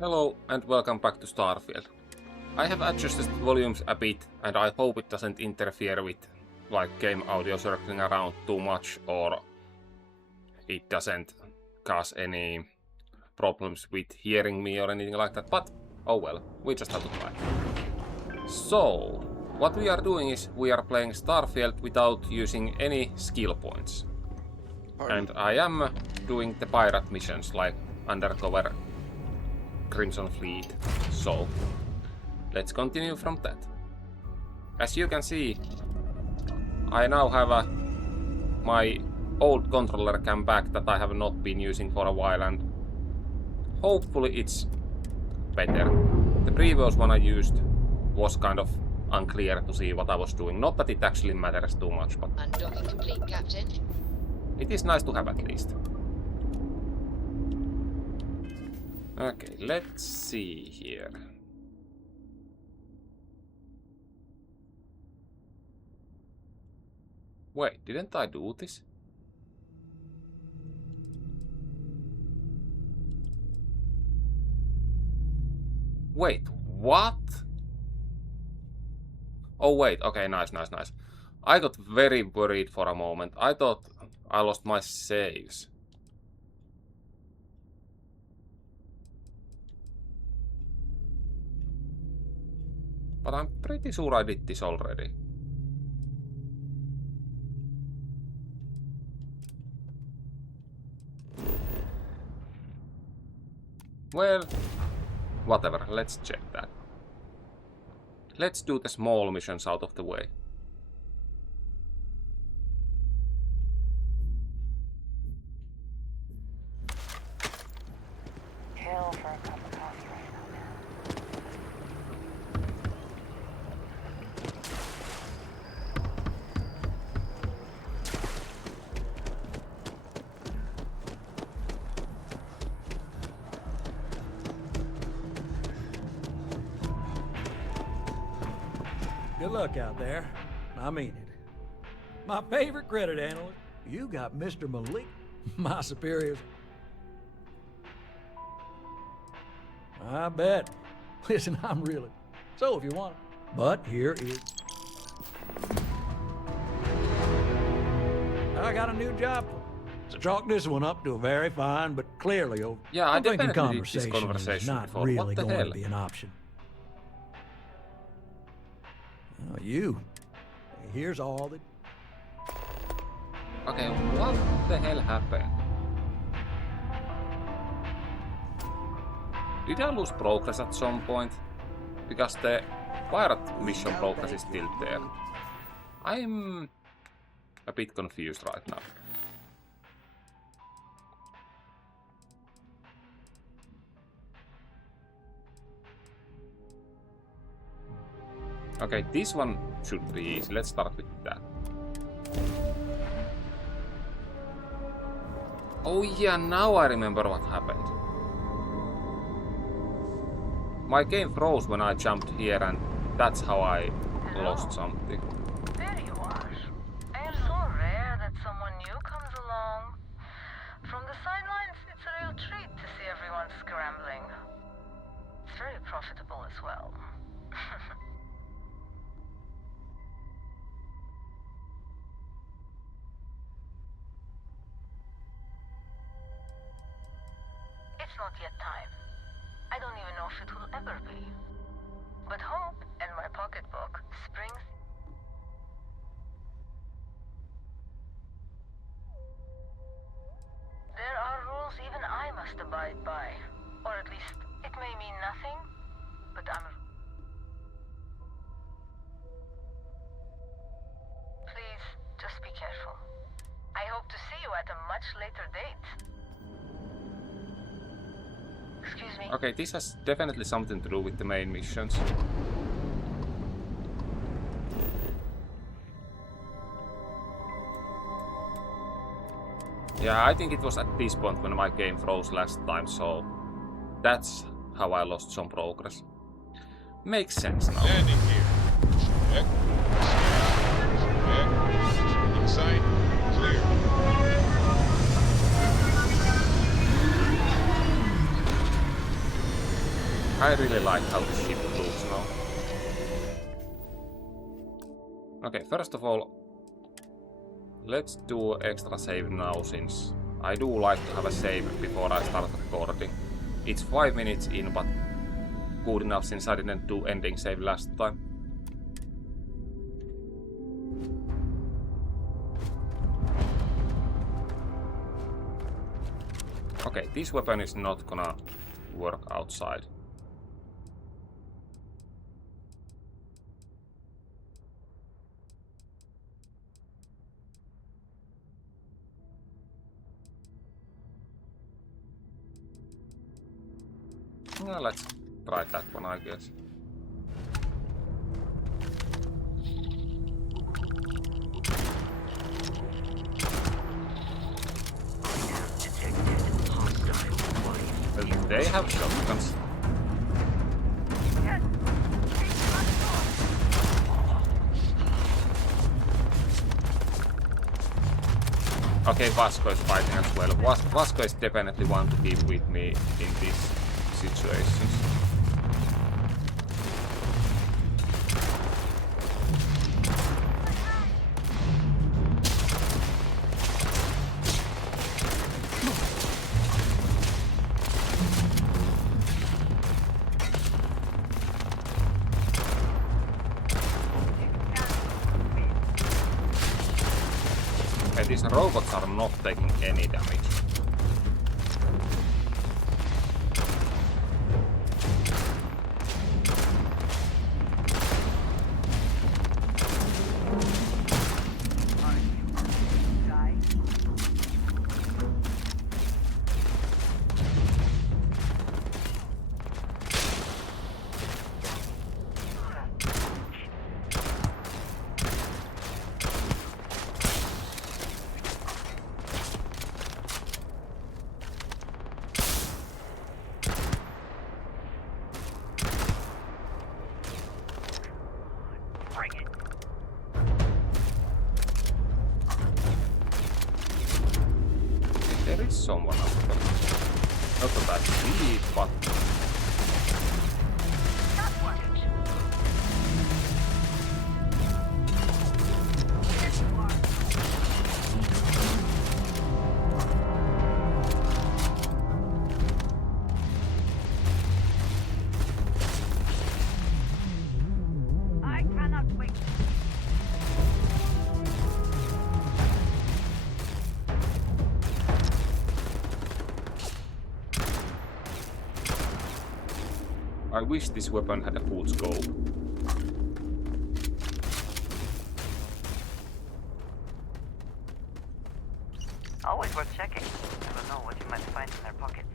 Hello and welcome back to Starfield. I have adjusted the volumes a bit and I hope it doesn't interfere with game audio circling around too much, or it doesn't cause any problems with hearing me or anything like that, but oh well, we just have to try. So, what we are doing is we are playing Starfield without using any skill points. And I am doing the pirate missions like undercover Crimson Fleet, so let's continue from that. As you can see, I now have my old controller cam back that I have not been using for a while, and hopefully it's better. The previous one I used was kind of unclear to see what I was doing. Not that it actually matters too much, but Undocking complete, Captain. it is nice to have at least. Okay, let's see here. Wait, didn't I do this? Wait, what? Oh wait, okay, nice. I got very worried for a moment. I thought I lost my saves. But I'm pretty sure I did this already. Well, whatever, let's check that. Let's do the small missions out of the way. Chill for a cup of coffee right now, man. Good luck out there. I mean it. My favorite credit analyst. You got Mr. Malik. My superiors. I bet. Listen, I'm really. So if you want. But here is. I got a new job. To chalk this one up to a very fine, but clearly over. Yeah, I I'm thinking definitely did this conversation is conversation not before. really What the going hell? to be an option. Oh, here's all that. Okay, what the hell happened? Did I lose progress at some point? Because the pirate mission progress is still there. I'm a bit confused right now. Okay, this one should be easy. Let's start with that. Oh yeah, now I remember what happened. My game froze when I jumped here, and that's how I lost something. There you are. And so rare that someone new comes along. From the sidelines, it's a real treat to see everyone scrambling. It's very profitable as well. It's not yet time. I don't even know if it will ever be. But hope and my pocketbook springs. There are rules even I must abide by. Or at least, it may mean nothing, but Please, just be careful. I hope to see you at a much later date. Excuse me. Okay, this has definitely something to do with the main missions. Yeah, I think it was at this point when my game froze last time, so that's how I lost some progress. Makes sense now. Landing here. Check. Check. Inside. Clear. I really like how the ship looks now. Okay, first of all, let's do extra save now, since I do like to have a save before I start recording. It's 5 minutes in, but good enough since I didn't do ending save last time. Okay, this weapon is not gonna work outside. Well, let's try that one, I guess. Well, they have shotguns. Okay, Vasco is fighting as well. Vasco is definitely one to keep with me in these situations. Okay, these robots are not taking any damage. There is someone up there. Not a bad speed, but... I cannot wait. I wish this weapon had a full scope. Always worth checking. Never know what you might find in their pockets.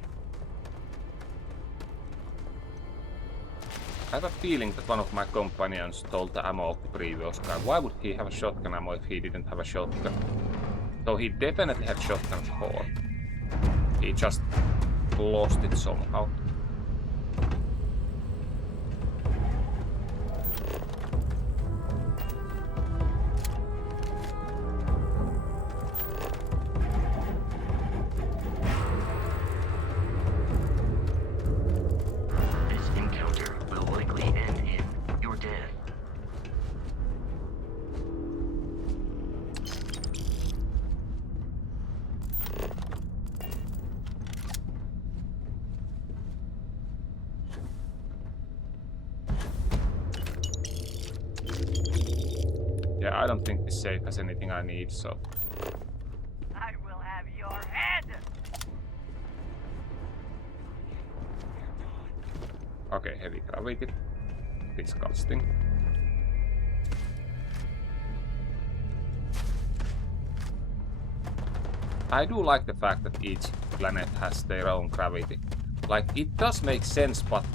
I have a feeling that one of my companions told the ammo of the previous guy. Why would he have a shotgun ammo if he didn't have a shotgun? So he definitely had shotgun before. He just lost it somehow. This encounter will likely end in your death. Yeah, I don't think this safe has anything I need, so... I will have your head! Okay, heavy gravity. Disgusting. I do like the fact that each planet has their own gravity. Like, it does make sense, but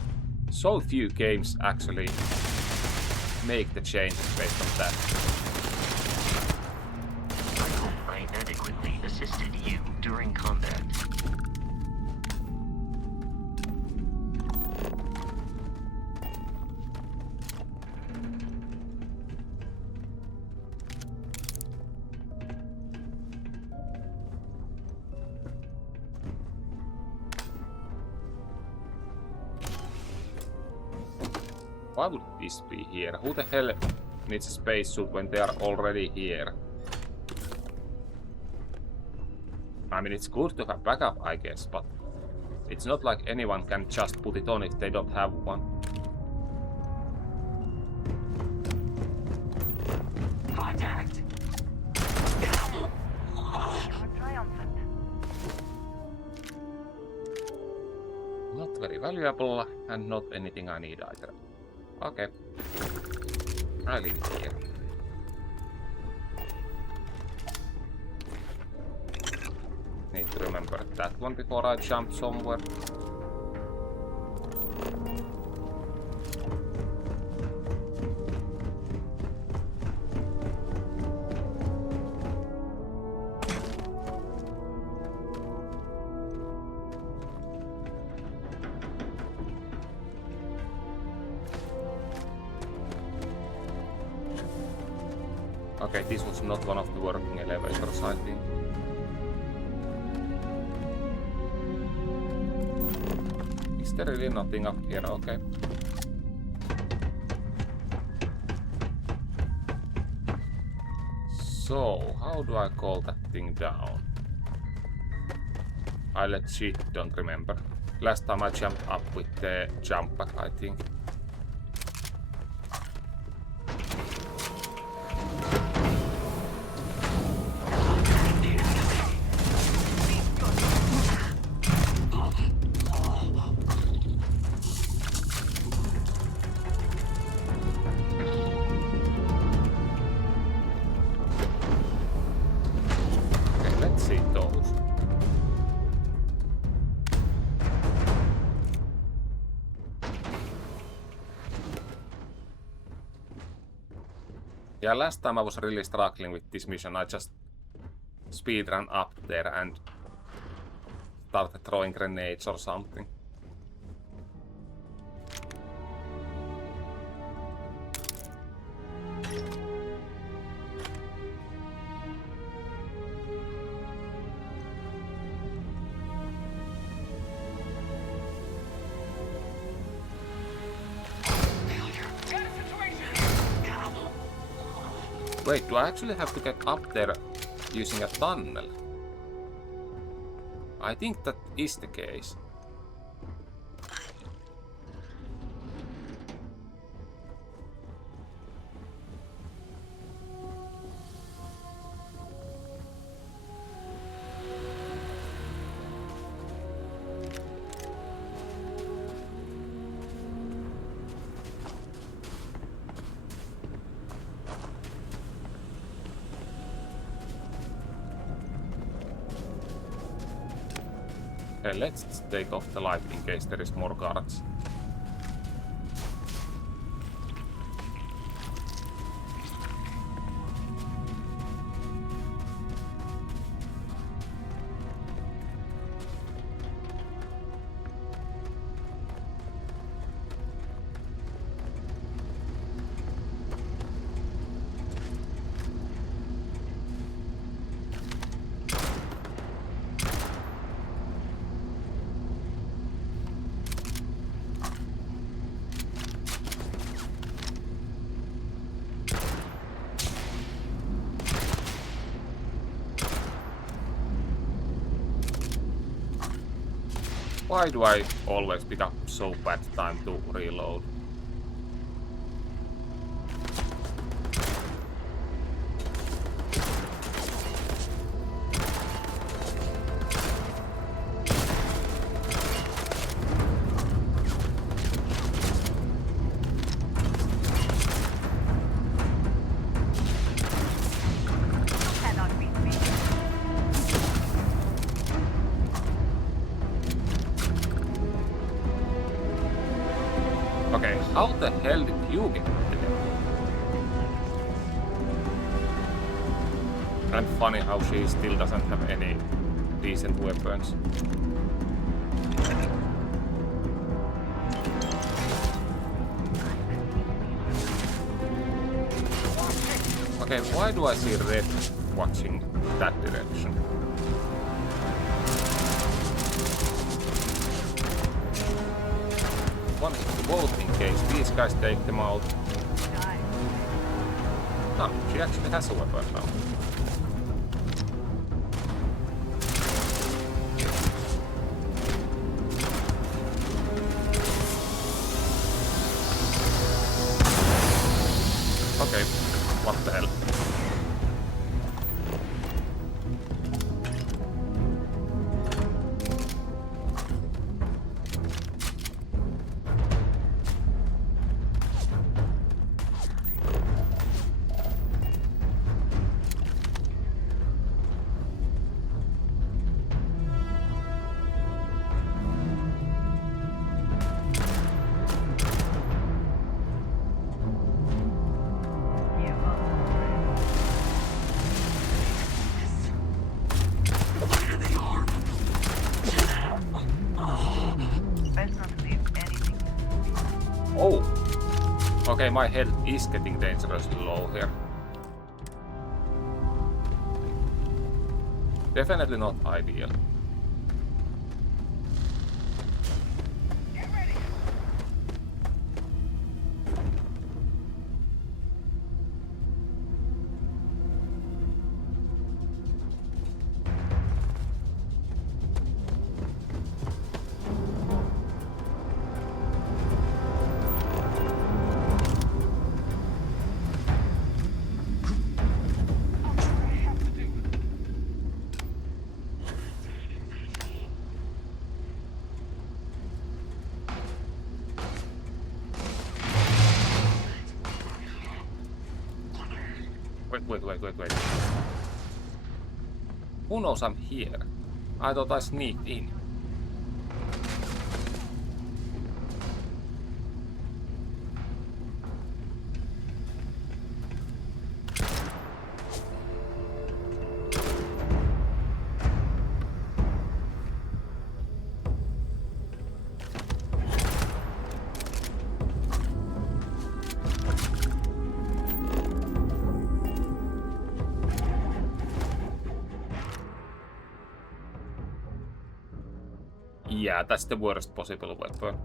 so few games actually make the changes based on that. I hope I adequately assisted you during combat. Why would this be here? Who the hell needs a spacesuit when they are already here? I mean, it's good to have backup, I guess, but it's not like anyone can just put it on if they don't have one. Contact. You're triumphant. Not very valuable, and not anything I need either. Okay. I leave it here. Need to remember that one before I jump somewhere. Okay, this was not one of the working elevators, I think. Is there really nothing up here? Okay. So, how do I call that thing down? I legit don't remember. Last time I jumped up with the jump pack, I think. Yeah, last time I was really struggling with this mission. I just speedran up there and started throwing grenades or something. Wait, do I actually have to get up there using a tunnel? I think that is the case. Okay, let's take off the light in case there is more guards. Why do I always pick up so bad time to reload? Okay, how the hell did you get there? And funny how she still doesn't have any decent weapons. Okay, why do I see red watching that direction? one hit to both in case these guys take them out. Oh, she actually has a weapon now. Okay, what the hell? Oh! Okay, my health is getting dangerously low here. Definitely not ideal. Wait. Who knows I'm here? I thought I sneaked in. Yeah, that's the worst possible weapon.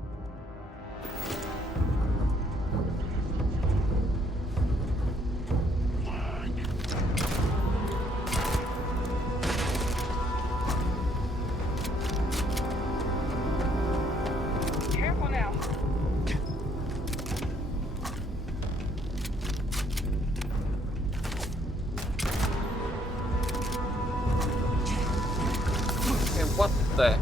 Careful now. Hey, what the...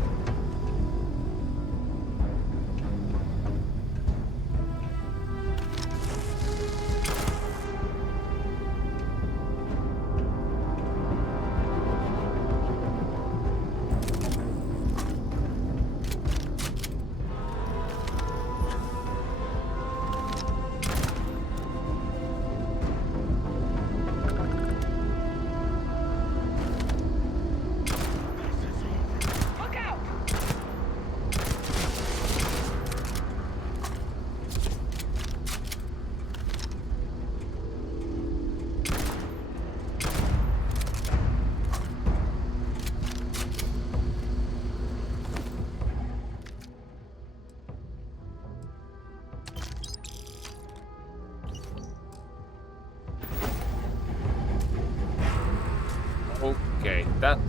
Okay, that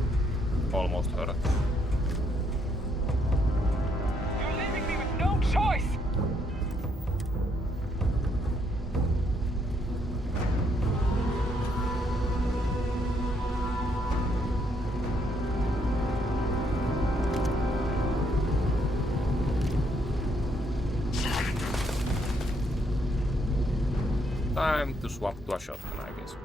almost hurt. You're leaving me with no choice. Time to swap to a shotgun, I guess.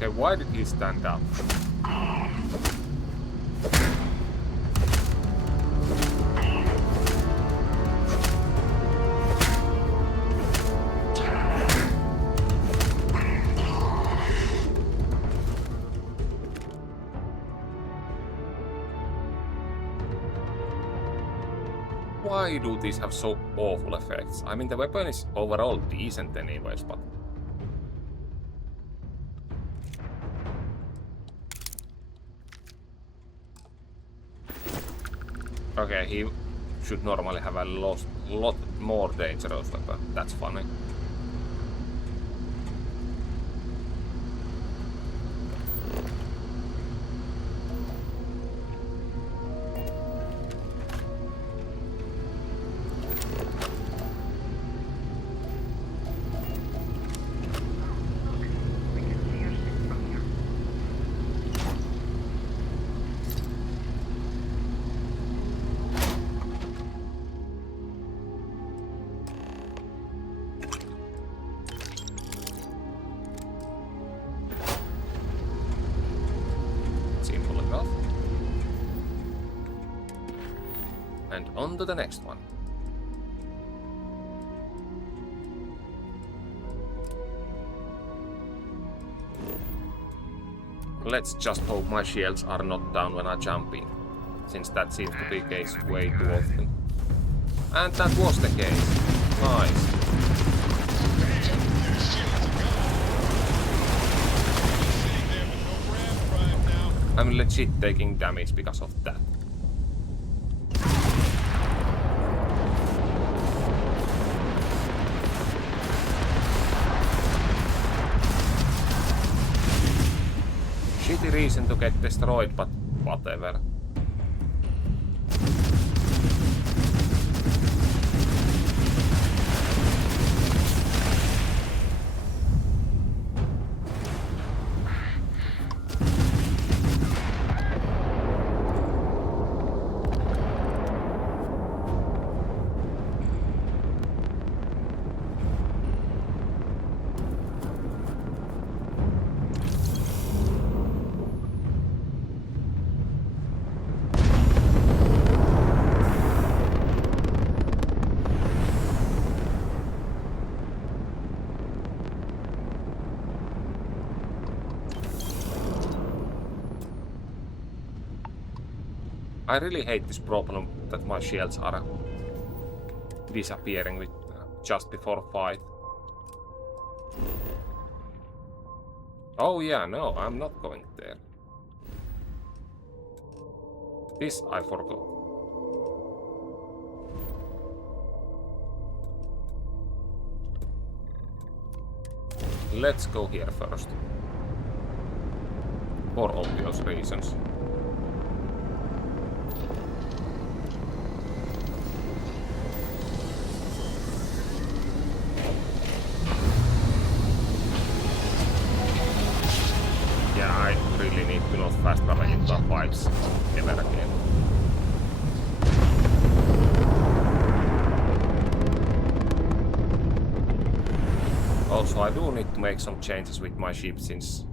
Okay, why did he stand up? Why do these have so awful effects? I mean, the weapon is overall decent anyways, but... Okay, he should normally have a lot more dangerous weapon. That's funny. We can see your ship from here. Simple enough. And on to the next one. Let's just hope my shields are not down when I jump in, since that seems to be the case way too often. And that was the case. Nice. I'm legit taking damage because of that. Shitty reason to get destroyed, but whatever. I really hate this problem that my shields are disappearing with just before fight. Oh yeah, no, I'm not going there. This I forgot. Let's go here first. For obvious reasons. Yeah, I really need to not fast travel into fights ever again. Also, I do need to make some changes with my ship since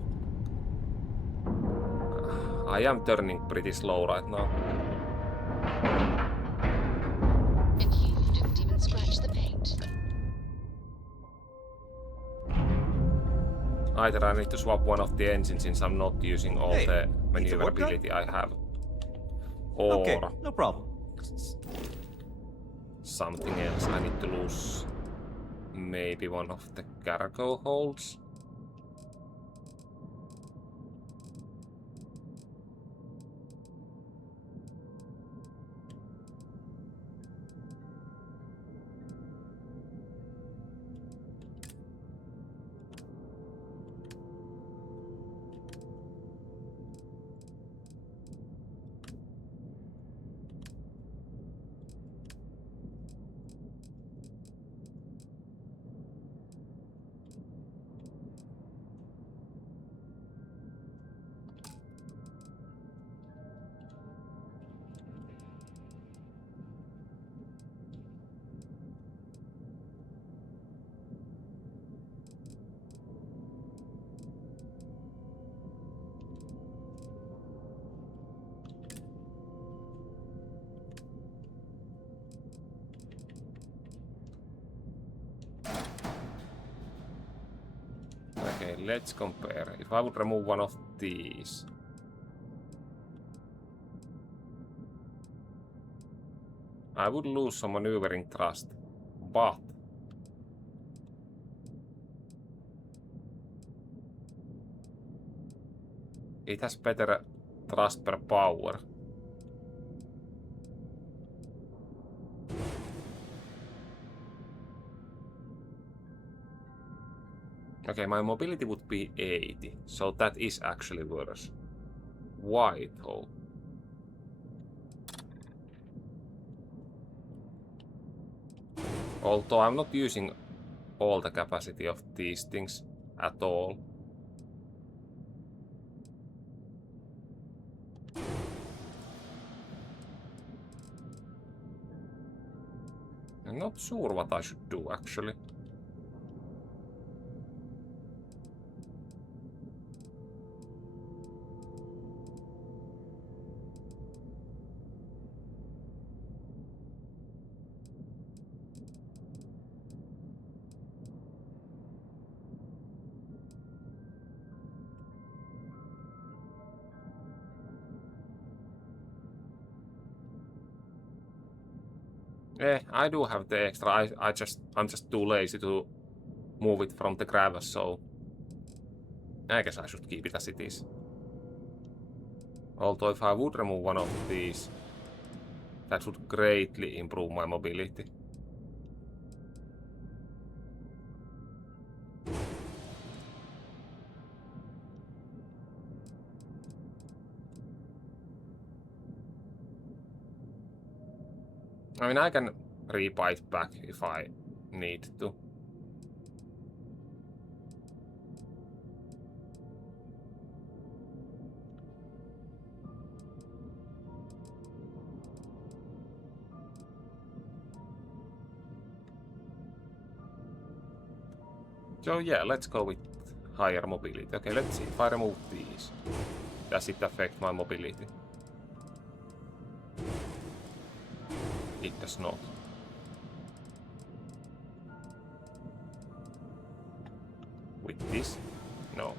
I am turning pretty slow right now. And you didn't even scratch the paint. Either I need to swap one of the engines since I'm not using all Hey, the need some work done? maneuverability I have. Or Okay, no problem. something else. I need to lose maybe one of the cargo holds. let's compare. If I would remove one of these... I would lose some maneuvering thrust, but... it has better thrust per power. Okay, my mobility would be 80, so that is actually worse. Why though? Although I'm not using all the capacity of these things at all. I'm not sure what I should do actually. I do have the extra. I'm just too lazy to move it from the gravel, so I guess I should keep it as it is. Although if I would remove one of these, that would greatly improve my mobility. I mean, I can rebuy it back if I need to. So yeah, let's go with higher mobility. Okay, let's see. If I remove these, does it affect my mobility? It does not. With this? No.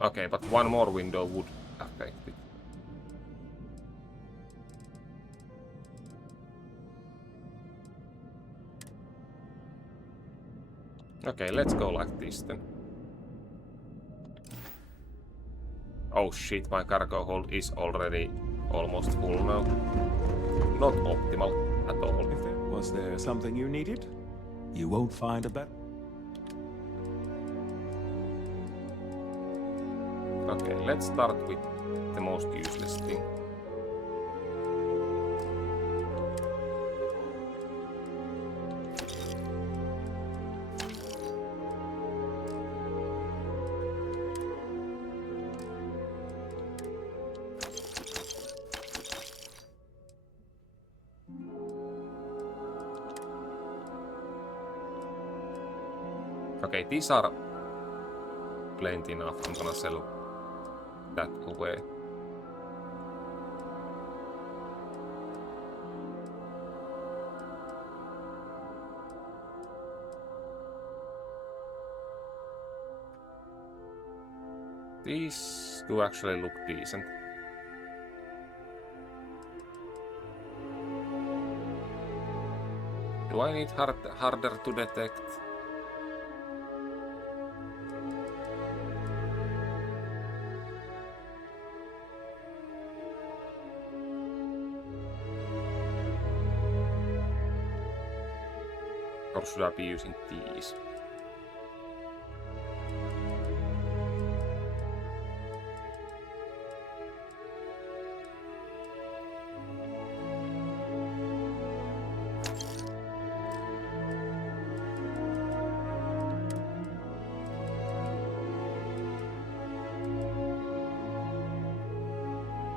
Okay, but one more window would affect it. Okay, let's go like this then. Oh shit, my cargo hold is already almost full now. Not optimal at all. Was there something you needed? You won't find a better. Okay, let's start with the most useless thing. Okay, these are plenty enough. I'm gonna sell that away. These do actually look decent. Do I need harder to detect? Or should I be using these?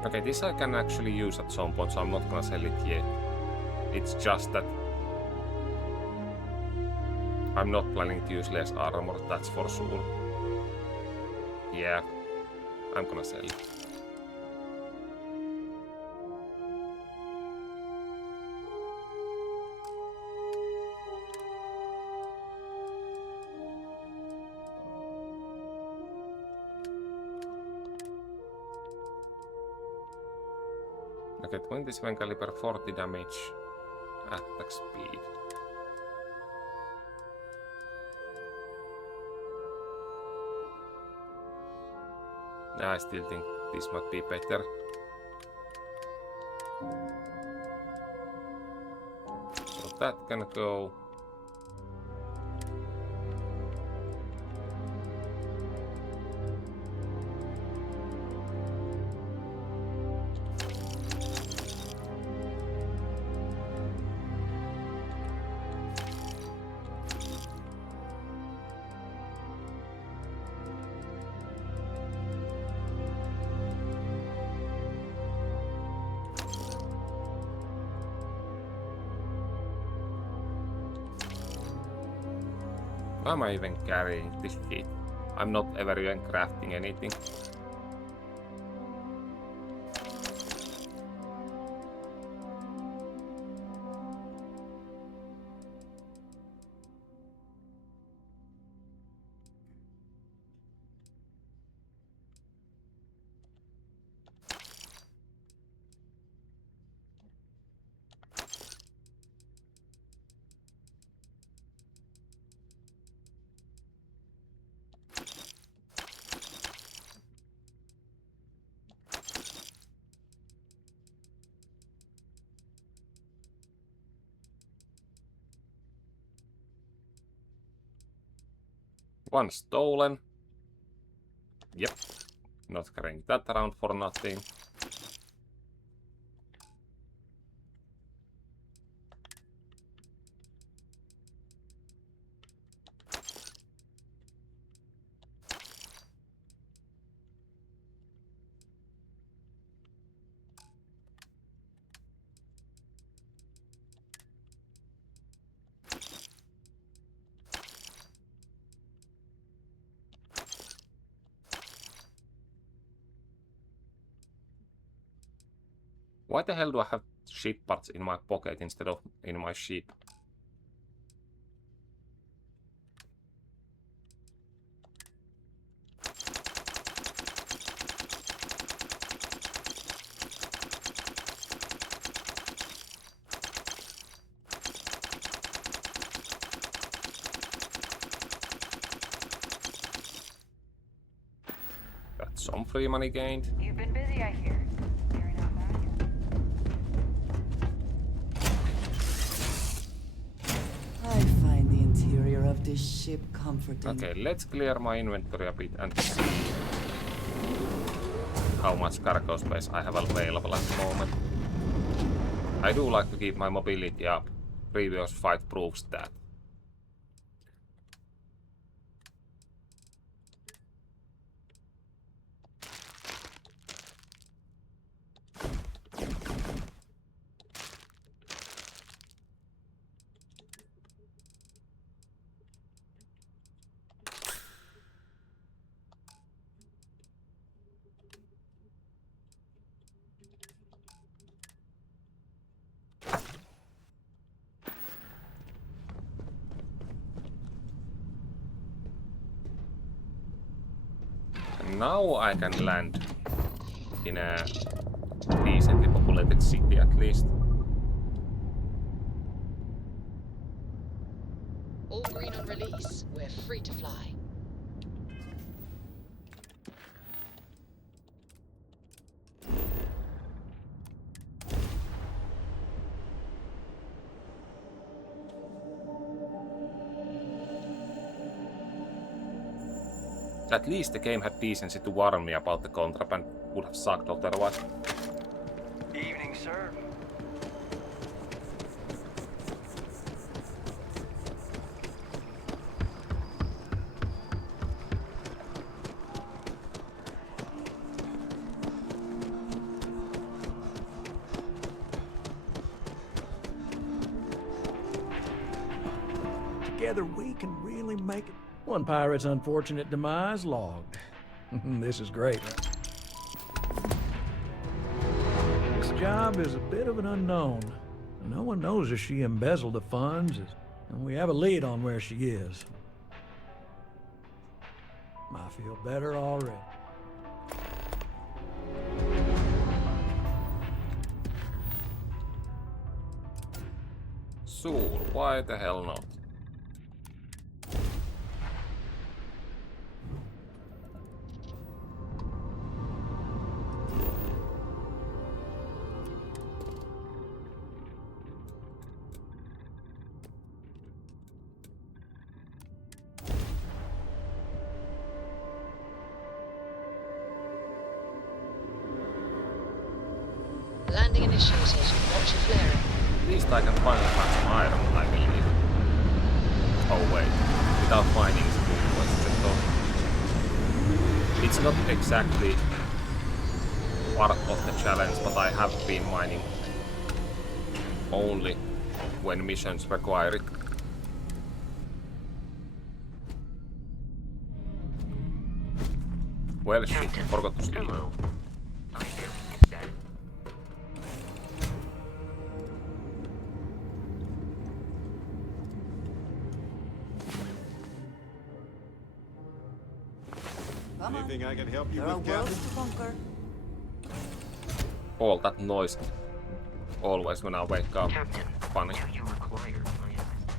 Okay, this I can actually use at some point, so I'm not gonna sell it yet. It's just that I'm not planning to use less armor, that's for sure. Yeah, I'm gonna sell it. Okay, 27 caliber 40 damage, attack speed. I still think this might be better. So that can go. Why am I even carrying this shit? I'm not ever even crafting anything. One stolen. Yep. Not carrying that around for nothing. Why the hell do I have ship parts in my pocket instead of in my ship? That's some free money gained. You've been busy, I hear. Clearing out value. I find the interior of this ship comforting. Okay, let's clear my inventory a bit and see how much cargo space I have available at the moment. I do like to keep my mobility up. Previous fight proves that. Now I can land in a decently populated city at least. All green on release. We're free to fly. At least the game had decency to warn me about the contraband. Would have sucked otherwise. Evening, sir. Together we can really make it. One pirate's unfortunate demise logged. This is great. This job is a bit of an unknown. No one knows if she embezzled the funds, and we have a lead on where she is. I feel better already. Soul, why the hell not? Landing initiated. Watch your flaring. At least I can finally find some iron, I believe. Oh wait, without finding skillpoints, it's not exactly part of the challenge, but I have been mining only when missions require it. Well, shit, forgot to sleep. Hello. I am instead. Anything I can help you There are with, worlds Captain? to conquer. All that noise always when I wake up. Captain, Funny. do you require my assistance?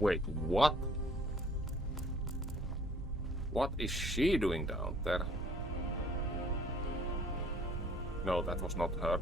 Wait, what? What is she doing down there? No, that was not her.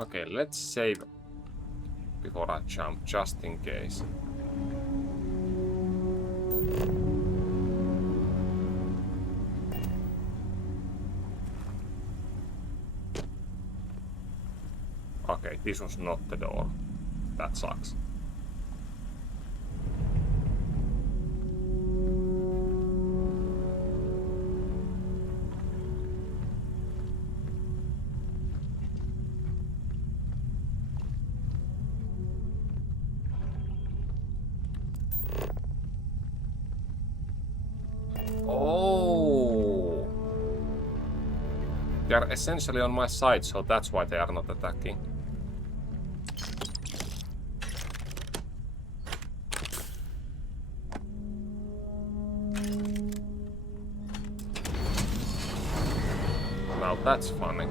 Okay, let's save before I jump, just in case. Okay, this was not the door. That sucks. Oh! They are essentially on my side, so that's why they are not attacking. Now that's funny.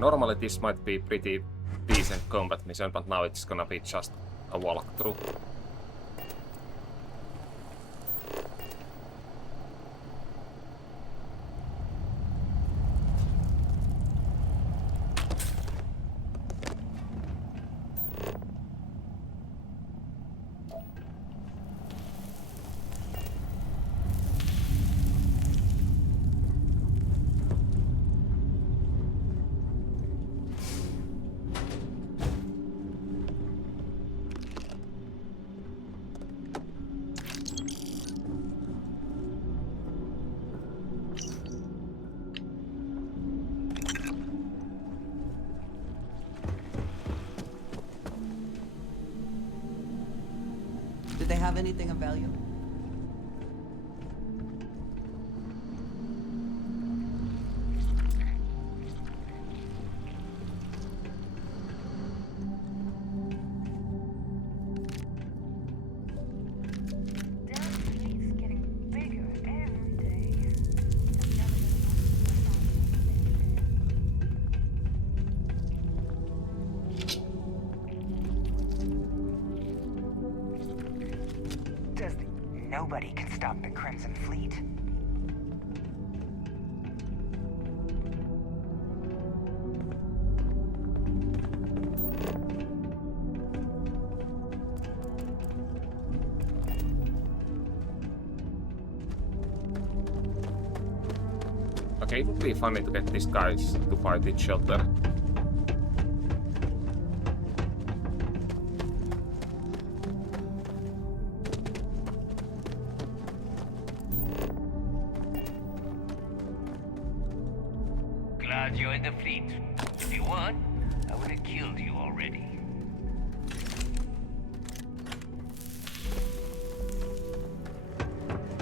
Normally this might be pretty decent combat mission, but now it's gonna be just a walkthrough. have anything of value? Nobody can stop the Crimson Fleet. Okay, it would be funny to get these guys to fight each other. Glad you're in the fleet. If you weren't, I would have killed you already.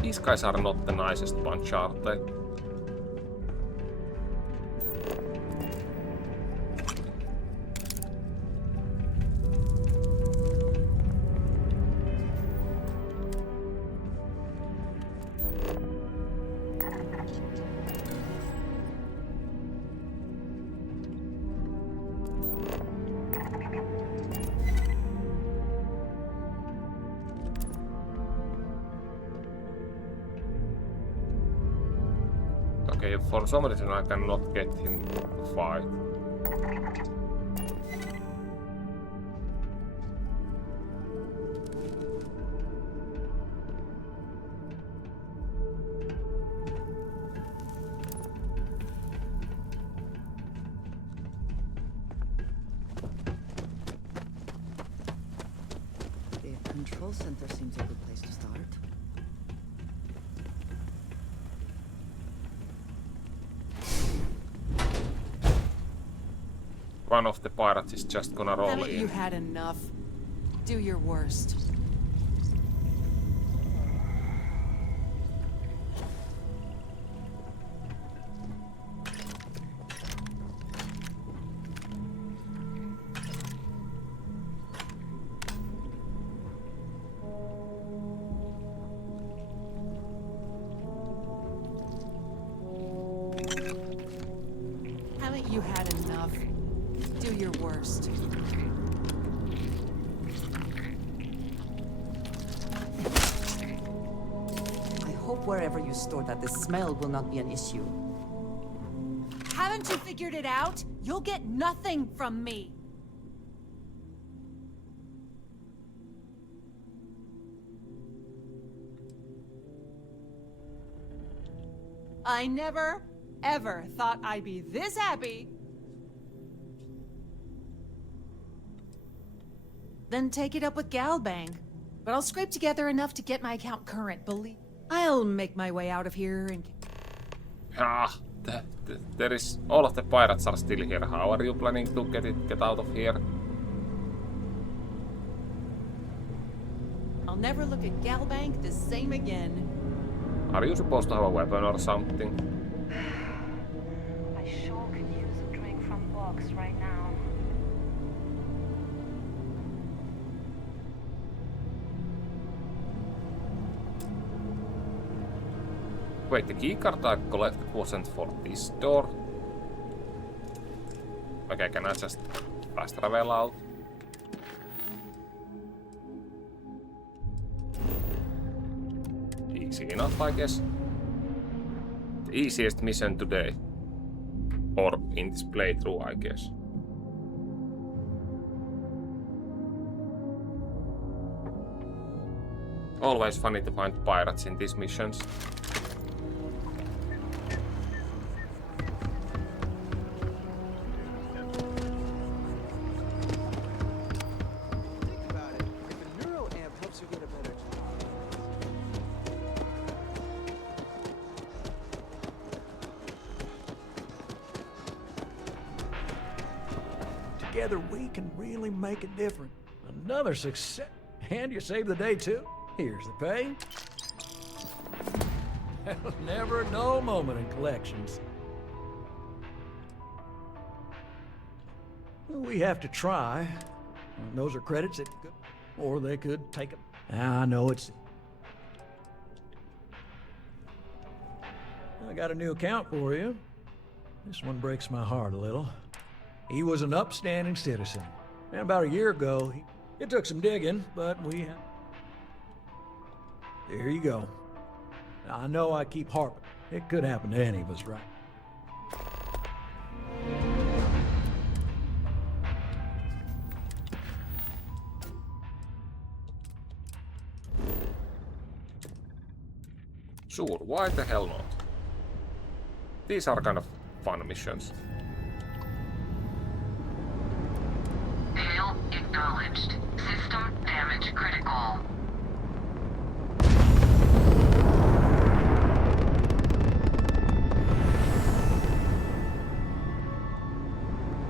These guys are not the nicest bunch, are they? Okay, for some reason I cannot get him to fight. The control center seems a good place to start. One of the pirates is just gonna roll Haven't you in. had enough? Do your worst. Haven't you had enough? Do your worst. I hope wherever you store that, the smell will not be an issue. Haven't you figured it out? You'll get nothing from me. I never, ever thought I'd be this happy. Then take it up with Galbang. But I'll scrape together enough to get my account current, believe. I'll make my way out of here and... Ah, there is... all of the pirates are still here. How are you planning to get out of here? I'll never look at Galbang the same again. Are you supposed to have a weapon or something? I sure could use a drink from Box right now. Wait, the keycard I collected wasn't for this door. Okay, can I just fast travel out? Easy enough, I guess. The easiest mission today. Or in this playthrough, I guess. Always funny to find pirates in these missions. Together we can really make a difference. Another success. And you saved the day too. Here's the pay. Never a dull moment in collections. We have to try. Those are credits that could, or they could take them. I know it's... I got a new account for you. This one breaks my heart a little. He was an upstanding citizen. And about a year ago, it took some digging, but we... There you go. I know I keep harping. It could happen to any of us, right? Sure, why the hell not? These are kind of fun missions. Hail acknowledged. System damage critical.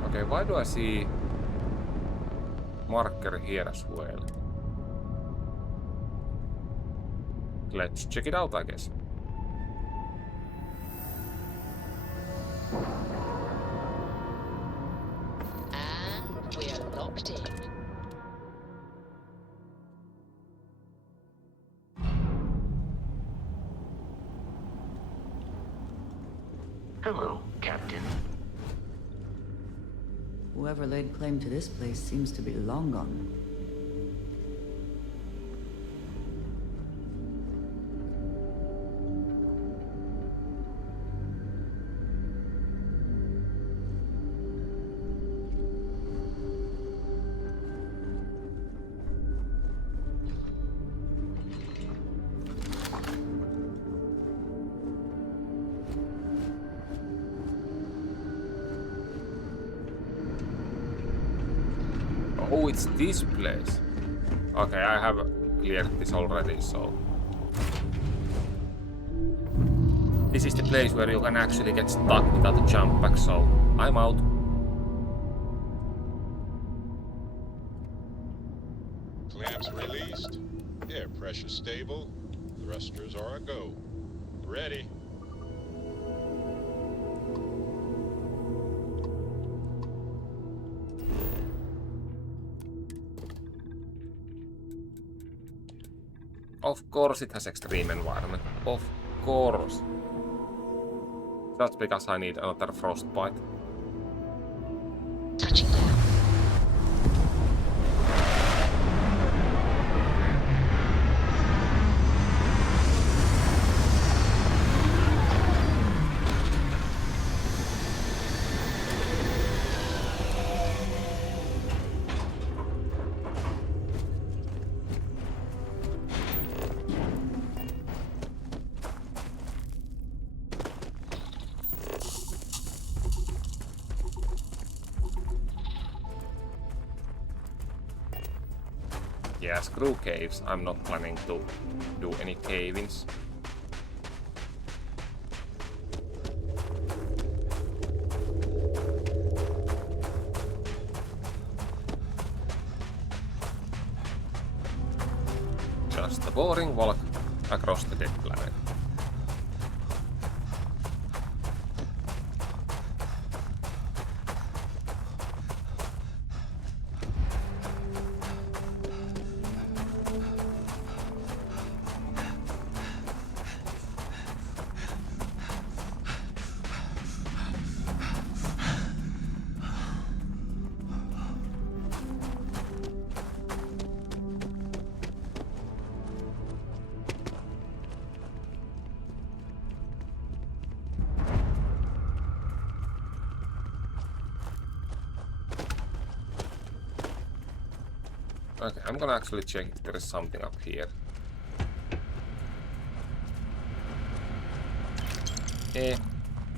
Okay, why do I see marker here as well? Let's check it out, I guess. And we're locked in. Hello, Captain. Whoever laid claim to this place seems to be long gone. Oh, it's this place. Okay, I have cleared this already, so... This is the place where you can actually get stuck without a jump back, so I'm out. Clamps released. Air pressure stable. Thrusters are a go. Ready. Of course it has extreme environment. Of course. Just because I need another frostbite. Touching down. Yeah, screw caves. I'm not planning to do any cave-ins. Just a boring walk across the dead planet. Okay, I'm gonna actually check if there is something up here.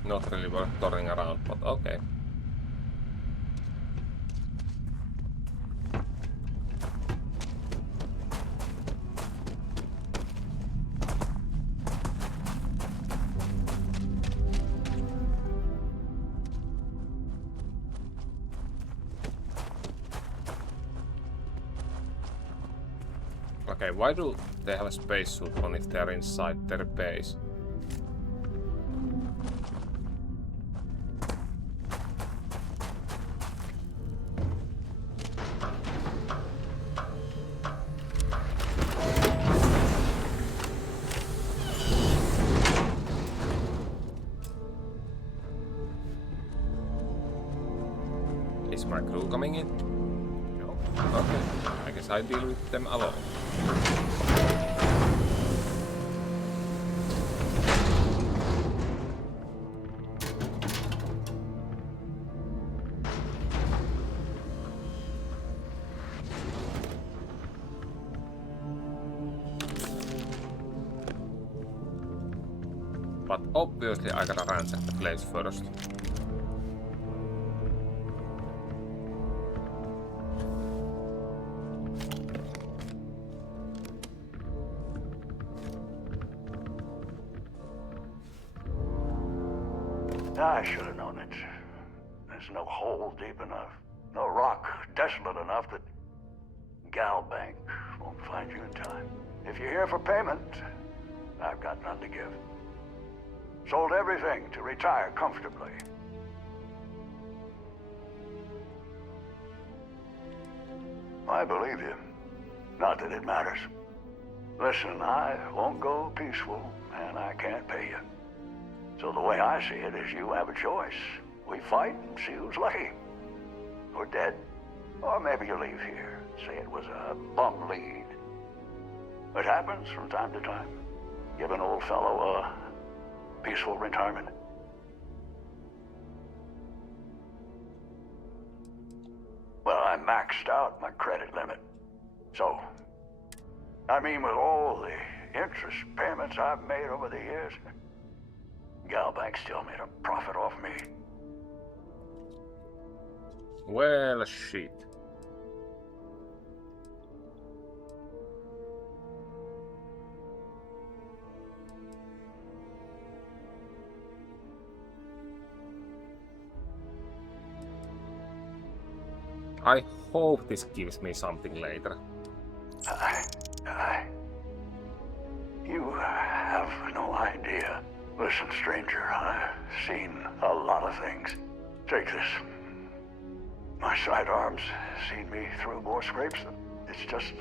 Not really worth turning around, but okay. Okay, why do they have a spacesuit on if they're inside their base? Is my crew coming in? No. Okay, I guess I deal with them alone. But obviously I gotta ransack the place first. I should have known it. There's no hole deep enough, no rock desolate enough that Galbank won't find you in time. If you're here for payment, I've got none to give. Sold everything to retire comfortably. I believe you. Not that it matters. Listen, I won't go peaceful, and I can't pay you. So the way I see it is you have a choice. We fight and see who's lucky. Or dead. Or maybe you leave here. Say it was a bum lead. It happens from time to time. Give an old fellow a peaceful retirement. Well, I maxed out my credit limit. So, I mean, with all the interest payments I've made over the years, Galbank still made a profit off me. Well, shit. I hope this gives me something later. You have no idea. Listen, stranger, I've seen a lot of things. Take this. My sidearms seen me through more scrapes. It's just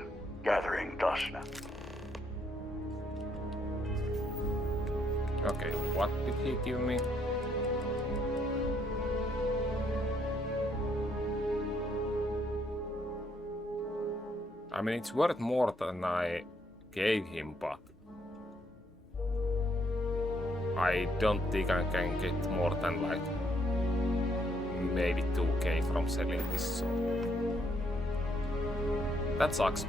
gathering dust now. Okay, what did he give me? I mean, it's worth more than I gave him, but I don't think I can get more than like maybe 2k from selling this, so that sucks.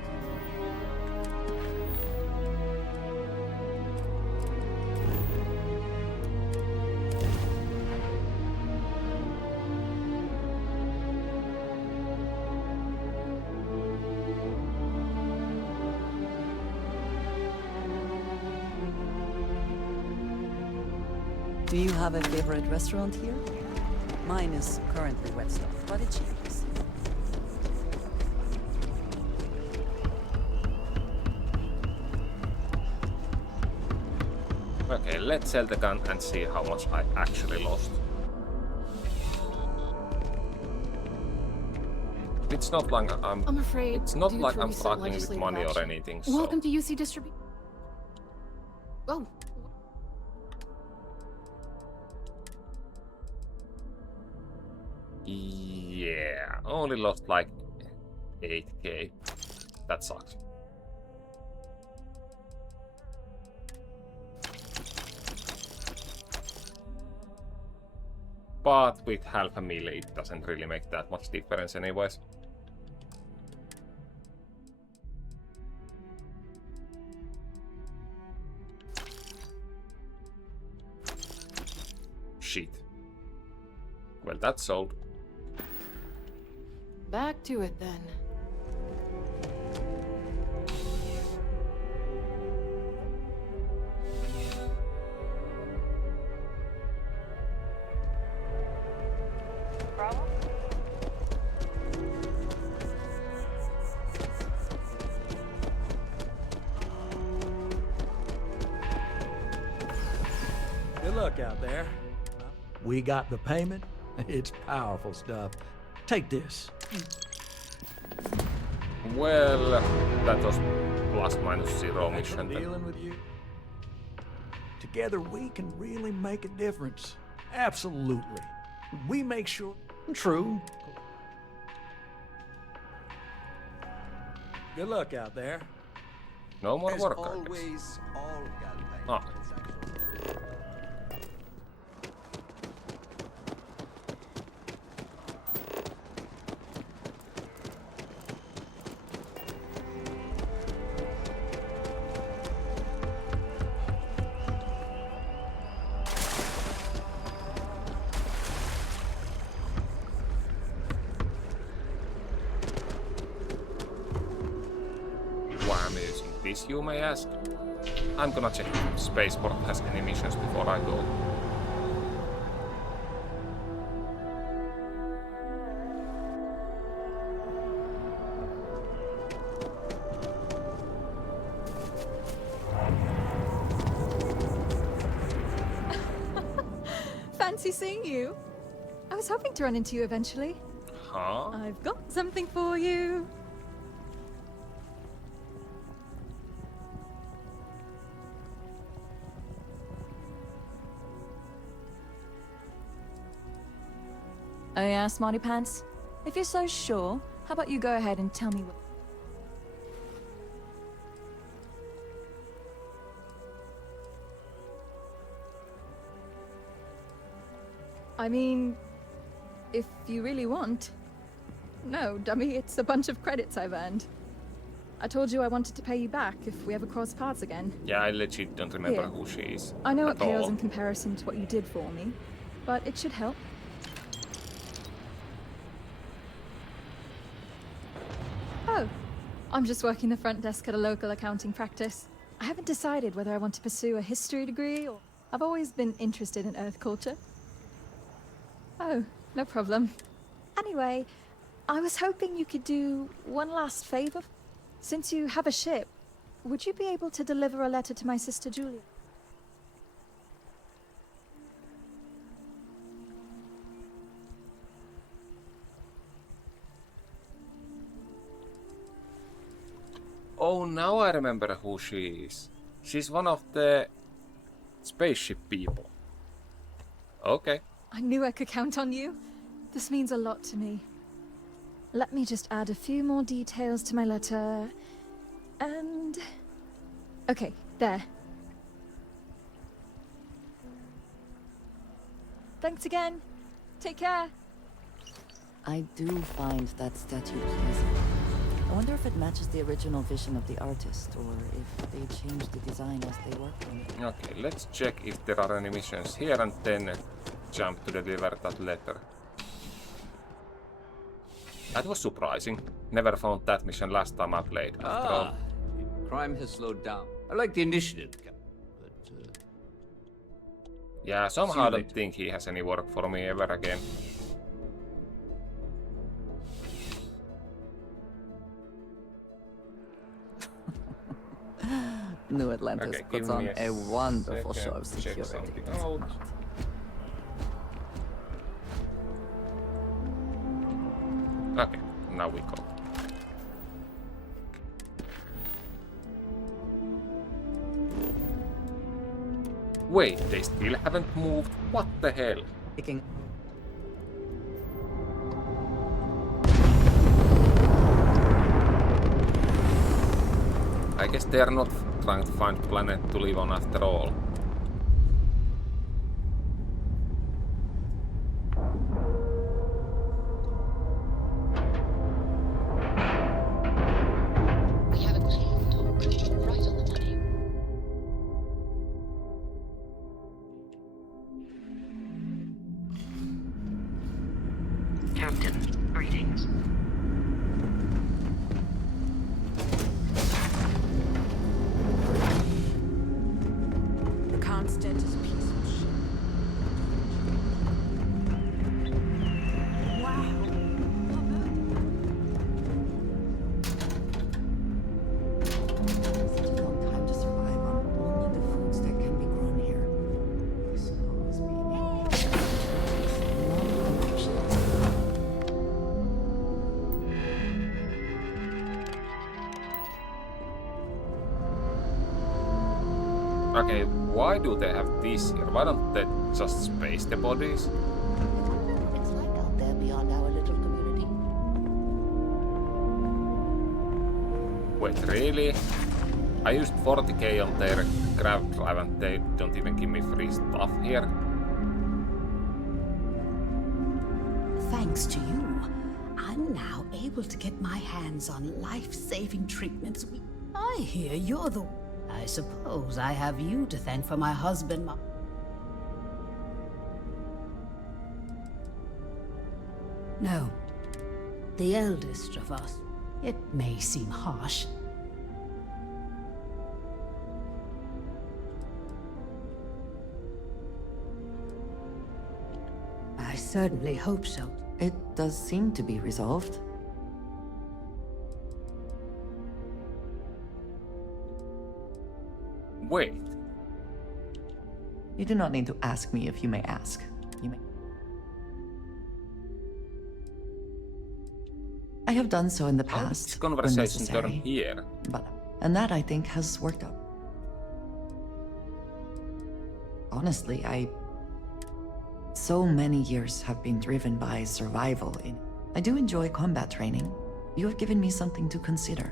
Do you have a favorite restaurant here? Mine is currently wet stuff, but it changes. Okay, let's sell the gun and see how much I actually lost. It's not like I'm afraid. It's not due like to I'm recent struggling with legislative money or action. anything. So. Welcome to UC Distribution. Oh. Yeah, only lost like 8k. That sucks. But with half a mil, it doesn't really make that much difference anyways. Shit. Well, that's sold. Back to it then. Problem? luck out there. We got the payment. It's powerful stuff. Take this. Well, that was ±0 mission. Dealing with you. Together we can really make a difference. Absolutely. We make sure. True. Good luck out there. No more As work. always, all Galbank Ah. transactions. Why I'm using this, you may ask? I'm gonna check if Spaceport has any missions before I go. Fancy seeing you. I was hoping to run into you eventually. Huh? I've got something for you. Oh yeah, Smarty Pants? If you're so sure, how about you go ahead and tell me what... I mean, if you really want. No, dummy, it's a bunch of credits I've earned. I told you I wanted to pay you back if we ever cross paths again. Yeah, I legit don't remember Here. who she is. I know it at pales all. in comparison to what you did for me, but it should help. Oh, I'm just working the front desk at a local accounting practice. I haven't decided whether I want to pursue a history degree or... I've always been interested in Earth culture. Oh, no problem. Anyway, I was hoping you could do one last favor. Since you have a ship, would you be able to deliver a letter to my sister Julia? Oh, now I remember who she is. She's one of the spaceship people. Okay. I knew I could count on you. This means a lot to me. Let me just add a few more details to my letter. And... okay, there. Thanks again. Take care. I do find that statue pleasing. I wonder if it matches the original vision of the artist, or if they changed the design as they worked on it. Okay, let's check if there are any missions here and then jump to deliver that letter. That was surprising. Never found that mission last time I played, after all. Crime has slowed down. I like the initiative, Captain, but, Yeah, somehow I don't think he has any work for me ever again. New Atlantis Okay, puts give on me a wonderful show second of to check security. something It's out. not. Okay, now we go. Wait, they still haven't moved? What the hell? Picking I guess they are not trying to find planet to live on after all. We have a clear talk, right on the money. Captain, greetings. The Constant is a piece of shit. Wow. such a long time to survive on only the foods that can be grown here. I suppose. Okay, why do they have this here? Why don't they just space the bodies? It's like out there beyond our little community. Wait, really? I used 40k on their grav drive and they don't even give me free stuff here. Thanks to you, I'm now able to get my hands on life-saving treatments. I hear you're the... I suppose I have you to thank for my husband. No, the eldest of us. It may seem harsh. I certainly hope so. It does seem to be resolved. Wait. You do not need to ask me if you may ask. You may. I have done so in the How past. did conversation when turn necessary, here? and that I think has worked out. Honestly, so many years have been driven by survival. I do enjoy combat training. You have given me something to consider.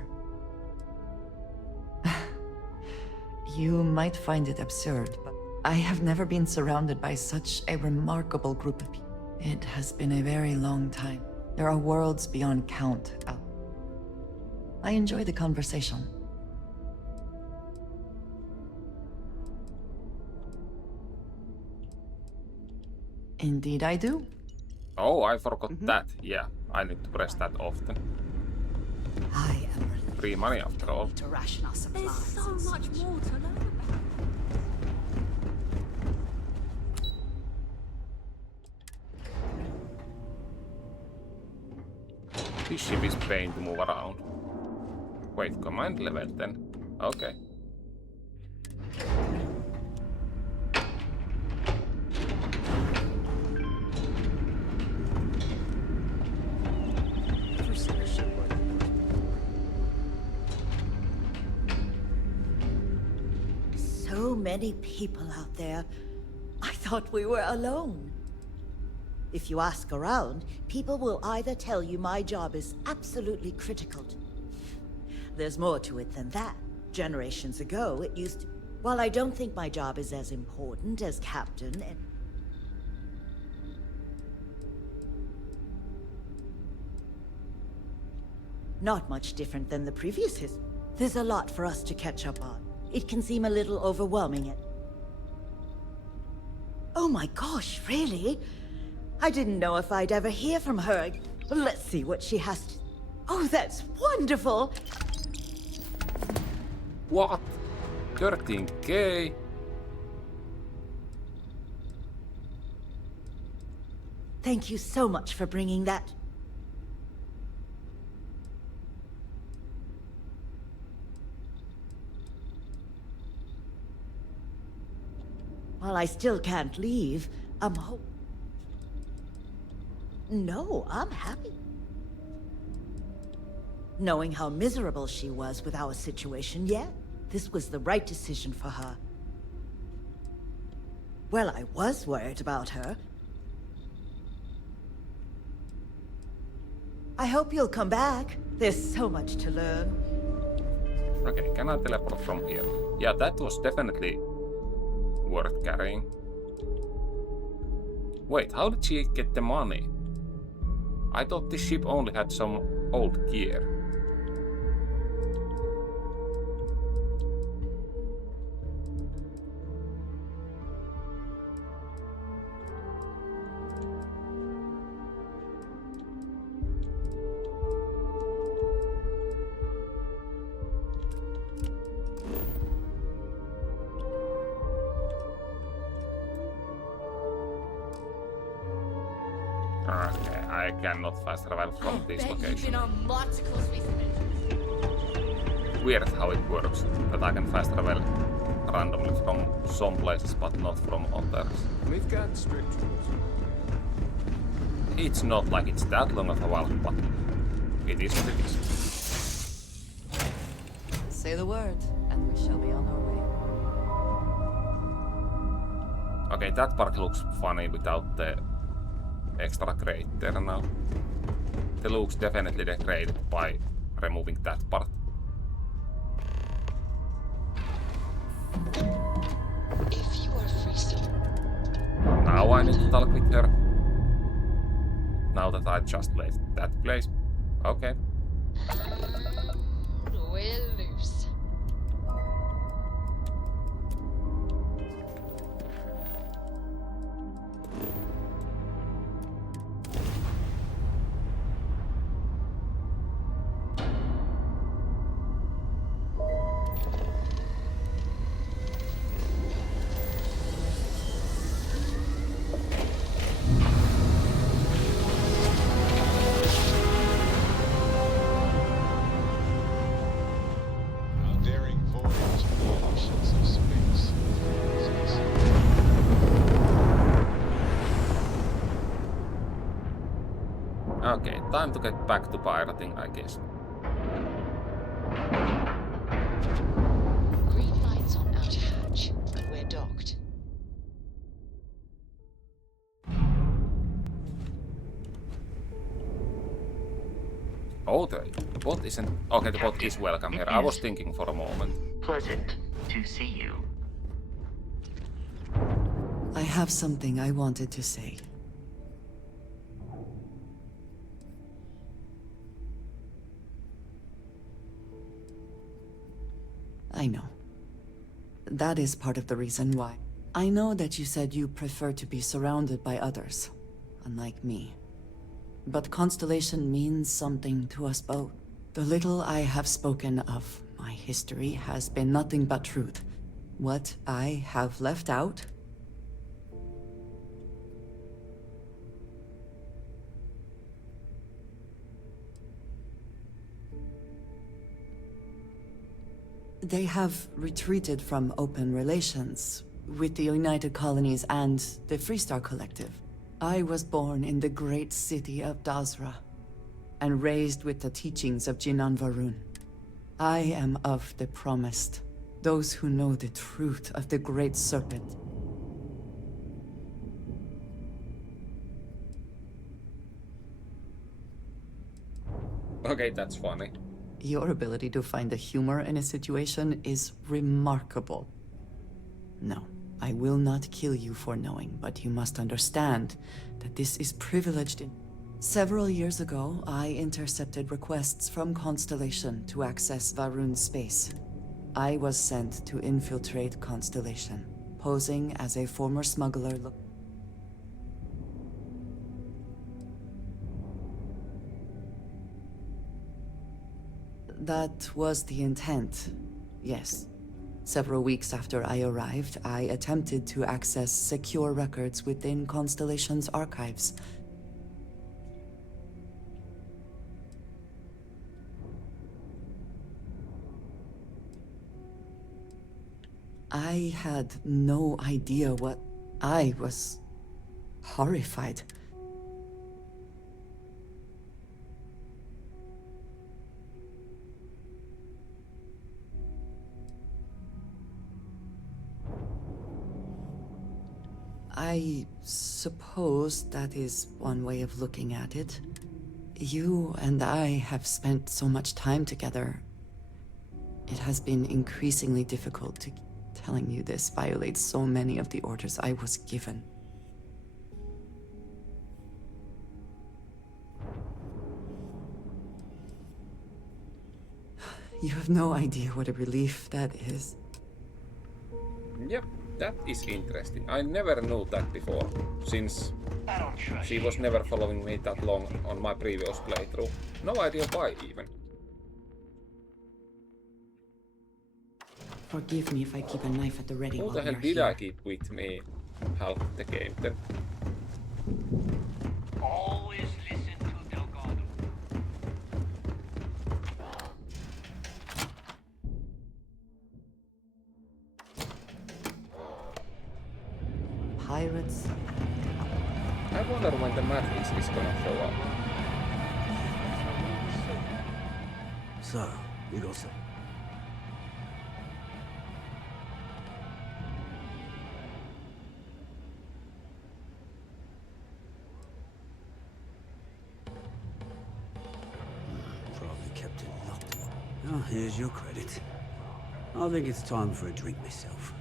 You might find it absurd, but I have never been surrounded by such a remarkable group of people. It has been a very long time. There are worlds beyond count out. I enjoy the conversation. Indeed I do. Oh, I forgot that. Yeah, I need to press that often. I am free money after all. to ration our supplies. There's so much more to learn about. This ship is pain to move around. Wait, command level then. Okay. So many people out there. I thought we were alone. If you ask around, people will either tell you my job is absolutely critical. There's more to it than that. Generations ago, it used to... While I don't think my job is as important as captain and... Not much different than the previous history. There's a lot for us to catch up on. It can seem a little overwhelming. Oh my gosh, really? I didn't know if I'd ever hear from her. Let's see what she has to... Oh, that's wonderful! What? 13k? Thank you so much for bringing that. While I still can't leave, I'm No, I'm happy. Knowing how miserable she was with our situation, yeah, this was the right decision for her. Well, I was worried about her. I hope you'll come back. There's so much to learn. Okay, can I teleport from here? Yeah, that was definitely worth carrying. Wait, how did she get the money? I thought this ship only had some old gear. Okay, I cannot fast travel from this location. On lots of close space adventures. Weird how it works, that I can fast travel randomly from some places but not from others. We've got strict rules. It's not like it's that long of a while, but it is what it is. Say the word, and we shall be on our way. Okay, that part looks funny without the extra crater now. The looks definitely degraded by removing that part. If you are free still. Now I need to talk with her. Now that I just left that place. Okay. We're loose. A daring voyage to the oceans of space. Okay, time to get back to pirating, I guess. Green lights on outer hatch. We're docked. Oh, the bot isn't... Okay, the bot is welcome here. I was thinking for a moment. Pleasant to see you. I have something I wanted to say. I know. That is part of the reason why. I know that you said you prefer to be surrounded by others, unlike me. But Constellation means something to us both. The little I have spoken of my history has been nothing but truth. What I have left out... They have retreated from open relations with the United Colonies and the Freestar Collective. I was born in the great city of Dazra and raised with the teachings of Jinan Varun. I am of the promised, those who know the truth of the Great Serpent. Okay, that's funny. Your ability to find the humor in a situation is remarkable. No, I will not kill you for knowing, but you must understand that this is privileged. Several years ago, I intercepted requests from Constellation to access Varun's space. I was sent to infiltrate Constellation, posing as a former smuggler. That was the intent, yes. Several weeks after I arrived, I attempted to access secure records within Constellation's archives. I had no idea what... I was horrified. I suppose that is one way of looking at it. You and I have spent so much time together. It has been increasingly difficult to... Telling you this violates so many of the orders I was given. You have no idea what a relief that is. Yep, that is interesting. I never knew that before, since she was never following me that long on my previous playthrough. No idea why, even. Forgive me if I keep a knife at the ready Who while the we hell are did here. I keep with me half the game then? Always listen to Delgado. Pirates? I wonder when the Matrix is gonna show up. So, you got some. Oh, here's your credit. I think it's time for a drink myself.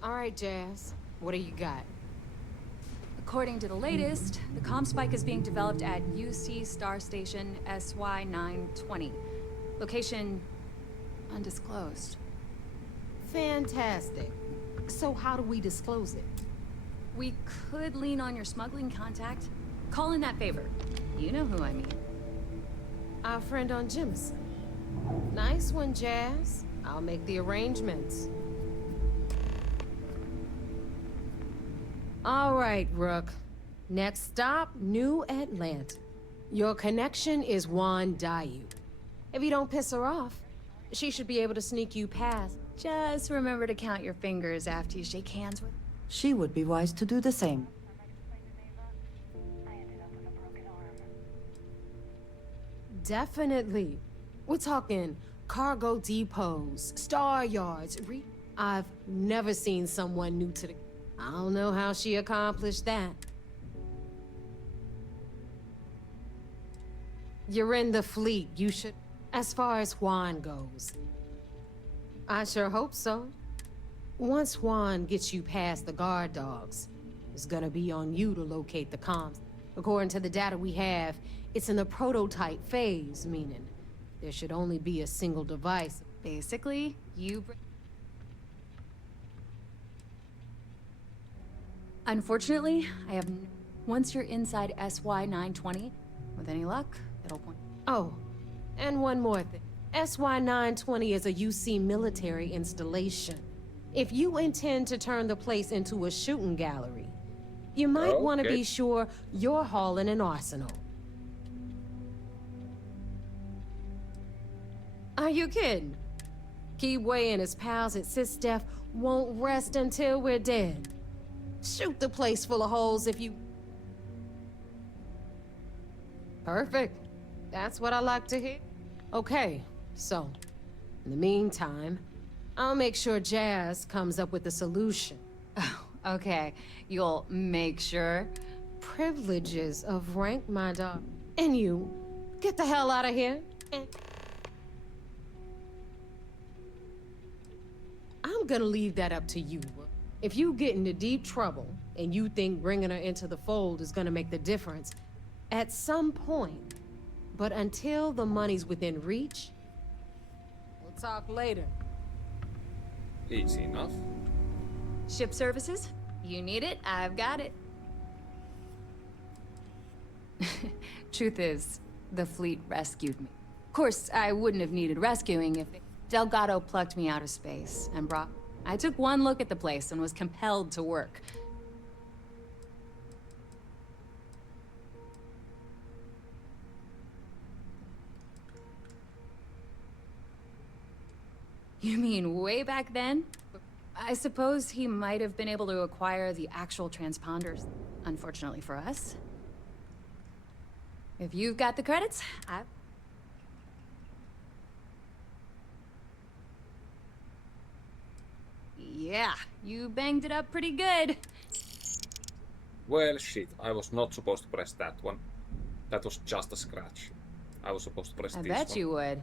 All right, Jazz. What do you got? According to the latest, the comm spike is being developed at UC Star Station SY-920. Location undisclosed. Fantastic. So how do we disclose it? We could lean on your smuggling contact. Call in that favor. You know who I mean. Our friend on Jemison. Nice one, Jazz. I'll make the arrangements. All right, Rook. Next stop, New Atlanta. Your connection is Juan Dayu. If you don't piss her off, she should be able to sneak you past. Just remember to count your fingers after you shake hands with. She would be wise to do the same. Definitely. We're talking cargo depots, star yards. I've never seen someone new to the... I don't know how she accomplished that. You're in the fleet. You should... As far as Juan goes. I sure hope so. Once Juan gets you past the guard dogs, it's gonna be on you to locate the comms. According to the data we have, it's in the prototype phase, meaning there should only be a single device. Basically, you... Unfortunately, I have... Once you're inside SY-920, with any luck, it'll point... Oh, and one more thing. SY-920 is a UC military installation. If you intend to turn the place into a shooting gallery, you might want to be sure you're hauling an arsenal. Are you kidding? Keyway and his pals at SysDef won't rest until we're dead. Shoot the place full of holes if you... Perfect. That's what I like to hear. Okay, so, in the meantime, I'll make sure Jazz comes up with a solution. Oh, okay. You'll make sure? Privileges of rank, my dog. And you, get the hell out of here. And I'm gonna leave that up to you. If you get into deep trouble, and you think bringing her into the fold is gonna make the difference, at some point, but until the money's within reach, we'll talk later. Easy enough. Ship services? You need it, I've got it. Truth is, the fleet rescued me. Of course, I wouldn't have needed rescuing if Delgado plucked me out of space and brought... I took one look at the place and was compelled to work. You mean way back then? I suppose he might have been able to acquire the actual transponders, unfortunately for us. If you've got the credits, Yeah, you banged it up pretty good. Well, shit, I was not supposed to press that one. That was just a scratch. I was supposed to press this one. I bet you would.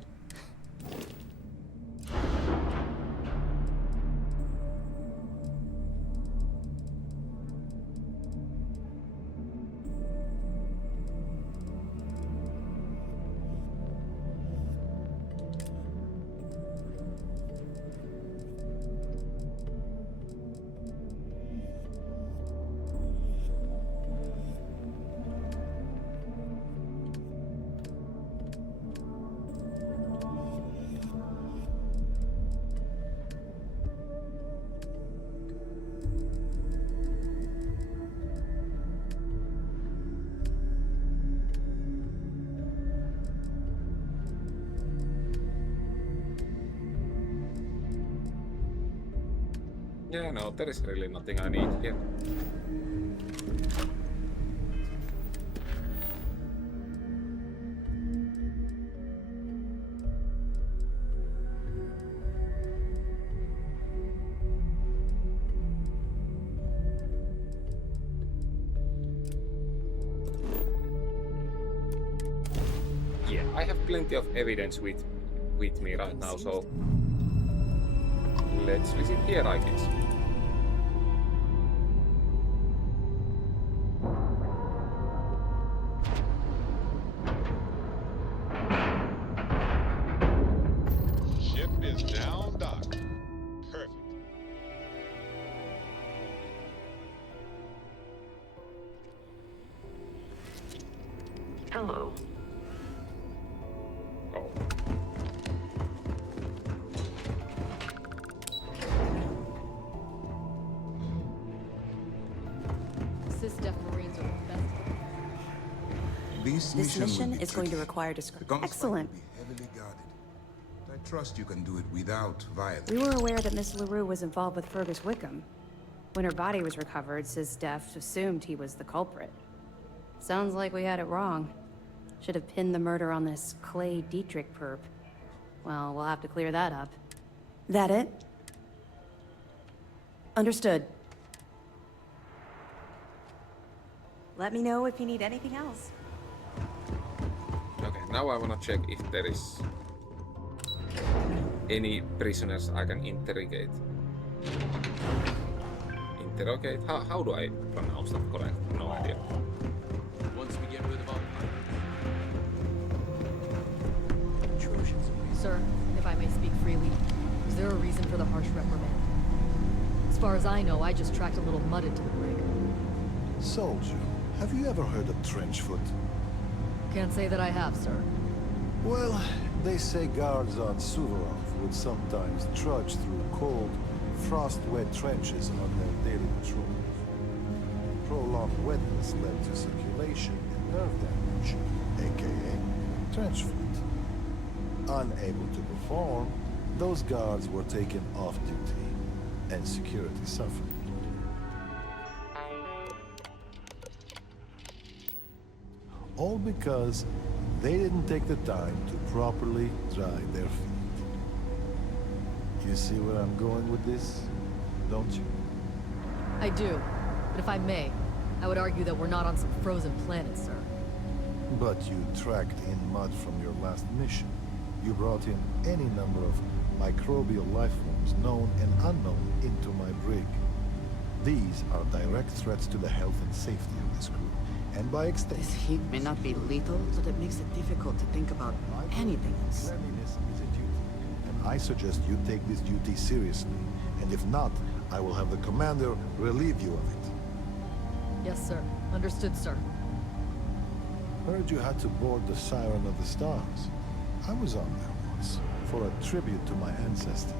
Yeah, no, there is really nothing I need here. have plenty of evidence with me right now, so let's visit here, I guess. Ship is down dock. Perfect. Hello. Oh. Sysdef Marines are the best. This mission is going to require discretion. Excellent. Heavily guarded. I trust you can do it without violence. We were aware that Miss LaRue was involved with Fergus Wickham. When her body was recovered, Sysdef assumed he was the culprit. Sounds like we had it wrong. Should have pinned the murder on this Clay Dietrich perp. Well, we'll have to clear that up. That it? Understood. Let me know if you need anything else. Okay, now I wanna check if there is any prisoners I can interrogate. Interrogate? How do I pronounce that correct? No idea. Once we get rid of all Sir, if I may speak freely, is there a reason for the harsh reprimand? As far as I know, I just tracked a little mud into the brig. Soldier, have you ever heard of trenchfoot? Can't say that I have, sir. Well, they say guards on Suvorov would sometimes trudge through cold, frost-wet trenches on their daily patrols. Prolonged wetness led to circulation and nerve damage, aka trenchfoot. Unable to perform, those guards were taken off duty, and security suffered. All because they didn't take the time to properly dry their feet. You see where I'm going with this, don't you? I do. But if I may, I would argue that we're not on some frozen planet, sir. But you tracked in mud from your last mission. You brought in any number of microbial life forms, known and unknown, into my brig. These are direct threats to the health and safety of this crew, and by extension... This heat may not be lethal, but it makes it difficult to think about anything else. Cleanliness is a duty, and I suggest you take this duty seriously, and if not, I will have the commander relieve you of it. Yes, sir. Understood, sir. Heard you had to board the Siren of the Stars. I was on there once, for a tribute to my ancestor.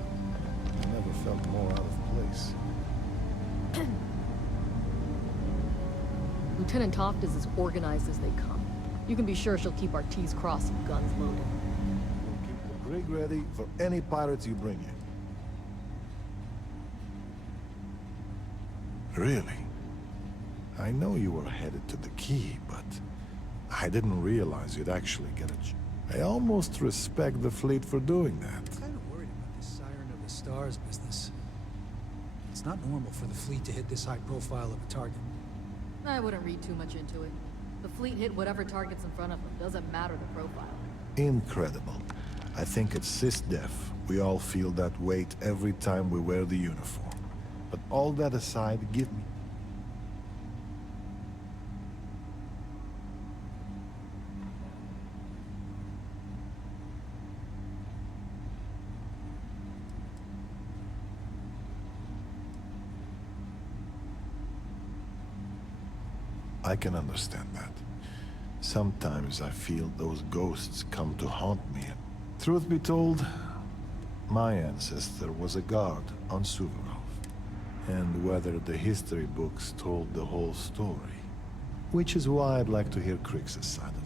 I never felt more out of place. Lieutenant Toft is as organized as they come. You can be sure she'll keep our T's crossed and guns loaded. We'll keep the brig ready for any pirates you bring in. Really? I know you were headed to the Key, but I didn't realize you'd actually get a... I almost respect the fleet for doing that. I'm kind of worried about this Siren of the Stars business. It's not normal for the fleet to hit this high profile of a target. I wouldn't read too much into it. The fleet hit whatever target's in front of them. Doesn't matter the profile. Incredible. I think at SysDef, we all feel that weight every time we wear the uniform. But all that aside, give me... I can understand that. Sometimes I feel those ghosts come to haunt me. Truth be told, my ancestor was a guard on Suvorov. And whether the history books told the whole story, which is why I'd like to hear Crix's side of it.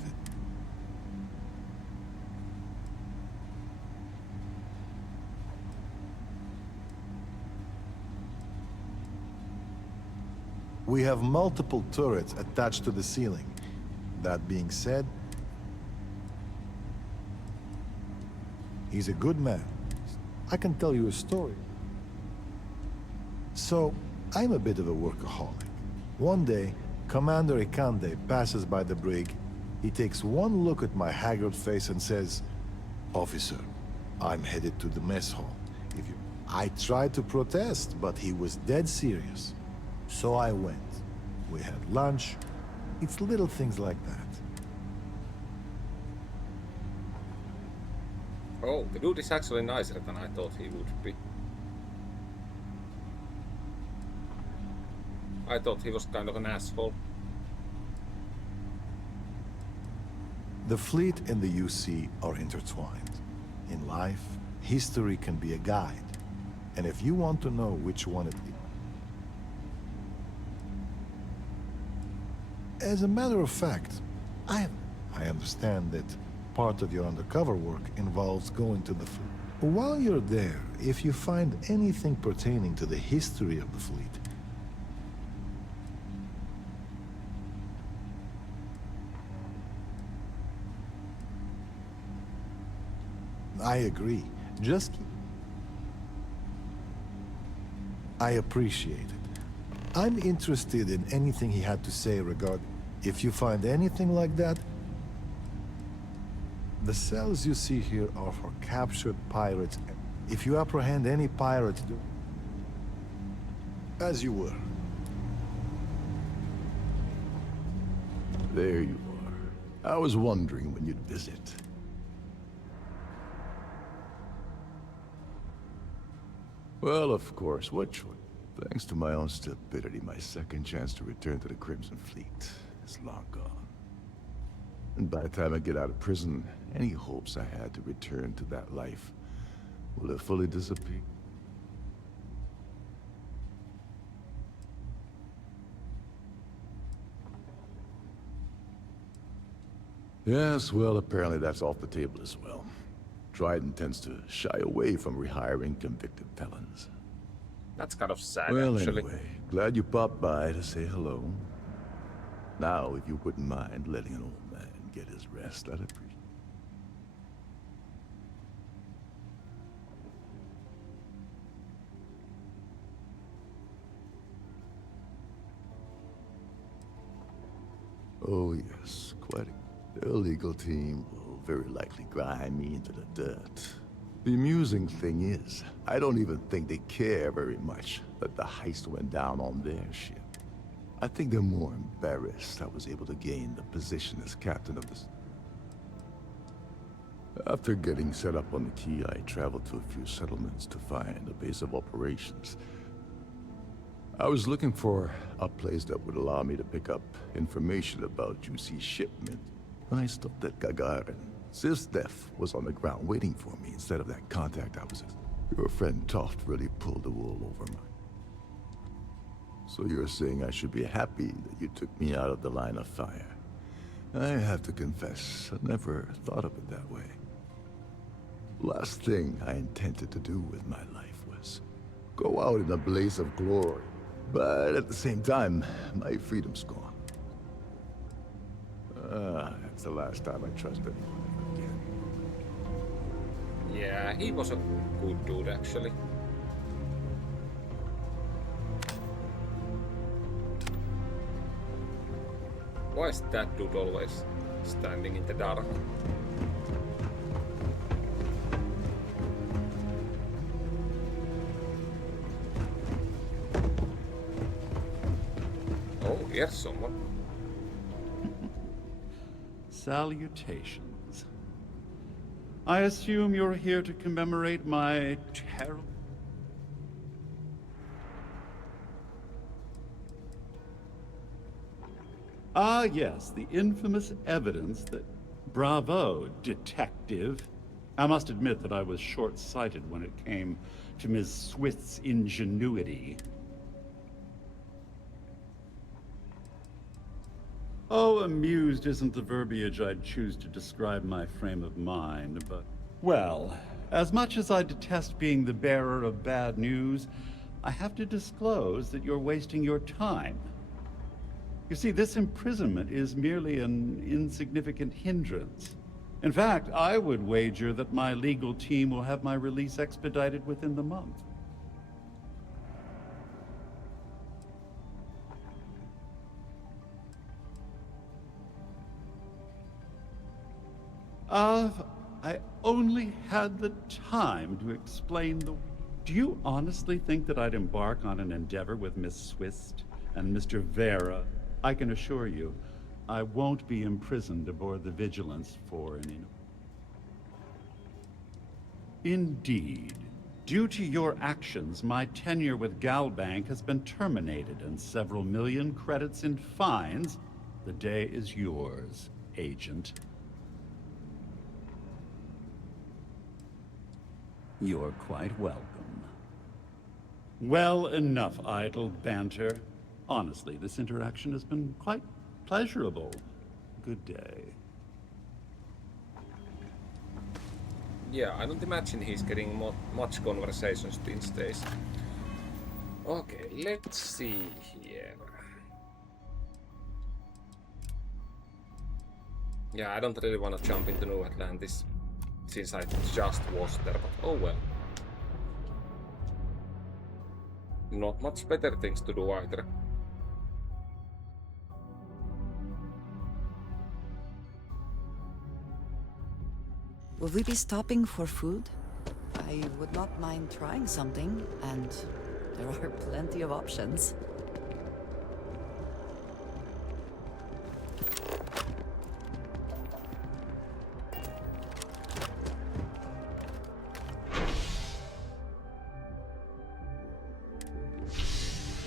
We have multiple turrets attached to the ceiling. That being said, he's a good man. I can tell you a story. So, I'm a bit of a workaholic. One day, Commander Ikande passes by the brig He takes one look at my haggard face and says, "Officer, I'm headed to the mess hall. If you..." I tried to protest, but he was dead serious. So I went. We had lunch. It's little things like that. Oh, the dude is actually nicer than I thought he would be. I thought he was kind of an asshole. The fleet and the UC are intertwined. In life, history can be a guide. And if you want to know which one it is... As a matter of fact, I understand that part of your undercover work involves going to the fleet. While you're there, if you find anything pertaining to the history of the fleet, I agree. Just keep... I appreciate it. I'm interested in anything he had to say regarding... If you find anything like that, the cells you see here are for captured pirates. If you apprehend any pirates, do as you were. There you are. I was wondering when you'd visit. Well, of course, what choice? Thanks to my own stupidity, my second chance to return to the Crimson Fleet is long gone. And by the time I get out of prison, any hopes I had to return to that life will have fully disappeared. Yes, well, apparently that's off the table as well. Trident tends to shy away from rehiring convicted felons. That's kind of sad, Well, actually. anyway, glad you popped by to say hello. Now, if you wouldn't mind letting an old man get his rest, I'd appreciate it. Oh, yes, quite a... Their legal team will very likely grind me into the dirt. The amusing thing is, I don't even think they care very much that the heist went down on their ship. I think they're more embarrassed I was able to gain the position as captain of this. After getting set up on the key, I traveled to a few settlements to find a base of operations. I was looking for a place that would allow me to pick up information about juicy shipment. When I stopped at Gagarin, Sysdef was on the ground waiting for me instead of that contact I was... Your friend Toft really pulled the wool over my... So you're saying I should be happy that you took me out of the line of fire. I have to confess, I never thought of it that way. Last thing I intended to do with my life was go out in a blaze of glory. But at the same time, my freedom's gone. That's the last time I trust anyone again. Yeah, he was a good dude, actually. Why is that dude always standing in the dark? Oh, here's someone. Salutations. I assume you're here to commemorate my terrible... Ah, yes, the infamous evidence that... Bravo, detective. I must admit that I was short-sighted when it came to Ms. Swift's ingenuity. Oh, amused isn't the verbiage I'd choose to describe my frame of mind, but... Well, as much as I detest being the bearer of bad news, I have to disclose that you're wasting your time. You see, this imprisonment is merely an insignificant hindrance. In fact, I would wager that my legal team will have my release expedited within the month. I only had the time to explain the... Do you honestly think that I'd embark on an endeavor with Miss Swist and Mr. Vera? I can assure you, I won't be imprisoned aboard the Vigilance for an... Indeed. Due to your actions, my tenure with Galbank has been terminated and several million credits in fines. The day is yours, Agent. You're quite welcome. Well, enough idle banter. Honestly, this interaction has been quite pleasurable. Good day. Yeah, I don't imagine he's getting much conversations these days. Okay, let's see here. Yeah, I don't really want to jump into New Atlantis, since I just was there, but oh well. Not much better things to do either. Will we be stopping for food? I would not mind trying something, and there are plenty of options.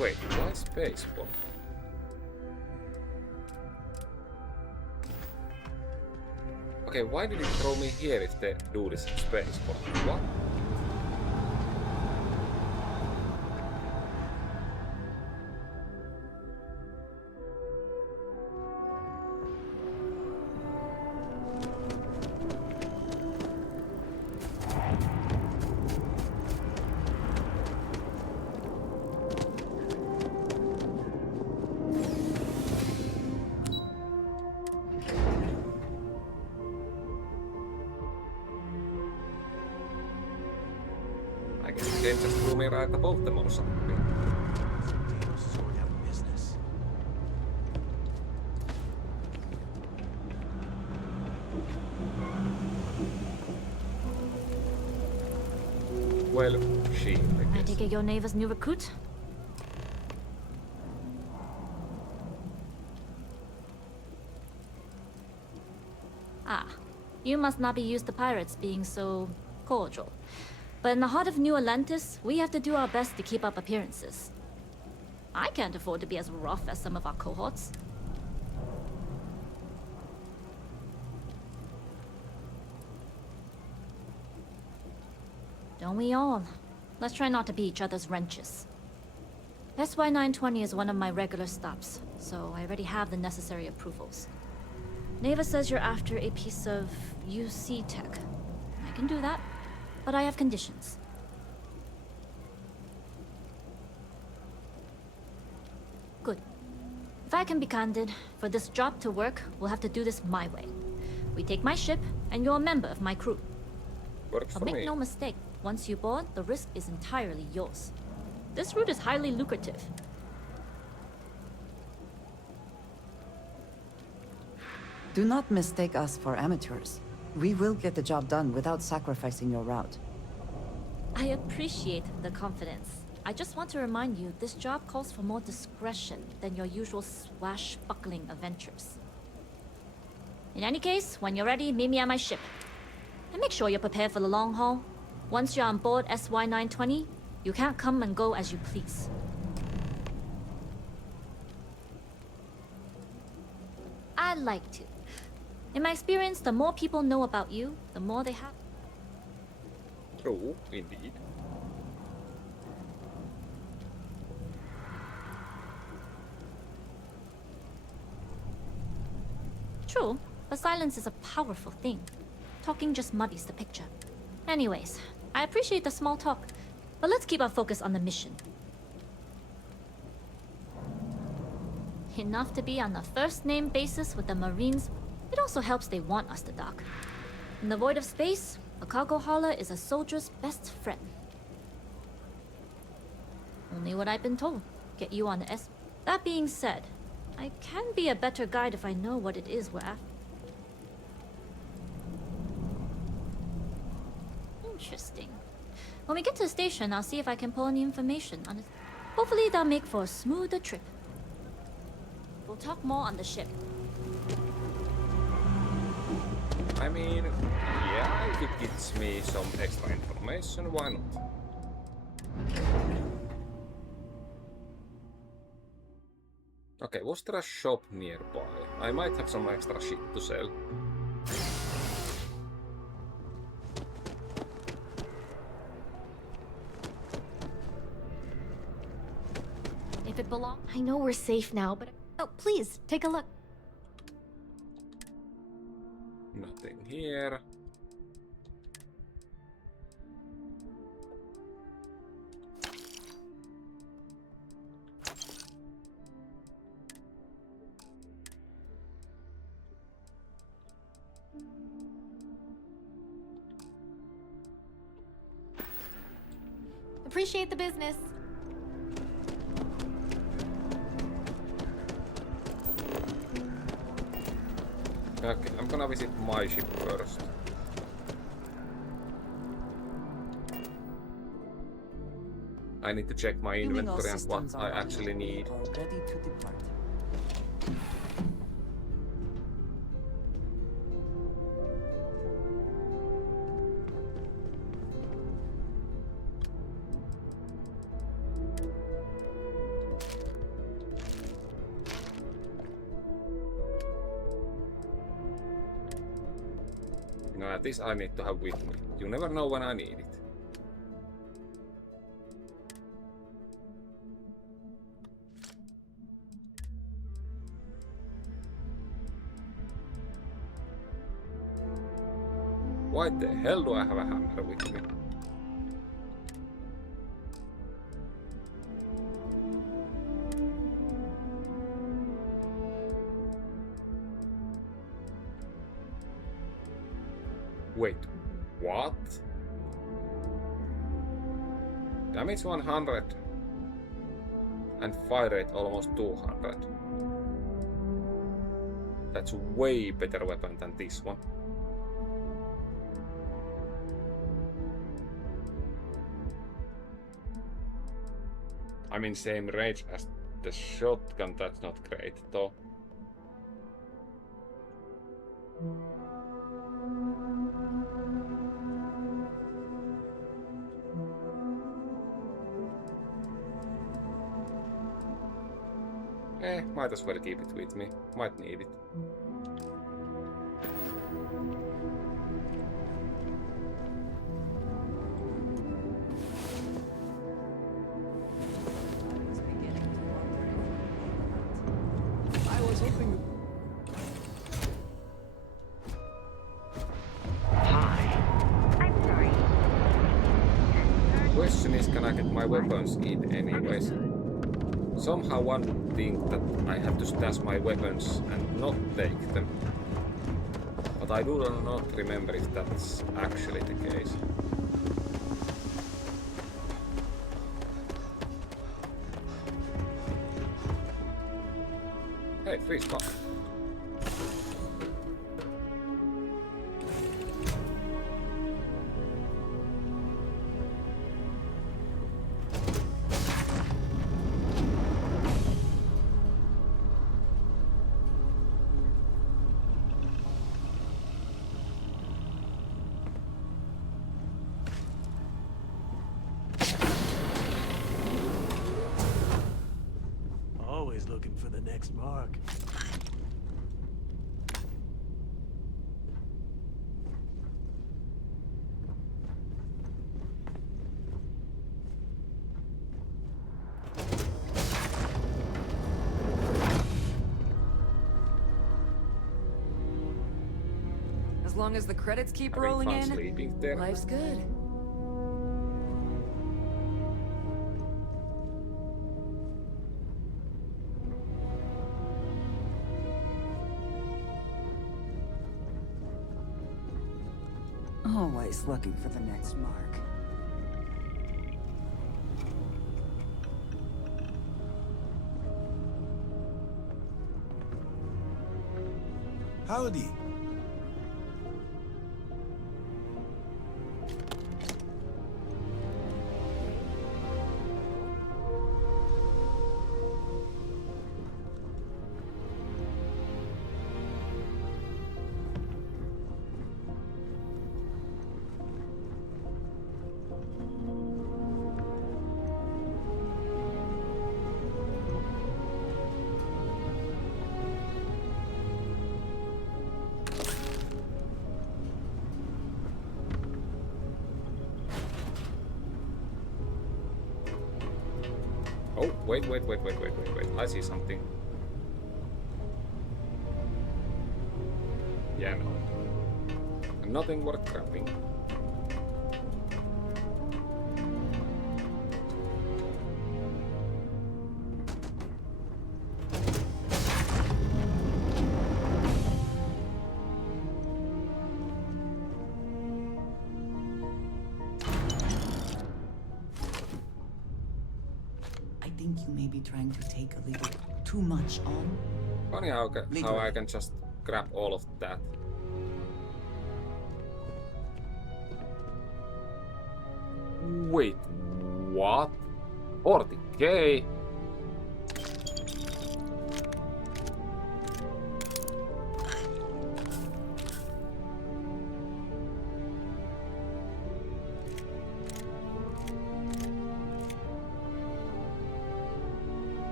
Wait, why spacebar? Okay, why did it throw me here if the dude is spacebar? What? Game just threw me right above them or something. Well, she, I guess. I take it your neighbor's new recruit? Ah, you must not be used to pirates being so cordial. But in the heart of New Atlantis, we have to do our best to keep up appearances. I can't afford to be as rough as some of our cohorts. Don't we all? Let's try not to be each other's wrenches. SY-920 is one of my regular stops, so I already have the necessary approvals. Neva says you're after a piece of UC tech. I can do that. But I have conditions. Good. If I can be candid, for this job to work, we'll have to do this my way. We take my ship, and you're a member of my crew. Works But for make me. no mistake, once you board, the risk is entirely yours. This route is highly lucrative. Do not mistake us for amateurs. We will get the job done without sacrificing your route. I appreciate the confidence. I just want to remind you, this job calls for more discretion than your usual swashbuckling adventures. In any case, when you're ready, meet me at my ship. And make sure you're prepared for the long haul. Once you're on board SY-920, you can't come and go as you please. I'd like to. In my experience, the more people know about you, the more they have. True, indeed. True, but silence is a powerful thing. Talking just muddies the picture. Anyways, I appreciate the small talk, but let's keep our focus on the mission. Enough to be on a first-name basis with the Marines. It also helps they want us to dock. In the void of space, a cargo hauler is a soldier's best friend. Only what I've been told. Get you on the S. That being said, I can be a better guide if I know what it is we're after. Interesting. When we get to the station, I'll see if I can pull any information on it. Hopefully that'll make for a smoother trip. We'll talk more on the ship. I mean, yeah, if it gives me some extra information, why not? Okay, was there a shop nearby? I might have some extra shit to sell. If it belongs... I know we're safe now, but... Oh, please, take a look. Nothing here. Appreciate the business. Okay, I'm gonna visit my ship first. I need to check my inventory and what I actually need. Ready to depart. You know, this I need to have with me. You never know when I need it. Why the hell do I have a hammer with me? Wait, what? Damage 100 and fire rate almost 200. That's way better weapon than this one. I mean, same range as the shotgun, that's not great though. Might as well keep it with me. Might need it. I was hoping... Question is, can I get my weapons in anyways? Somehow one think that I have to stash my weapons and not take them. But I do not remember if that's actually the case. Hey, free spot. Always looking for the next mark. As long as the credits keep rolling in, life's good. Always looking for the next mark. Howdy. Wait. I see something. Yeah, no. Nothing worth grabbing. I think you may be trying to take a little too much on. Funny how I can just grab all of that. Wait, what? 40k?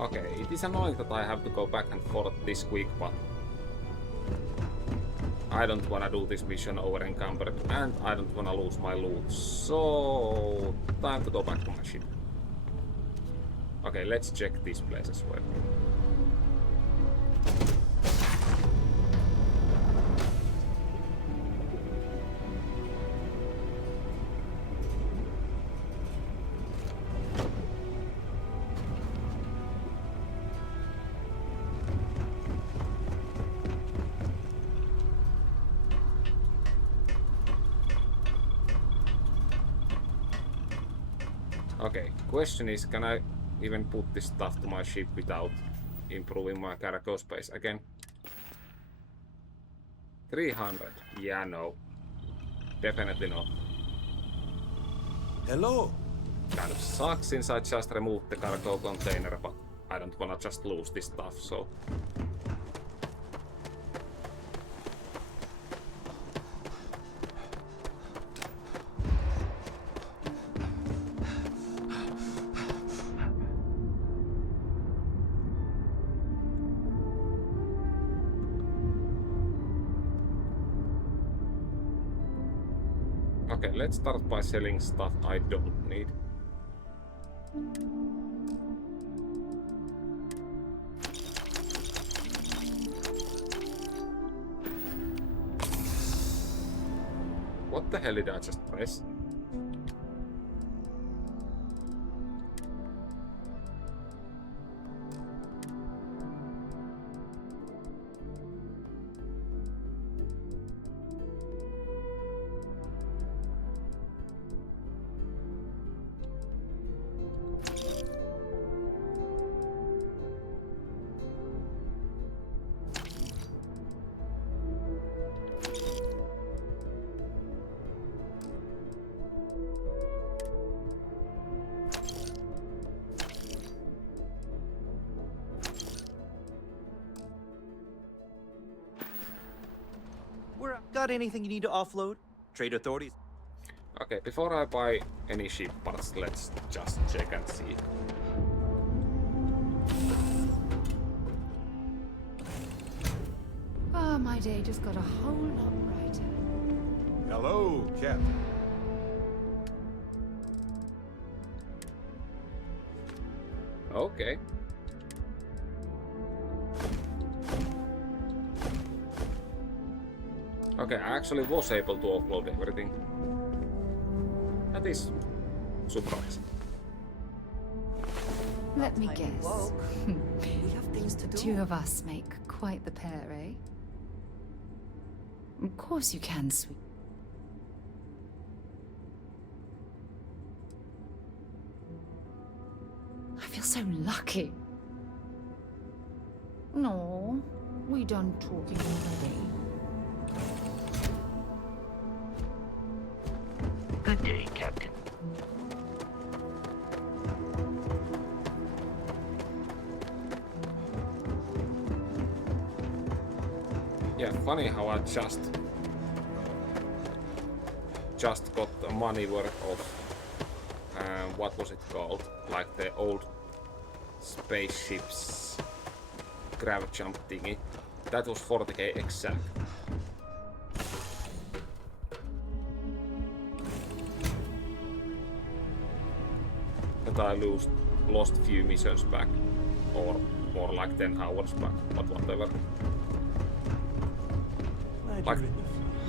Okay, it is annoying that I have to go back and forth this quick, but I don't wanna do this mission over encumbered, and I don't wanna lose my loot, so time to go back to my ship. Okay, let's check this place as well. Okay, question is, can I even put this stuff to my ship without improving my cargo space again? 300. Yeah, no. Definitely not. Hello? Kind of sucks since I just removed the cargo container, but I don't wanna just lose this stuff, so... Okay, let's start by selling stuff I don't need. What the hell did I just press? Got anything you need to offload? Trade authorities. Okay, before I buy any ship parts, let's just check and see. Oh, my day just got a whole lot brighter. Hello, Captain. Okay. Okay, I actually was able to offload everything. That is surprising. Let me guess. We have things to do. Two of us make quite the pair, eh? Of course you can, sweet. I feel so lucky. No, we done talking already. Good day, Captain. Yeah, funny how I just got the money worth of what was it called? Like the old spaceships grav jump thingy. That was 40k exact. But I lost few missions back, or more like 10 hours back, but whatever. Like,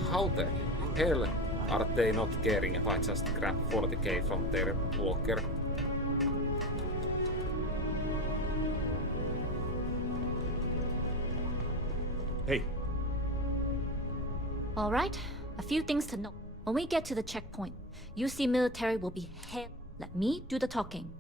how the hell are they not caring if I just grab 40k from their locker? Hey. All right, a few things to note. When we get to the checkpoint, UC military will be hell. Let me do the talking.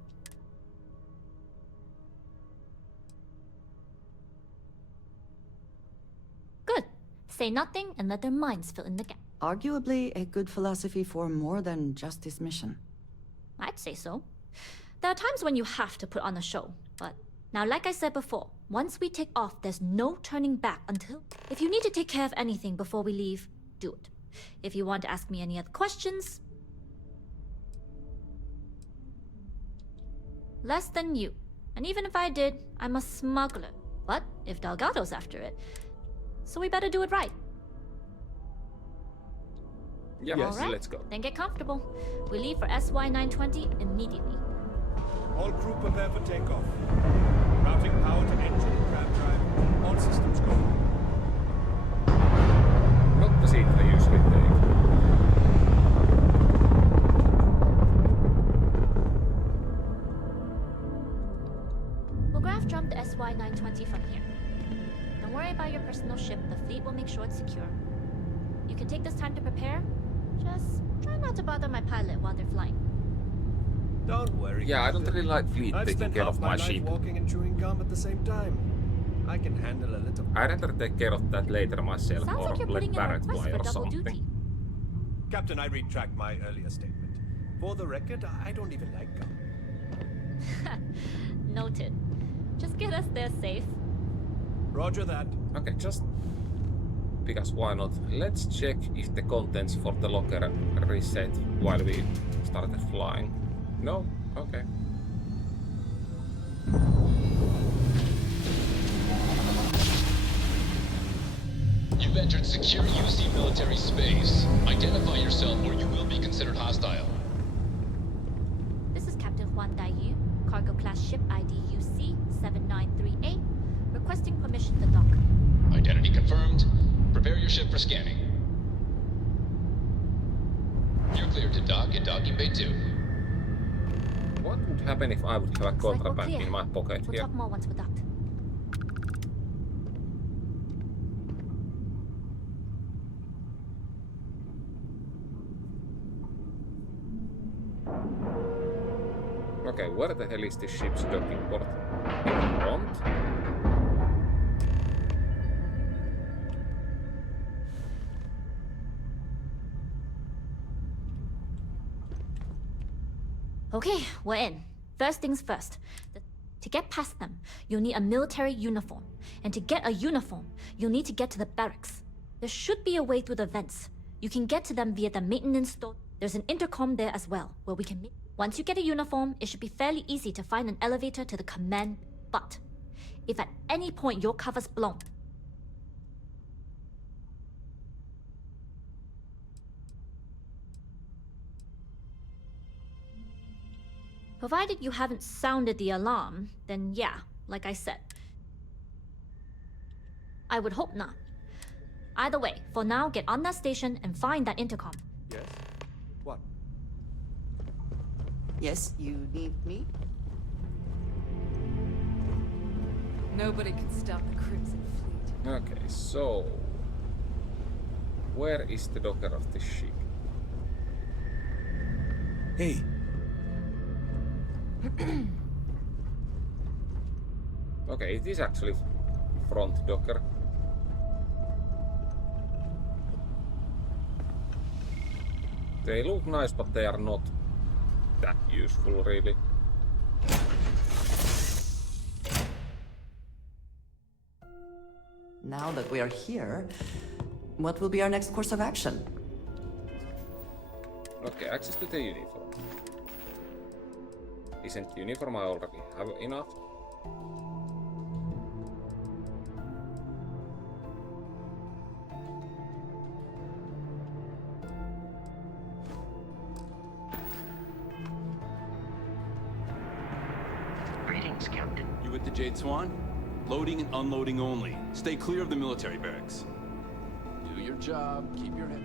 Good. Say nothing and let their minds fill in the gap. Arguably a good philosophy for more than just this mission. I'd say so. There are times when you have to put on a show, but now, like I said before, once we take off, there's no turning back until... If you need to take care of anything before we leave, do it. If you want to ask me any other questions... Less than you. And even if I did, I'm a smuggler. But if Delgado's after it, so we better do it right. Yeah, yes, right, let's go. Then get comfortable. We leave for SY-920 immediately. All crew prepare for takeoff. Routing power to engine and cab drive. All systems go. Not the seat I usually take. We'll graph jump the SY-920 from here. Don't worry about your personal ship. The fleet will make sure it's secure. You can take this time to prepare. Just try not to bother my pilot while they're flying. Don't worry. Yeah, I don't really like fleet taking care of my ship. Walking and chewing gum at the same time. I can handle a little. I'd rather take care of that later myself. Sounds or like you're let putting in a Barrett request fly for or double something. duty. Captain, I retract my earlier statement. For the record, I don't even like gum. Noted. Just get us there safe. Roger that. Okay, just because why not? Let's check if the contents for the locker reset while we started flying. No? Okay. You've entered secure UC military space. Identify yourself or you will be considered hostile. This is Captain Juan Daiyu, cargo class ship ID UC 7938, requesting permission to dock. Identity confirmed. Prepare your ship for scanning. You're cleared to dock in docking bay 2. What would happen if I would have a contraband in my pocket We'll here? talk more once we're docked. Okay, where the hell is this ship's docking port? In front? Okay, we're in. First things first. To get past them, you'll need a military uniform. And to get a uniform, you'll need to get to the barracks. There should be a way through the vents. You can get to them via the maintenance store. There's an intercom there as well, where we can meet. Once you get a uniform, it should be fairly easy to find an elevator to the command. But if at any point your cover's blown, provided you haven't sounded the alarm, then yeah, like I said. I would hope not. Either way, for now, get on that station and find that intercom. Yes? What? Yes, you need me? Nobody can stop the Crimson Fleet. Okay, so... where is the docker of this ship? Hey. Okay, it is actually front docker. They look nice, but they are not that useful, really. Now that we are here, what will be our next course of action? Okay, access to the uniform. Isn't uniform I already have enough? Greetings, Captain. You with the Jade Swan? Loading and unloading only. Stay clear of the military barracks. Do your job, keep your head...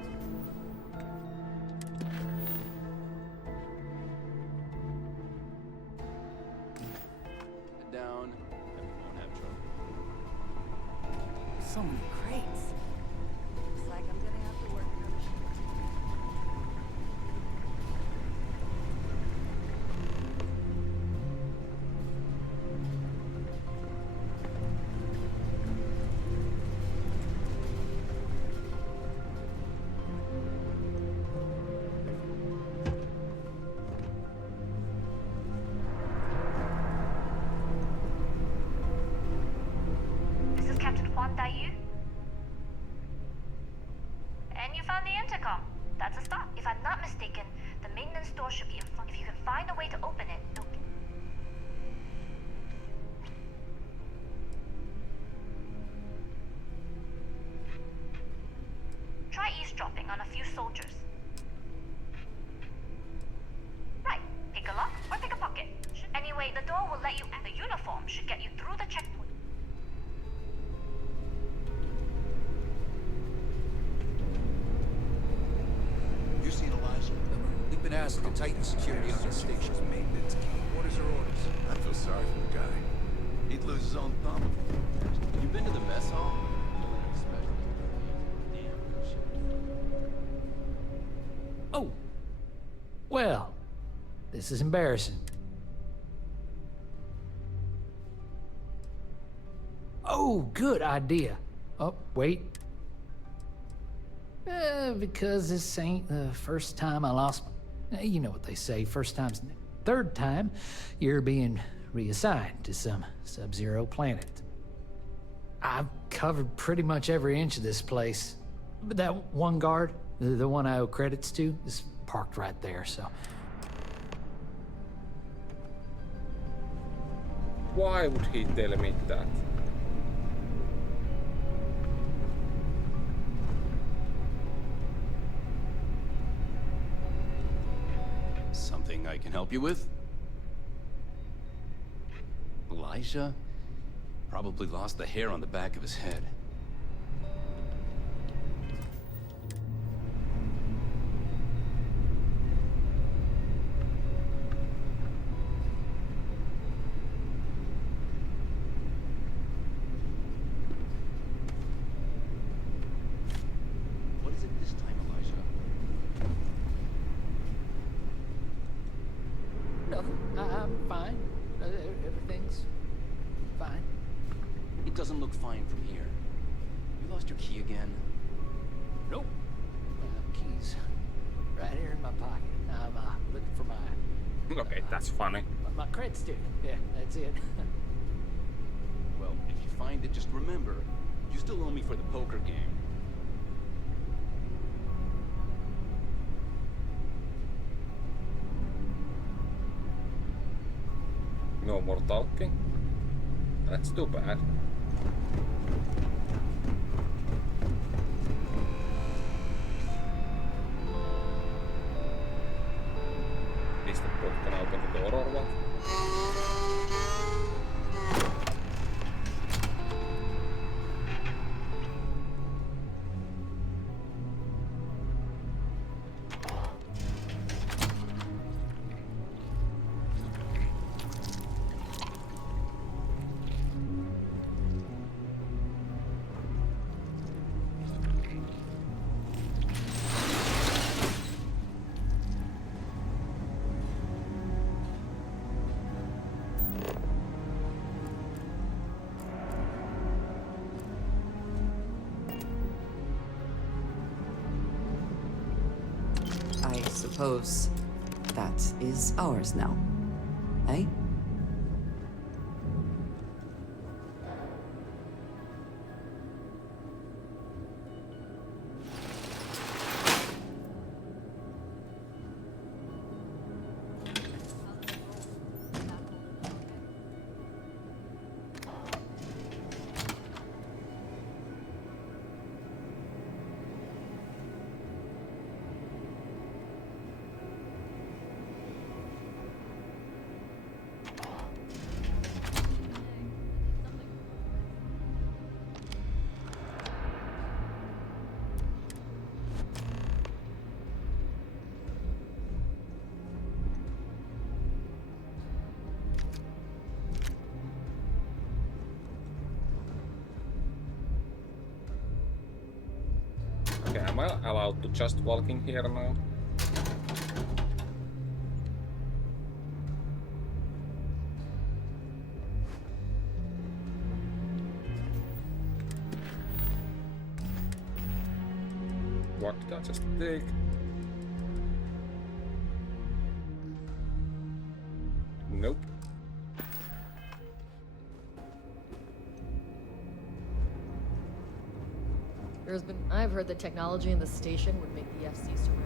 down, and we won't have trouble. So many crates. Looks like I'm gonna have to work another shift. This is Captain Huan Daiyu. And you found the intercom. That's a start. If I'm not mistaken, the maintenance door should be in front. If you can find a way to open it, try eavesdropping on a few soldiers. Right. Pick a lock or pick a pocket. Anyway, the door will let you, and the uniform should get you through the checkpoint. You seen Elijah? We've been asked to tighten security on the station's maintenance. What is her orders? I feel sorry for the guy. He'd lose his own thumb. You been to the mess hall? Oh! Well, this is embarrassing. Oh, good idea. Oh, wait. Because this ain't the first time I lost my... You know what they say, first time's the third time, you're being reassigned to some sub-zero planet. I've covered pretty much every inch of this place. But that one guard, the one I owe credits to, is parked right there, so... Why would he tell me that? Something I can help you with? Elijah? Probably lost the hair on the back of his head. What is it this time, Elijah? No, I'm fine. Everything's fine. It doesn't look fine from here. You lost your key again? Nope. Keys. Right here in my pocket. I'm looking for my... Okay, that's funny. My credit stick. Yeah, that's it. Well, if you find it, just remember, you still owe me for the poker game. No more talking? That's too bad. Is the book gonna open the door or what? I suppose that is ours now. Eh? allowed to just walk in here now? What did I just take? Nope. I've heard the technology in the station would make the FC surrender.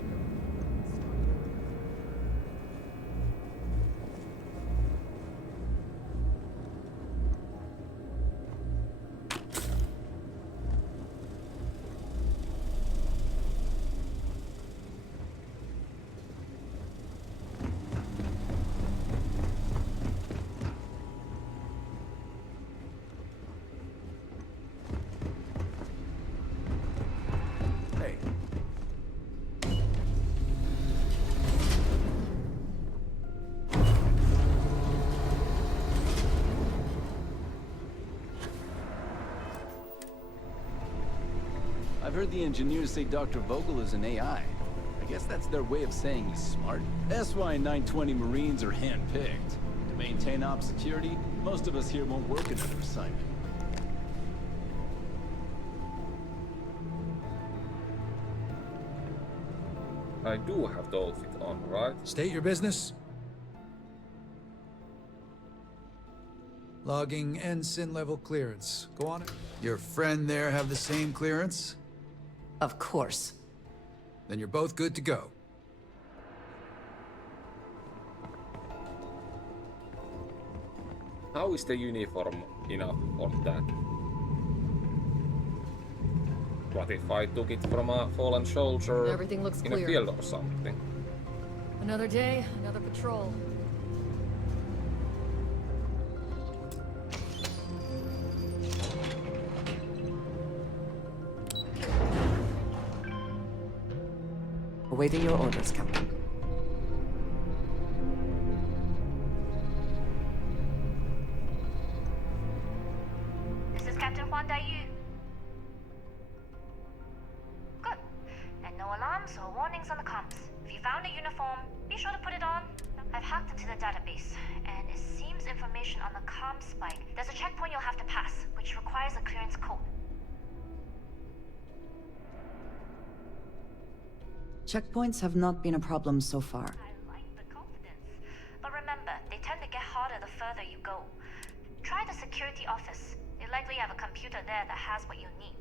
I've heard the engineers say Dr. Vogel is an AI. I guess that's their way of saying he's smart. That's why 920 Marines are handpicked. To maintain op security, most of us here won't work another assignment. I do have the outfit on, right? State your business. Logging ensign level clearance. Go on. Your friend there have the same clearance? Of course. Then you're both good to go. How is the uniform enough for that? What if I took it from a fallen soldier Everything looks in clear. a field or something? Another day, another patrol. Awaiting your orders, Captain. This is Captain Huan Daiyu. Good. And no alarms or warnings on the comms. If you found a uniform, be sure to put it on. I've hacked into the database, and it seems information on the comm spike. There's a checkpoint you'll have to pass, which requires a clearance code. Checkpoints have not been a problem so far. I like the confidence. But remember, they tend to get harder the further you go. Try the security office. They likely have a computer there that has what you need.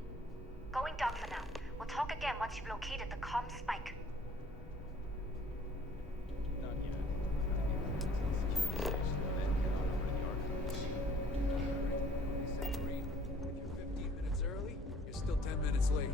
Going dark for now. We'll talk again once you've located the comm spike. If you're 15 minutes early, you're still 10 minutes late.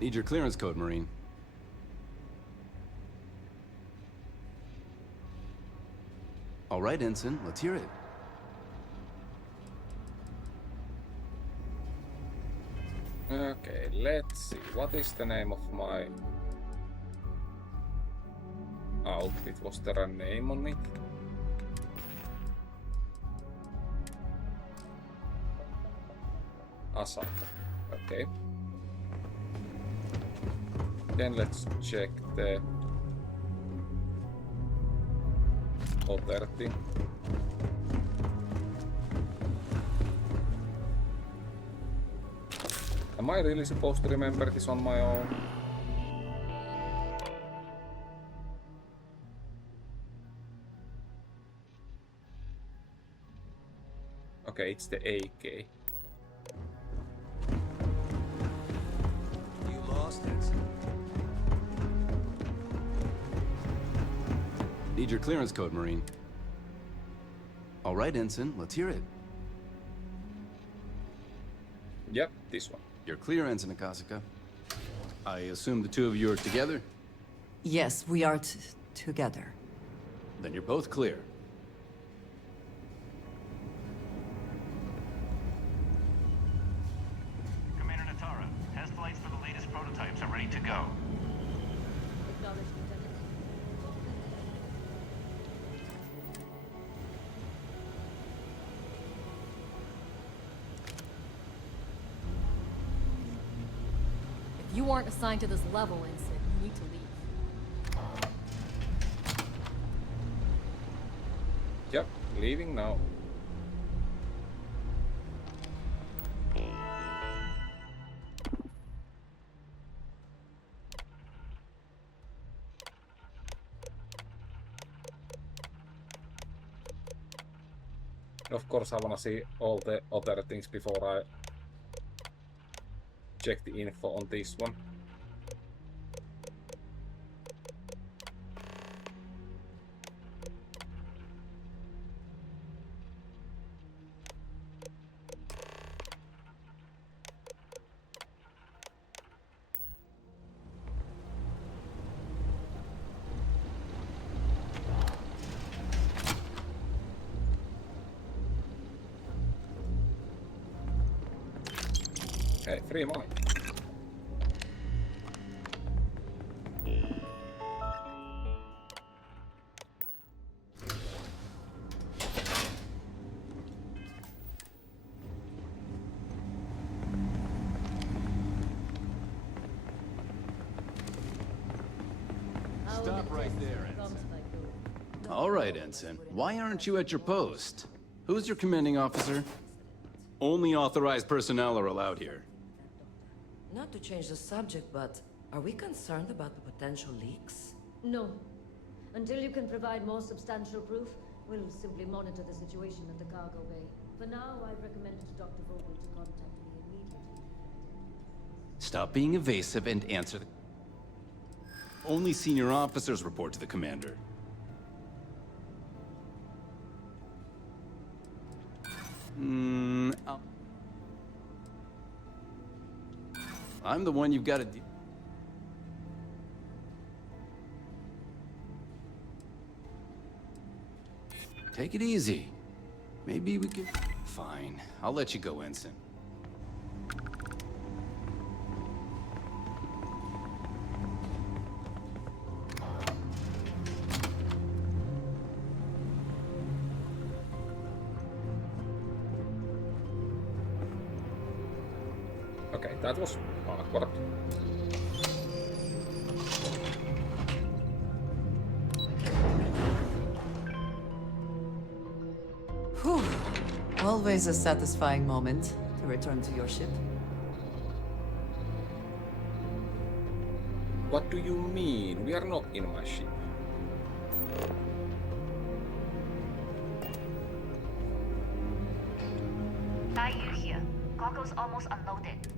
Need your clearance code, Marine. All right, Ensign, let's hear it. Okay, let's see. What is the name of my outfit? Was there a name on it? Asaka. Okay. Then let's check the other thing. Am I really supposed to remember this on my own? Okay, it's the AK. You lost it. Need your clearance code, Marine. All right, Ensign, let's hear it. Yep, this one. You're clear, Ensign Akasaka. I assume the two of you are together? Yes, we are together. Then you're both clear. Commander Natara, test flights for the latest prototypes are ready to go. Acknowledged, Lieutenant. If you aren't assigned to this level, Ensign, you need to leave. Yep, leaving now. Of course, I wanna see all the other things before I check the info on this one. Okay, free money. Stop right there, Ensign. All right, Ensign. Why aren't you at your post? Who's your commanding officer? Only authorized personnel are allowed here. Not to change the subject, but are we concerned about the potential leaks? No. Until you can provide more substantial proof, we'll simply monitor the situation at the cargo bay. For now, I've recommended to Dr. Vogel to contact me immediately. Stop being evasive and answer the... Only senior officers report to the commander. I'm the one you've got to... Take it easy. Maybe we can... Fine. I'll let you go, Ensign. Okay, that was awkward. Whew. Always a satisfying moment to return to your ship. What do you mean? We are not in my ship. Daiyu here. Cargo's almost unloaded.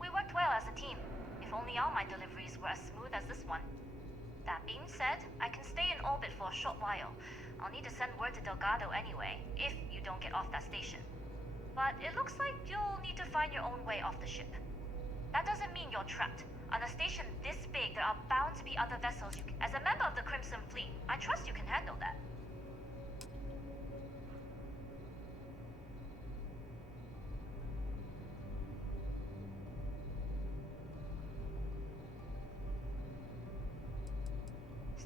We worked well as a team. If only all my deliveries were as smooth as this one. That being said, I can stay in orbit for a short while. I'll need to send word to Delgado anyway, if you don't get off that station. But it looks like you'll need to find your own way off the ship. That doesn't mean you're trapped. On a station this big, there are bound to be other vessels As a member of the Crimson Fleet, I trust you can handle that.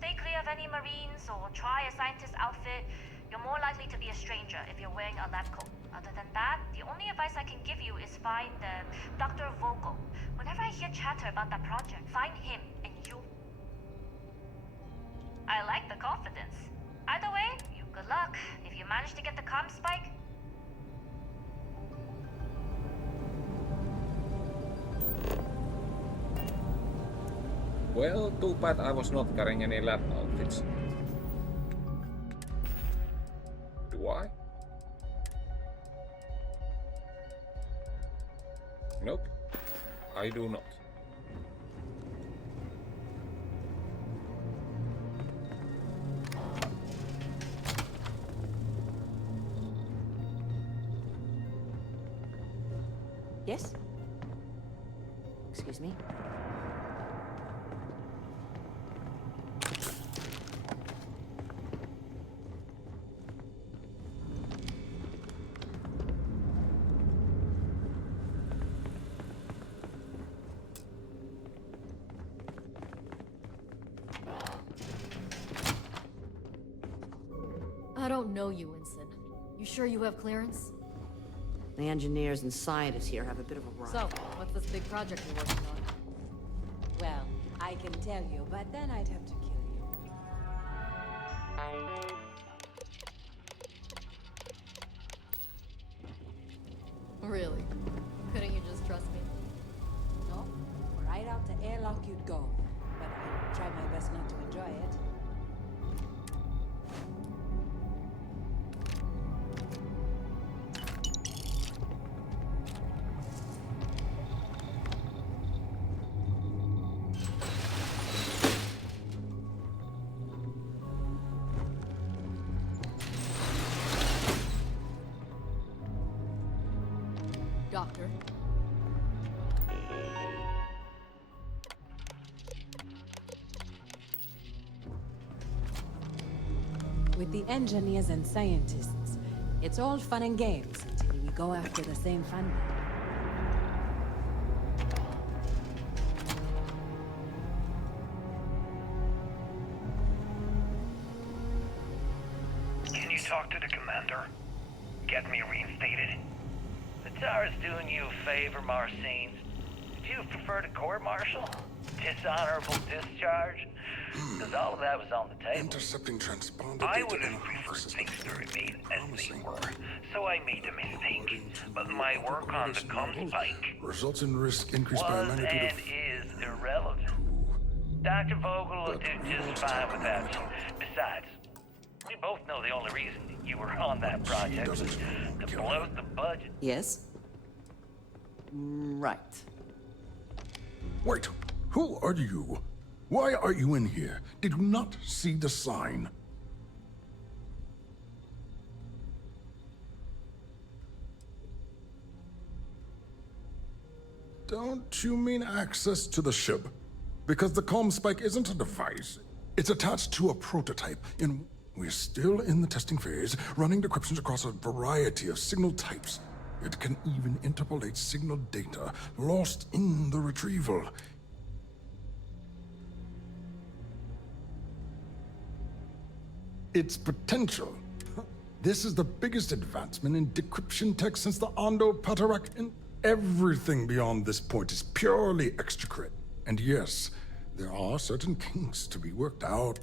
Stay clear of any Marines or try a scientist outfit. You're more likely to be a stranger if you're wearing a lab coat. Other than that, the only advice I can give you is find Dr. Vogel. Whenever I hear chatter about that project, find him and you. I like the confidence. Either way, you good luck. If you manage to get the comm spike, Well, too bad I was not carrying any lab outfits. Do I? Nope, I do not. Yes? Excuse me? I don't know you, Winston. You sure you have clearance? The engineers and scientists here have a bit of a run. So, what's this big project you're working on? Well, I can tell you, but then I'd have to kill you. Really? Couldn't you just trust me? No, right out the airlock you'd go. But I try my best not to enjoy it. Doctor? With the engineers and scientists, it's all fun and games until we go after the same funding. Can you talk to the commander? Get me reinstated? The tower's doing you a favor, Marcine. Would you prefer to court-martial? Dishonorable discharge? Because all of that was on the table. Intercepting transponder I data would in have a preferred system. things to remain as they were, so I made a mistake. But my work on the Comm spike Results in risk increased by a was magnitude and of... is irrelevant. Dr. Vogel will do just fine without you. Besides, we both know the only reason you were on that project was to bloat the budget. Yes? Right. Wait, who are you? Why are you in here? Did you not see the sign? Don't you mean access to the ship? Because the comm spike isn't a device. It's attached to a prototype. And we're still in the testing phase, running decryptions across a variety of signal types. It can even interpolate signal data lost in the retrieval. Its potential. This is the biggest advancement in decryption tech since the Ondo Patarak, and everything beyond this point is purely extricate. And yes, there are certain kinks to be worked out.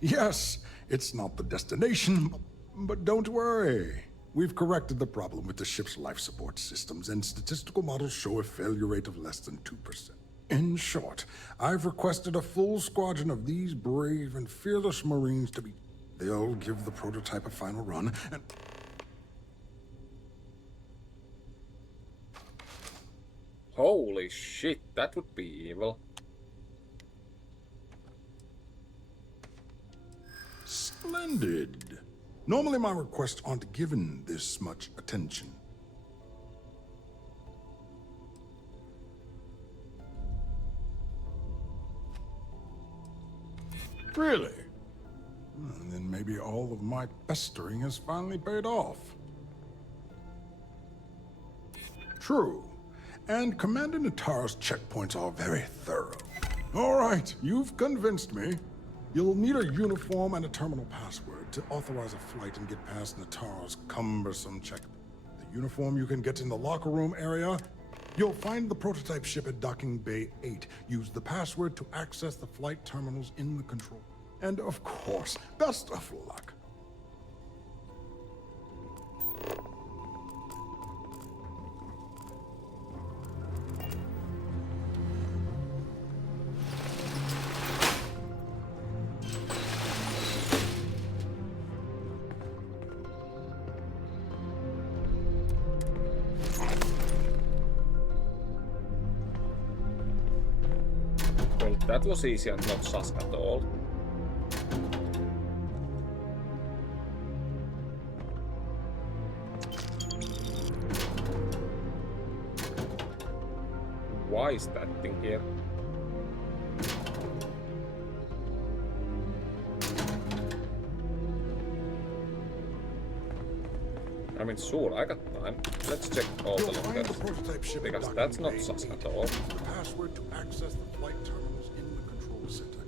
Yes, it's not the destination, but don't worry. We've corrected the problem with the ship's life support systems, and statistical models show a failure rate of less than 2%. In short, I've requested a full squadron of these brave and fearless Marines to be... They'll give the prototype a final run, and... Holy shit, that would be evil. Splendid. Normally my requests aren't given this much attention. Really? Then maybe all of my pestering has finally paid off. True. And Commander Natara's checkpoints are very thorough. All right, you've convinced me. You'll need a uniform and a terminal password to authorize a flight and get past Natara's cumbersome checkpoint. The uniform you can get in the locker room area. You'll find the prototype ship at Docking Bay 8. Use the password to access the flight terminals in the control. And of course, best of luck. Well, that was easy and not sus at all. Why is that thing here? I mean, sure, I got time. Let's check all the lockers. Because that's not sus at all. The password to access the flight terminals in the control center.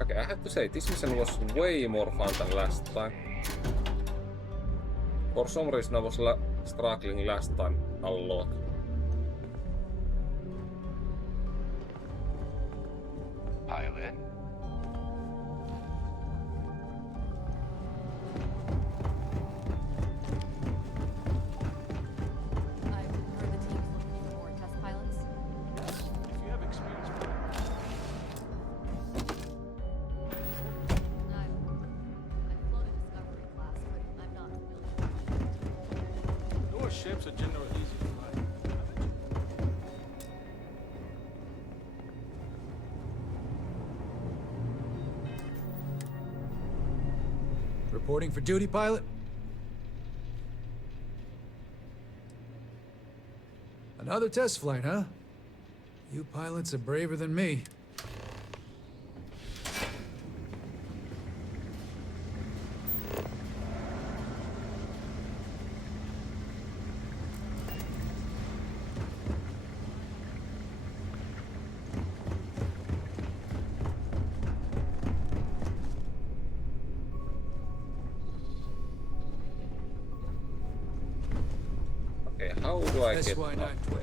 Okay, I have to say, this mission was way more fun than last time. For some reason I was struggling last time a lot. Pilot? I've heard the team's looking for more test pilots. If you have experience with I've flown a Discovery class, but I'm not familiar. Your ships are generally easy to fly. Reporting for duty, pilot? Another test flight, huh? You pilots are braver than me. Okay, how do I That's get why up not there?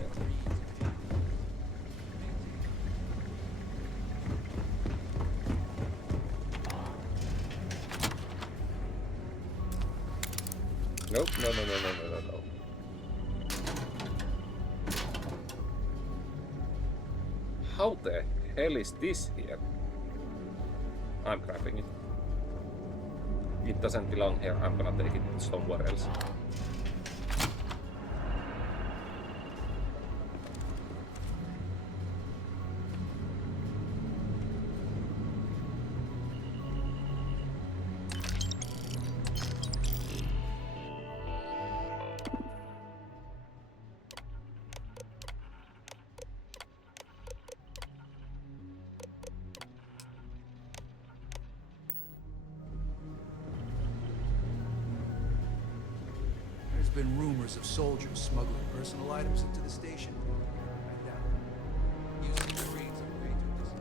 Nope, no. How the hell is this here? I'm grabbing it. It doesn't belong here, I'm gonna take it somewhere else. There's been rumors of soldiers smuggling personal items into the station. I doubt it. Using the Marines agreed to this.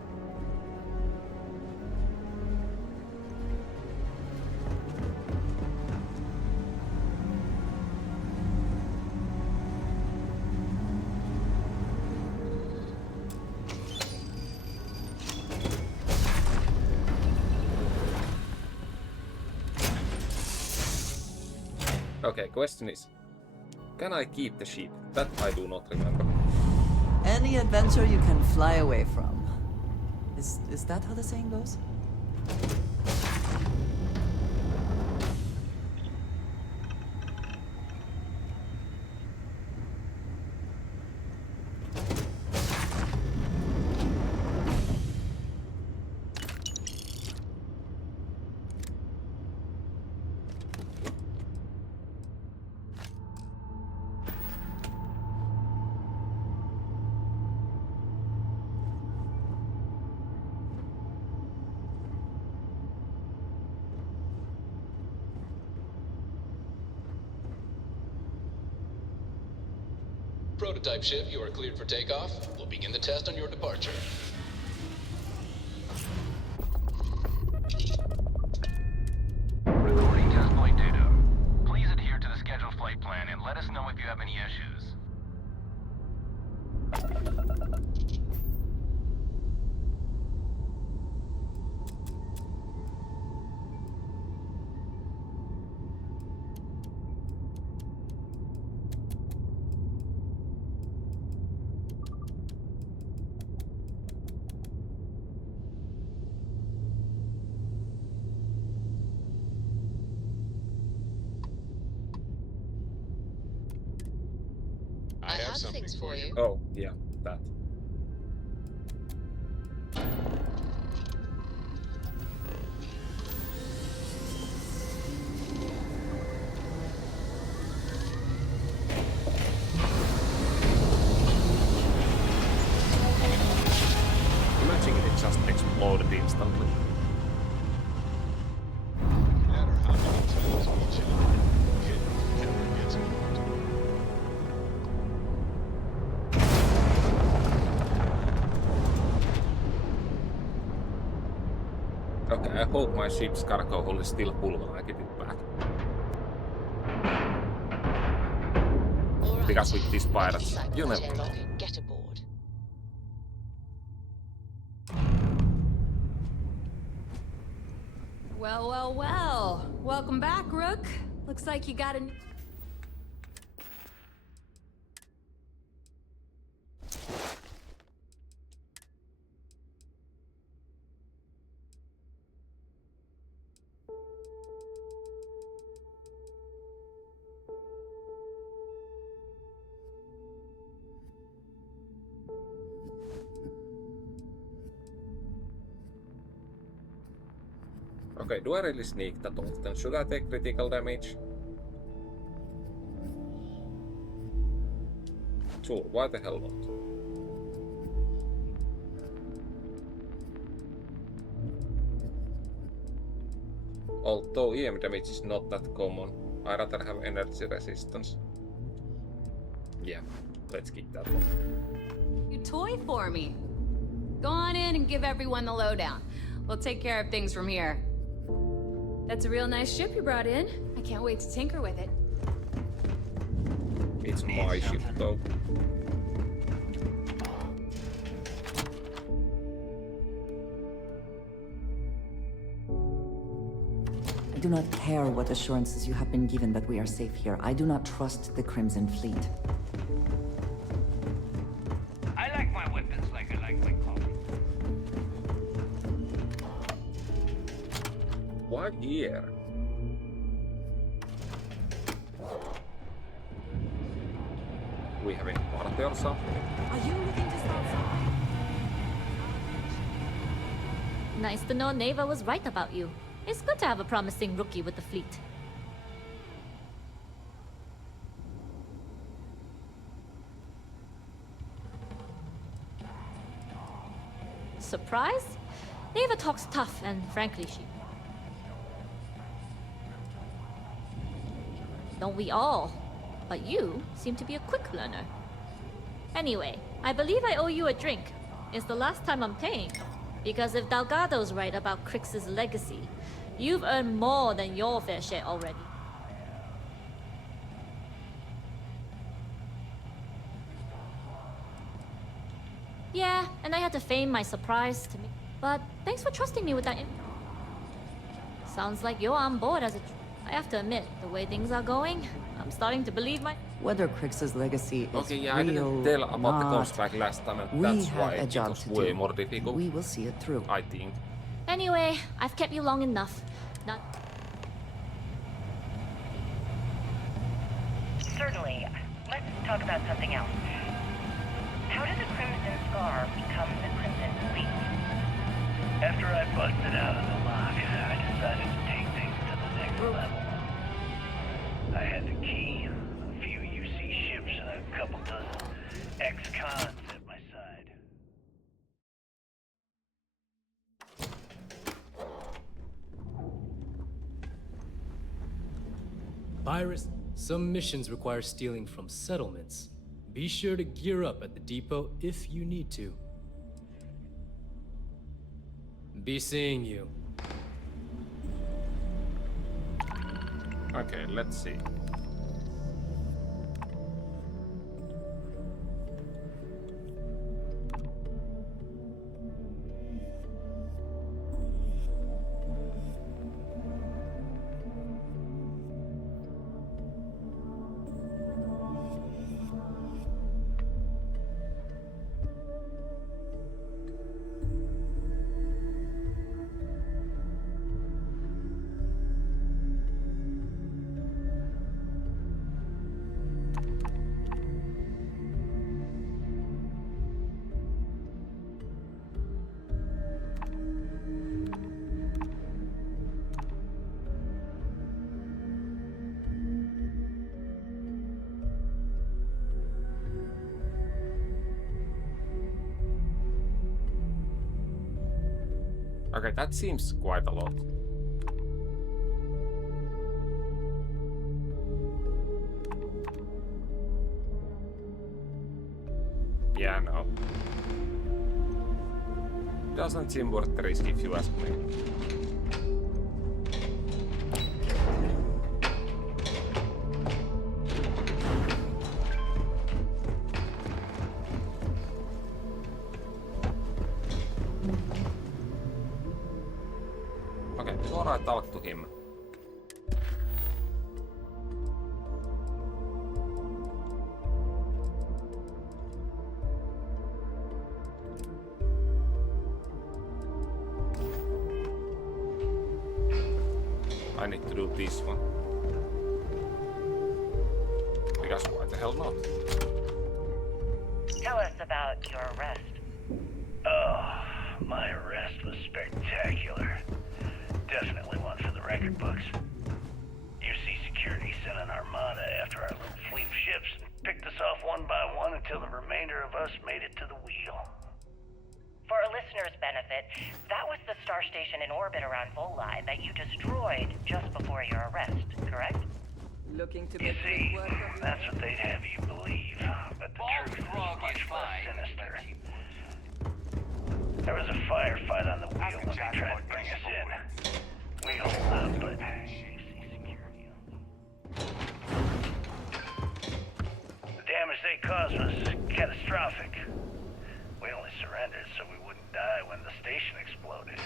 Okay, question is, can I keep the ship? That I do not remember. Any adventure you can fly away from. Is that how the saying goes? Prototype ship, you are cleared for takeoff. We'll begin the test on your departure. Recording test flight data. Please adhere to the scheduled flight plan and let us know if you have any issues. I have things for you. Oh, yeah, that. Imagine it just exploded instantly. No matter how many times we challenge, it never gets old. Okay, I hope my ship's cargo hold is still full when I get it back. Because with these pirates, you never know. Get aboard. Well, well, well. Welcome back, Rook. Looks like you got a... Okay, do I really sneak that often? Should I take critical damage? Sure, why the hell not? Although EM damage is not that common, I rather have energy resistance. Yeah, let's keep that one. You toy for me. Go on in and give everyone the lowdown. We'll take care of things from here. That's a real nice ship you brought in. I can't wait to tinker with it. It's my ship though. I do not care what assurances you have been given that we are safe here. I do not trust the Crimson Fleet. I like my weapons like I like my coffee. Why here? We have a party or something? Are you looking to start something? Nice to know Neva was right about you. It's good to have a promising rookie with the fleet. Surprise? Neva talks tough, and frankly, she... Don't we all? But you seem to be a quick learner. Anyway, I believe I owe you a drink. It's the last time I'm paying. Because if Delgado's right about Crix's legacy, you've earned more than your fair share already. Yeah, and I had to feign my surprise to me. But thanks for trusting me with that info. Sounds like you're on board as a... I have to admit, the way things are going, I'm starting to believe my... Whether Crix's legacy is Okay, yeah, real I didn't tell about the not, Comspec last time, and we that's have why a it job was to way do. more difficult. We will see it through. I think. Anyway, I've kept you long enough. Not... Certainly. Let's talk about something else. How did the Crimson Scar become the Crimson Fleet? After I busted out of the lock, I decided to take things to the next level. I had the key, a few UC ships, and a couple dozen ex-cons at my side. Virus, some missions require stealing from settlements. Be sure to gear up at the depot if you need to. Be seeing you. Okay, let's see. Okay, that seems quite a lot. Yeah, no. Doesn't seem worth the risk if you ask me. Okay, before I talk to him. I need to do this one. Because why the hell not? Tell us about your arrest. Oh, my arrest was spectacular. Definitely one for the record books. UC Security sent an armada after our little fleet of ships and picked us off one by one until the remainder of us made it to the wheel. For our listeners' benefit, that was the star station in orbit around Voli that you destroyed just before your arrest, correct? Looking to You make see, quick work of that's what they'd have you believe. But the truth is much less sinister. There was a firefight on the wheel when they tried to bring us in. We hold up, but the damage they caused was catastrophic. We only surrendered so we wouldn't die when the station exploded.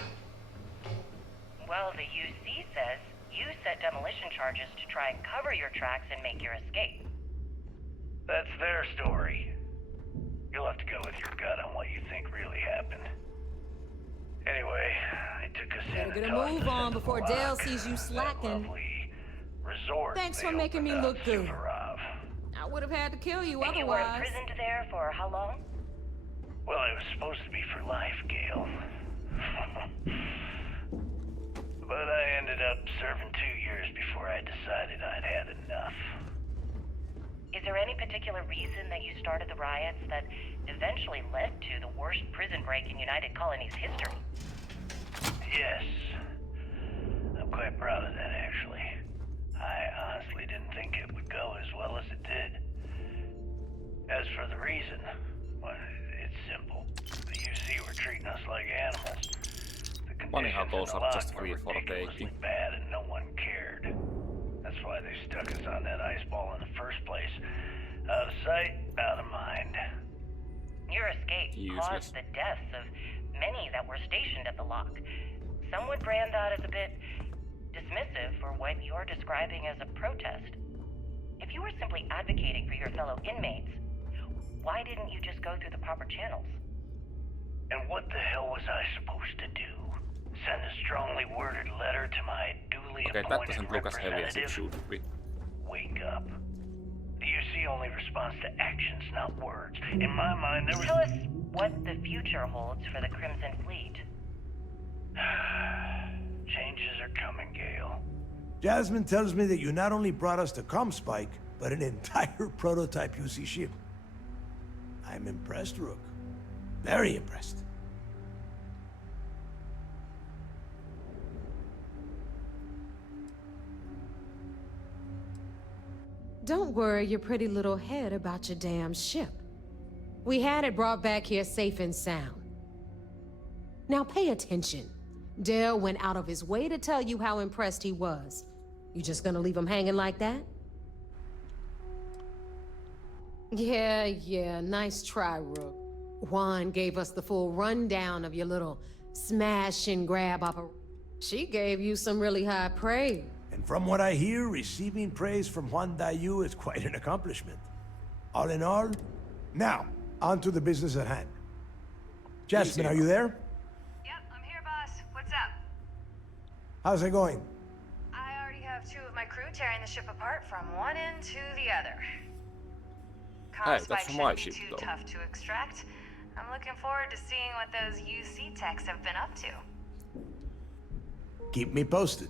Well, the UC says you set demolition charges to try and cover your tracks and make your escape. That's their story. You'll have to go with your gut on what you think really happened. Anyway, they took us in. Better get a move on before Dale sees you slacking. Resort. Thanks for making me look good. I would have had to kill you And you were otherwise. imprisoned there for how long? Well, it was supposed to be for life, Gale. But I ended up serving 2 years before I decided I'd had enough. Is there any particular reason that you started the riots that eventually led to the worst prison break in United Colonies history? Yes. I'm quite proud of that, actually. I honestly didn't think it would go as well as it did. As for the reason, well, it's simple. The UC were treating us like animals. Funny how those are just free for the taking. Bad and no one cared. That's why they stuck us on that ice ball in the first place. Out of sight, out of mind. Your escape caused the deaths of many that were stationed at the lock. Some would brand that as a bit dismissive for what you're describing as a protest. If you were simply advocating for your fellow inmates, why didn't you just go through the proper channels? And what the hell was I supposed to do? Send a strongly worded letter to my duly Okay, that appointed doesn't look as heavy as it should be. Wake up. The UC only responds to actions, not words. In my mind, there was... Tell us what the future holds for the Crimson Fleet. Changes are coming, Gale. Jasmine tells me that you not only brought us the Comm spike, but an entire prototype UC ship. I'm impressed, Rook. Very impressed. Don't worry your pretty little head about your damn ship. We had it brought back here safe and sound. Now pay attention. Dale went out of his way to tell you how impressed he was. You just gonna leave him hanging like that? Yeah, nice try, Rook. Juan gave us the full rundown of your little smash and grab operation. She gave you some really high praise. And from what I hear, receiving praise from Juan Dayu is quite an accomplishment. All in all, now, on to the business at hand. Jasmine, are you there? Yep, I'm here, boss. What's up? How's it going? I already have 2 of my crew tearing the ship apart from one end to the other. Hey, Comm that's spike my shouldn't ship, be though. too tough to extract. I'm looking forward to seeing what those UC techs have been up to. Keep me posted.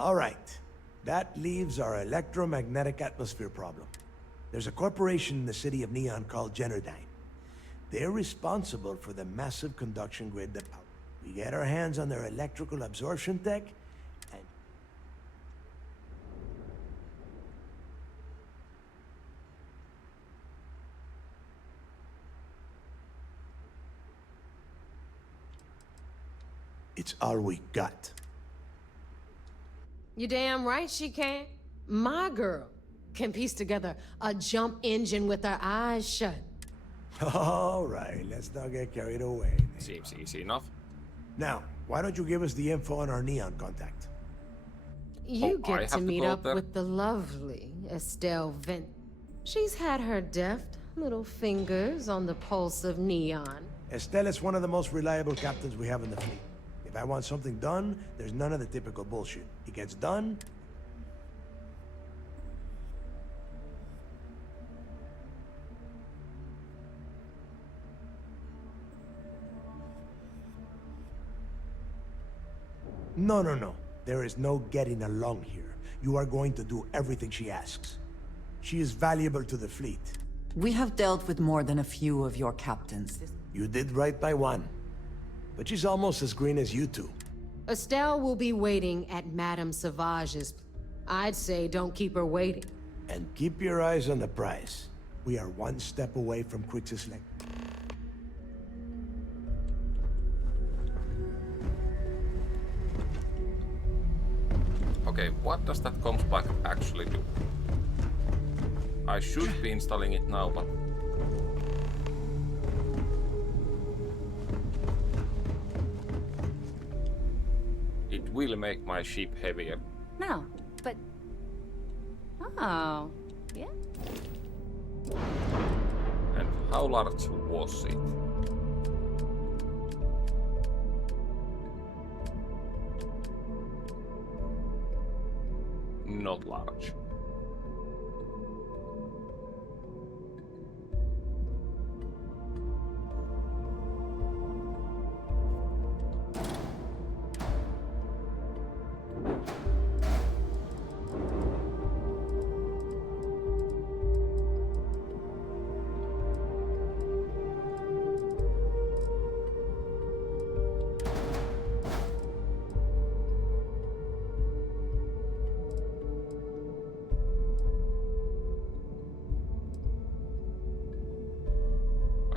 All right. That leaves our electromagnetic atmosphere problem. There's a corporation in the city of Neon called Generdyne. They're responsible for the massive conduction grid that powers. We get our hands on their electrical absorption tech, and it's all we got. You damn right she can. My girl can piece together a jump engine with her eyes shut. All right, let's not get carried away. Seems easy enough. Now, why don't you give us the info on our Neon contact? You I get to have to meet go up there? with the lovely Estelle Vent. She's had her deft little fingers on the pulse of Neon. Estelle is one of the most reliable captains we have in the fleet. If I want something done, there's none of the typical bullshit. It gets done. No. There is no getting along here. You are going to do everything she asks. She is valuable to the fleet. We have dealt with more than a few of your captains. You did right by one. But she's almost as green as you two. Estelle will be waiting at Madame Savage's. I'd say don't keep her waiting. And keep your eyes on the prize. We are one step away from Crixus Lake. Okay, what does that Comm spike actually do? I should be installing it now, but... It will make my ship heavier. No, but... Oh, yeah? And how large was it? Not large.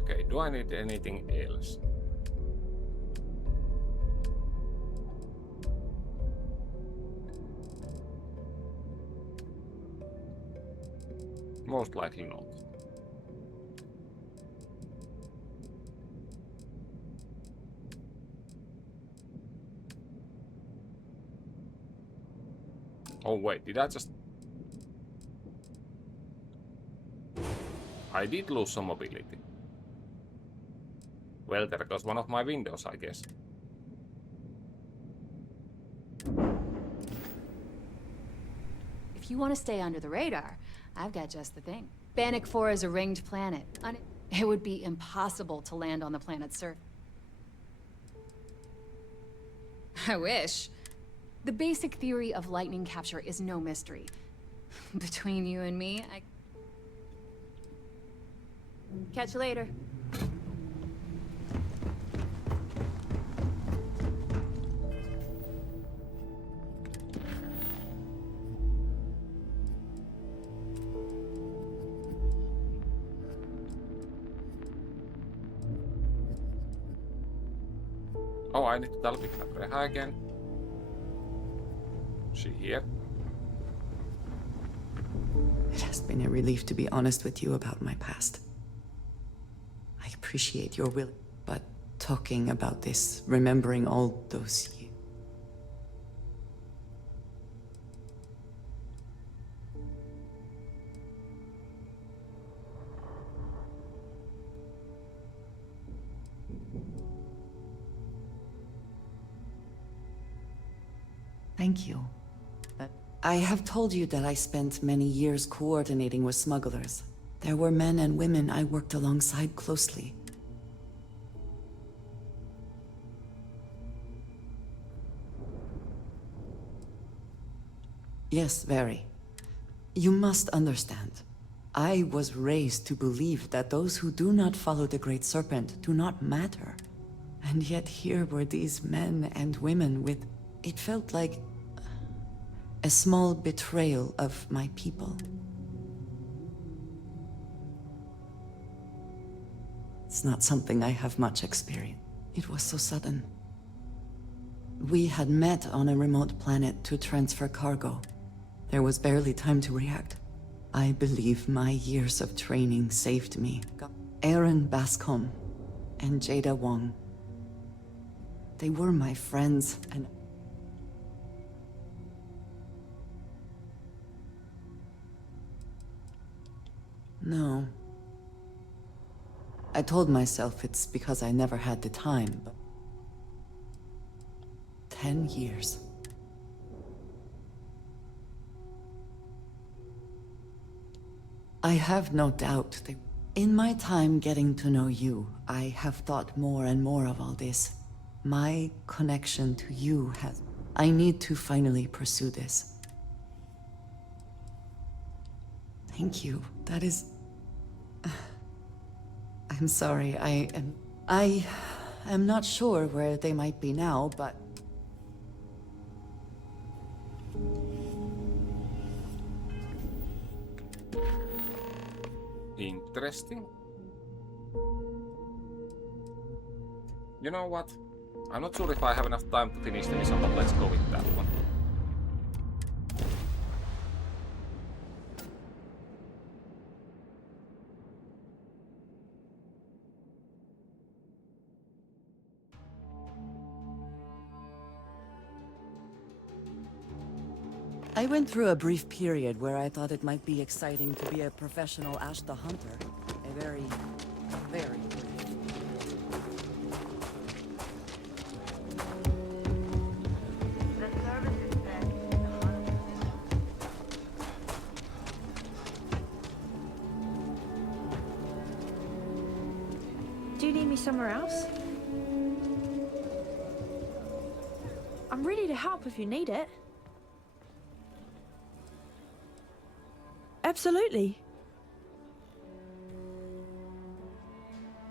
Okay, do I need anything else? Most likely not. Oh wait, did I just... I did lose some mobility. Well, there goes one of my windows, I guess. If you want to stay under the radar, I've got just the thing. Bannock 4 is a ringed planet. It would be impossible to land on the planet's surface. I wish. The basic theory of lightning capture is no mystery. Between you and me, I... Catch you later. Oh, I need to tell Andreja again. She here? It has been a relief to be honest with you about my past. I appreciate your will, but talking about this, remembering all those years. Thank you. I have told you that I spent many years coordinating with smugglers. There were men and women I worked alongside closely. Yes, very. You must understand. I was raised to believe that those who do not follow the Great Serpent do not matter. And yet here were these men and women with... It felt like a small betrayal of my people. It's not something I have much experience. It was so sudden. We had met on a remote planet to transfer cargo. There was barely time to react. I believe my years of training saved me. Aaron Bascom and Jada Wong. They were my friends and... No. I told myself it's because I never had the time, but... 10 years. I have no doubt that in my time getting to know you, I have thought more and more of all this. My connection to you has... I need to finally pursue this. Thank you. That is... I'm sorry, I am not sure where they might be now, but... Interesting. You know what? I'm not sure if I have enough time to finish the mission, but let's go with that one. I went through a brief period where I thought it might be exciting to be a professional Ashta hunter. A very brief. Do you need me somewhere else? I'm ready to help if you need it. Absolutely.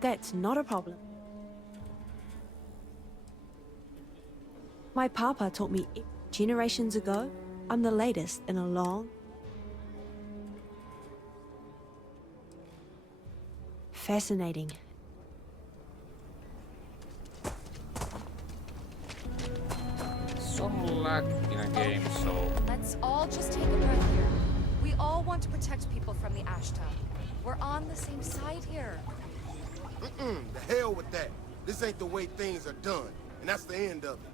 That's not a problem. My papa taught me generations ago. I'm the latest in a long... fascinating. Some lag in a game, so... Let's all just take a breath here. We all want to protect people from the Ashta. We're on the same side here. The hell with that. This ain't the way things are done, and that's the end of it.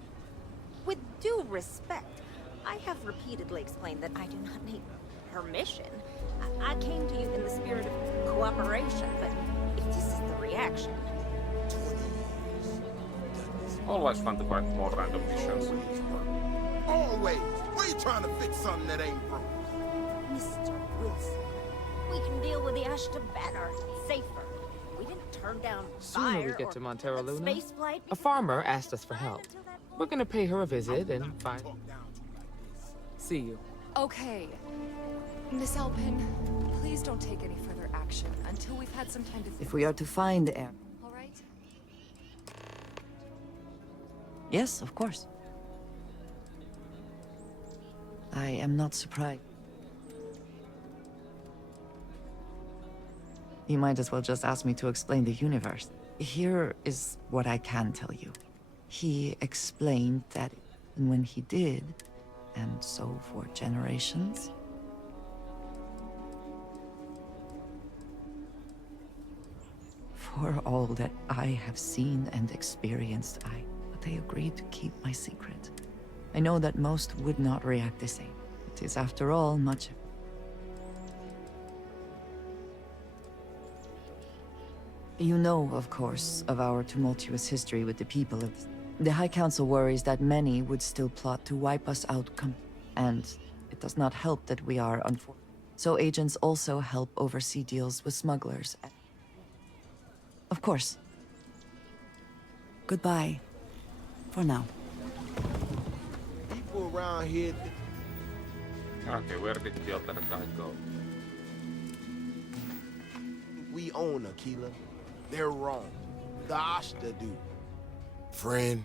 With due respect, I have repeatedly explained that I do not need permission. I came to you in the spirit of cooperation, but if this is the reaction... Always fun to find more random missions. Always! Why you trying to fix something that ain't broke? Mr. Wilson, we can deal with the Ashta better, safer. We didn't turn down Sooner we fire get to or Montero Luna, space flight. a farmer asked us for help. We're gonna pay her a visit and find... See you. Okay. Miss Alpin, please don't take any further action until we've had some time to think. If we are to find Aaron... All right? Yes, of course. I am not surprised. You might as well just ask me to explain the universe. Here is what I can tell you. He explained that when he did, and so for generations, for all that I have seen and experienced, but they agreed to keep my secret. I know that most would not react the same. It is, after all, much. You know, of course, of our tumultuous history with the people of the High Council worries that many would still plot to wipe us out and it does not help that we are unfortunate. So agents also help oversee deals with smugglers. Of course. Goodbye. For now. People around here... Okay, where did the other guy go? We own Aquila. They're wrong. The Ashta do. Friend,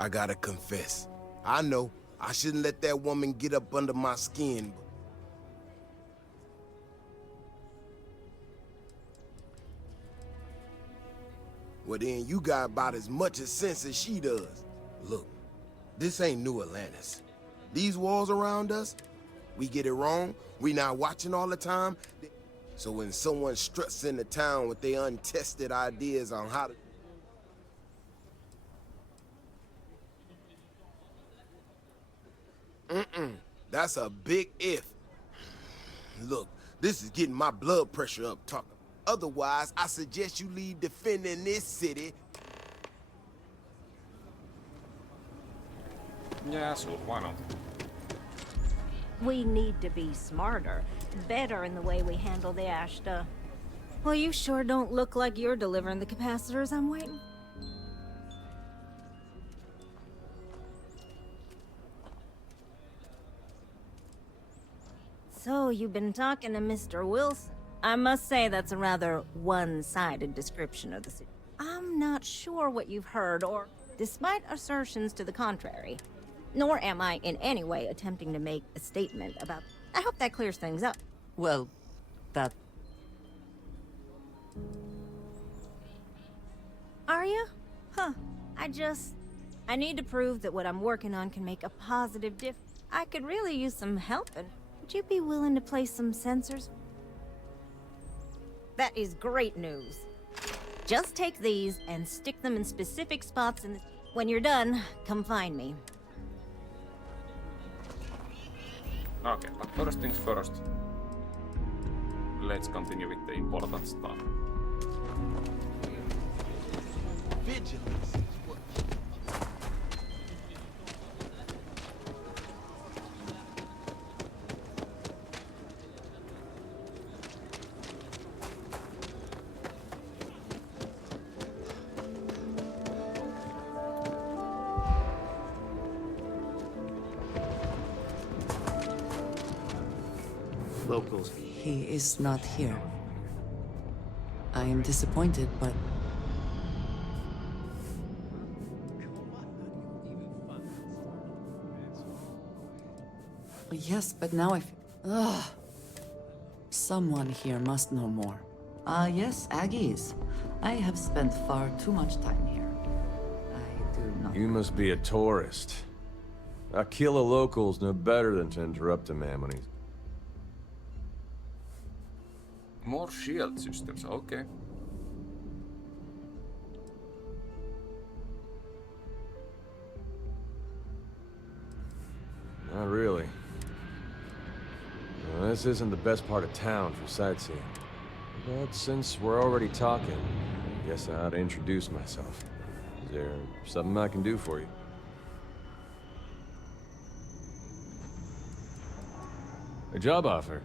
I gotta confess. I know I shouldn't let that woman get up under my skin, but... Well then, you got about as much sense as she does. Look, this ain't New Atlantis. These walls around us, we get it wrong, we not watching all the time. So when someone struts into town with their untested ideas on how to... That's a big if. Look, this is getting my blood pressure up talking. Otherwise, I suggest you leave defending this city. Yeah, sure, why not? We need to be smarter, better in the way we handle the Ashta. Well, you sure don't look like you're delivering the capacitors I'm waiting. So, you've been talking to Mr. Wilson? I must say that's a rather one-sided description of the city. I'm not sure what you've heard, or despite assertions to the contrary. Nor am I in any way attempting to make a statement about... I hope that clears things up. Well, that... Are you? Huh. I need to prove that what I'm working on can make a positive difference. I could really use some help, and would you be willing to place some sensors? That is great news. Just take these and stick them in specific spots in the... When you're done, come find me. Okay, but first things first. Let's continue with the important stuff. Vigilance. Locals. He is not here. I am disappointed, but... Yes, but now I feel... Ugh. Someone here must know more. Yes, Aggies. I have spent far too much time here. I do not... You must be a tourist. Aquila locals know better than to interrupt a man when he's... More shield systems, okay. Not really. Well, this isn't the best part of town for sightseeing. But since we're already talking, I guess I ought to introduce myself. Is there something I can do for you? A job offer?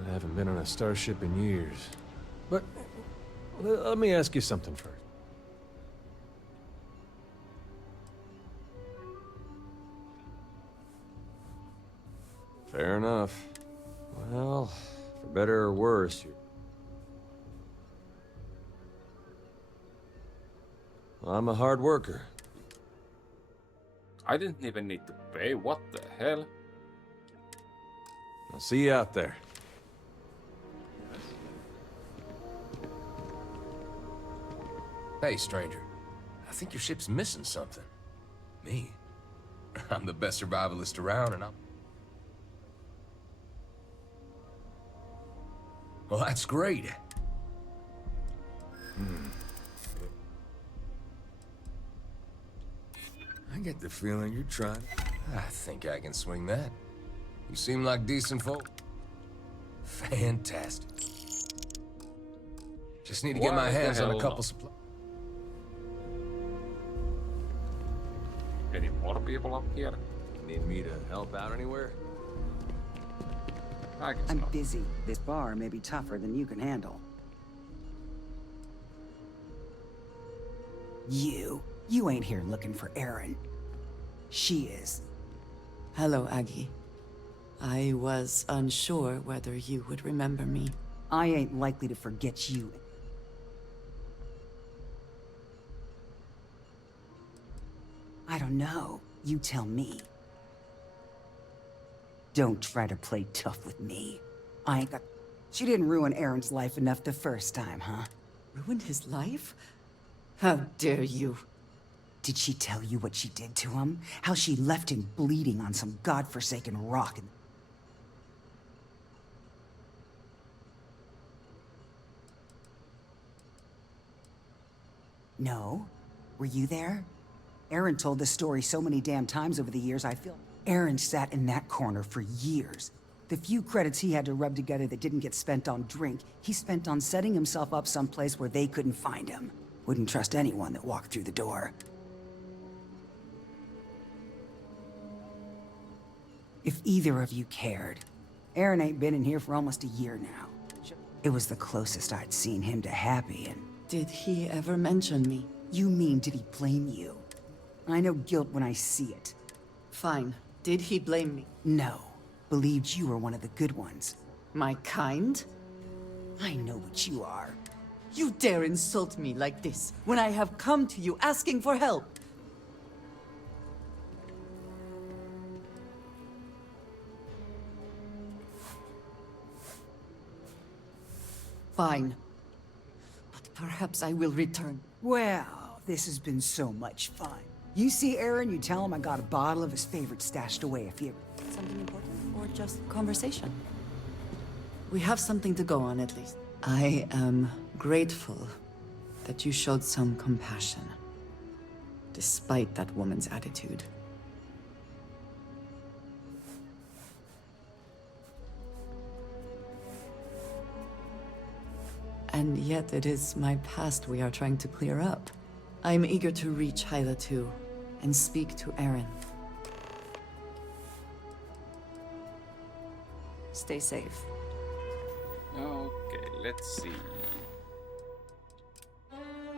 I haven't been on a starship in years. But let me ask you something first. Fair enough. Well, for better or worse, I'm a hard worker. I didn't even need to pay, what the hell? I'll see you out there. Hey, stranger. I think your ship's missing something. Me? I'm the best survivalist around, and I'm... Well, that's great. I get the feeling you're trying. I think I can swing that. You seem like decent folk. Fantastic. Just need to get my hands on a couple supplies. Any more people up here? Need me to help out anywhere? I guess I'm not. busy. This bar may be tougher than you can handle. You ain't here looking for Erin. She is. Hello, Aggie. I was unsure whether you would remember me. I ain't likely to forget you. I don't know. You tell me. Don't try to play tough with me. I ain't got... She didn't ruin Aaron's life enough the first time, huh? Ruined his life? How dare you? Did she tell you what she did to him? How she left him bleeding on some godforsaken rock and... No? Were you there? Aaron told this story so many damn times over the years, I feel... Aaron sat in that corner for years. The few credits he had to rub together that didn't get spent on drink, he spent on setting himself up someplace where they couldn't find him. Wouldn't trust anyone that walked through the door. If either of you cared, Aaron ain't been in here for almost a year now. It was the closest I'd seen him to happy, and... Did he ever mention me? You mean, did he blame you? I know guilt when I see it. Fine. Did he blame me? No. Believed you were one of the good ones. My kind? I know what you are. You dare insult me like this, when I have come to you asking for help. Fine. But perhaps I will return. Well, this has been so much fun. You see Aaron, you tell him I got a bottle of his favorite stashed away if you... Something important, or just conversation? We have something to go on, at least. I am grateful that you showed some compassion, despite that woman's attitude. And yet it is my past we are trying to clear up. I'm eager to reach Hyla too, and speak to Aaron. Stay safe. Okay, let's see.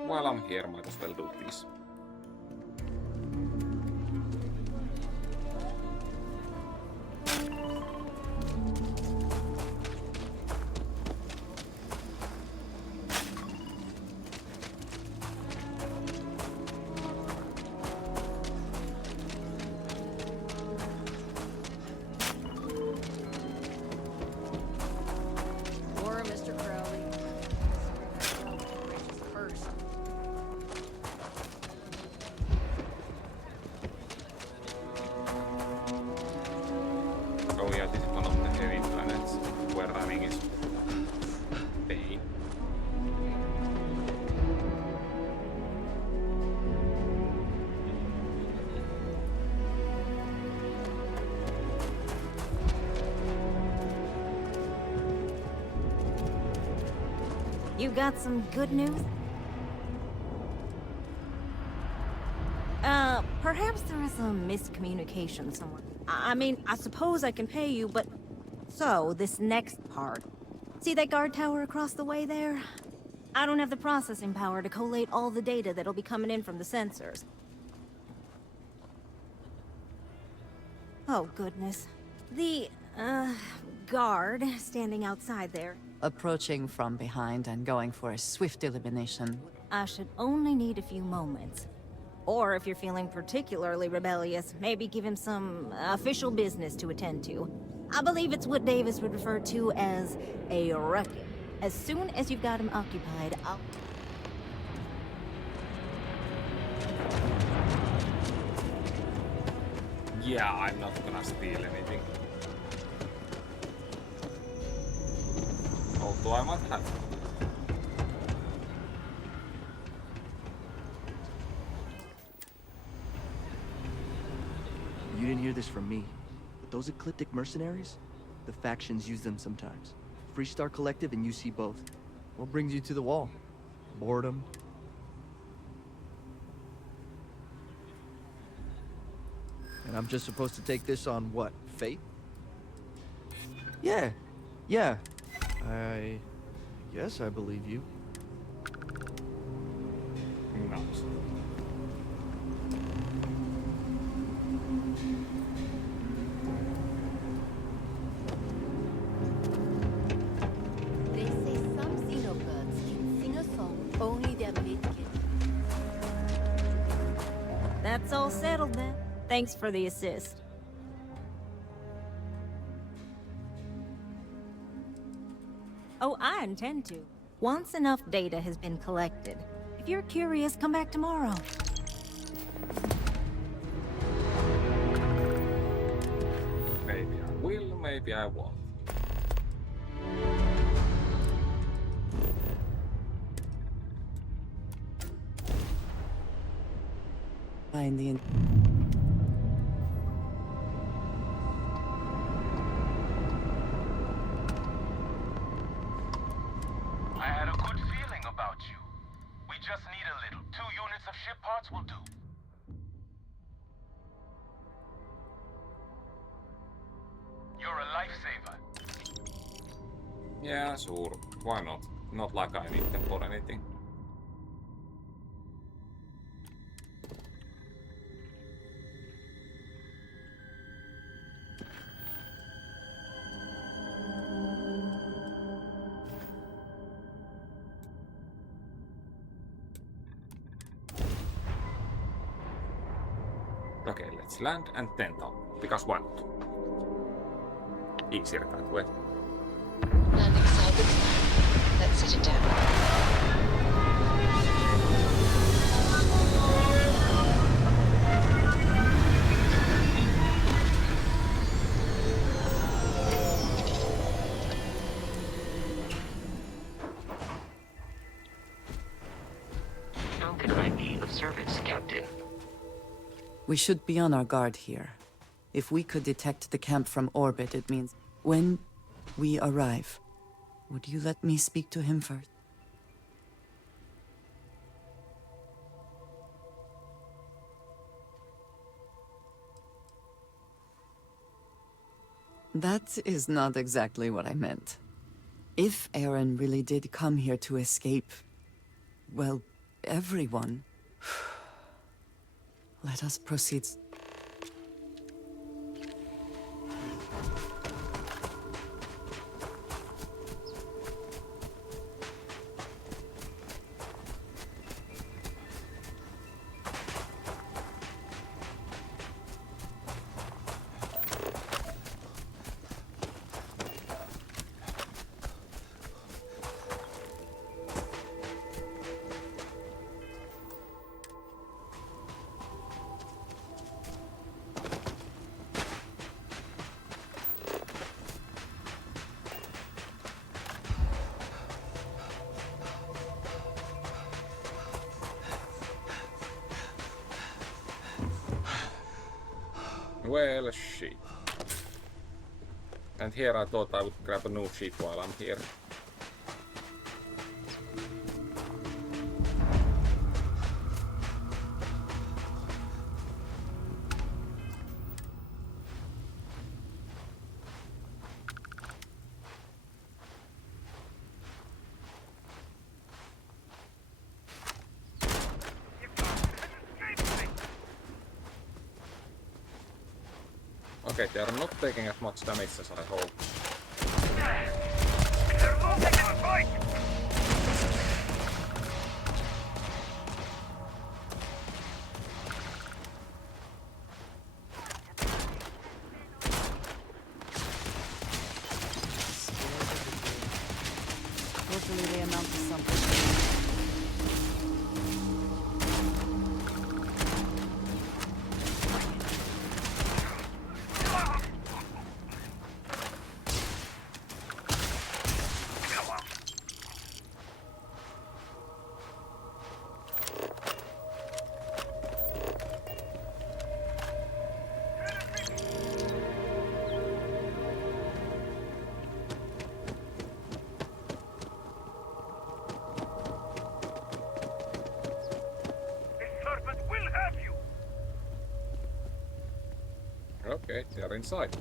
While I'm here, might as well do this. Oh yeah, this is one of the heavy planets where running is pain. You got some good news? Perhaps there is a miscommunication somewhere. I mean, I suppose I can pay you, but... So, this next part. See that guard tower across the way there? I don't have the processing power to collate all the data that'll be coming in from the sensors. Oh, goodness. The, guard standing outside there. Approaching from behind and going for a swift elimination. I should only need a few moments. Or if you're feeling particularly rebellious, maybe give him some official business to attend to. I believe it's what Davis would refer to as a ruckus. As soon as you've got him occupied, I'll... Yeah, I'm not gonna steal anything. Although I might have. You didn't hear this from me, but those ecliptic mercenaries, the factions use them sometimes. Freestar Collective and UC both. What brings you to the wall? Boredom? And I'm just supposed to take this on what? Fate? Yeah. I guess I believe you. Nice. They say some xenobirds can sing a song only their mate can. That's all settled then. Thanks for the assist. Oh, I intend to. Once enough data has been collected. If you're curious, come back tomorrow. Maybe I will, maybe I won't. Find the I had a good feeling about you. We just need a little. 2 units of ship parts will do. You're a lifesaver. Yeah, sure. Why not? Not like I need them for anything. Okay, let's land and then talk. Because why not? Easier that way. Landing salvage. Let's set it down. How can I be of service, Captain? We should be on our guard here. If we could detect the camp from orbit, it means when we arrive. Would you let me speak to him first? That is not exactly what I meant. If Aaron really did come here to escape, well, everyone. Let us proceed. Well, shit. And here I thought I would grab a new ship while I'm here. Okay, they are not taking as much damage as I hoped. Hopefully they amount to something. Okay, they are inside.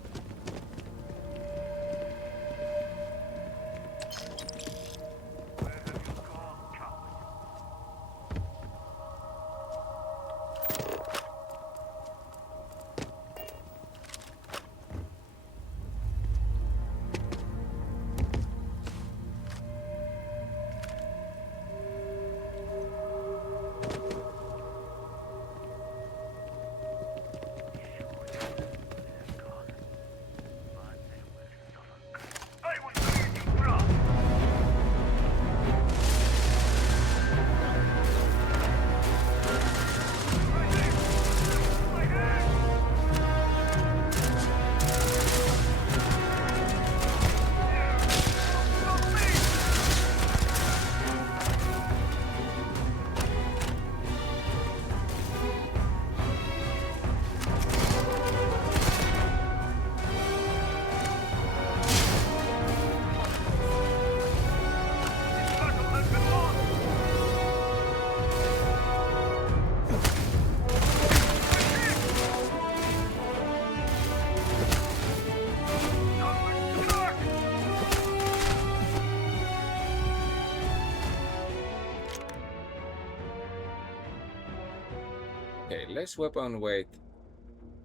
Okay, less weapon weight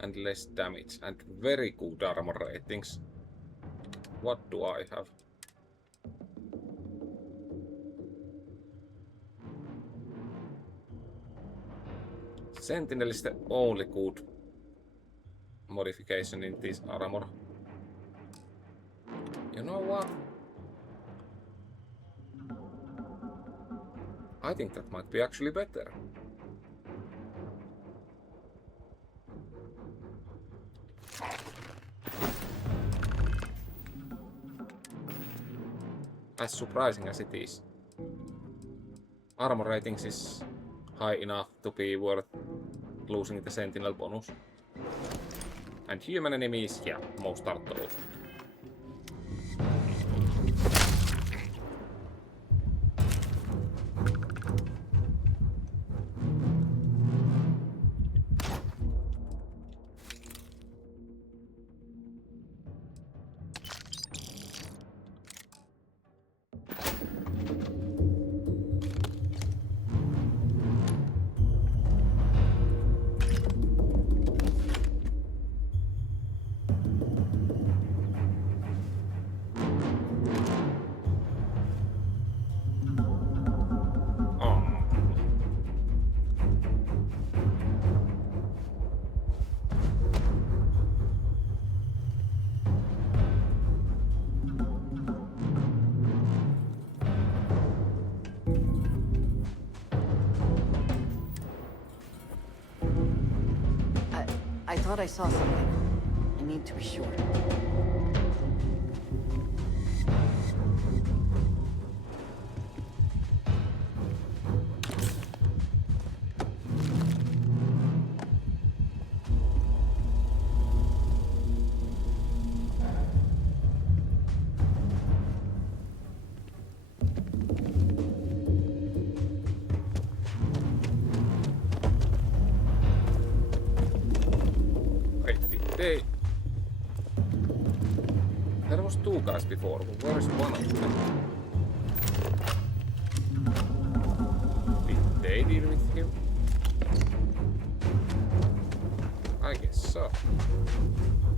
and less damage and very good armor ratings. What do I have? Sentinel is the only good modification in this armor. You know what? I think that might be actually better. As surprising as it is, armor ratings is high enough to be worth losing the Sentinel bonus. And human enemies, yeah, most are those. I thought I saw something. I need to be sure. There was two guys before. Where is one of them? Did they deal with him? I guess so.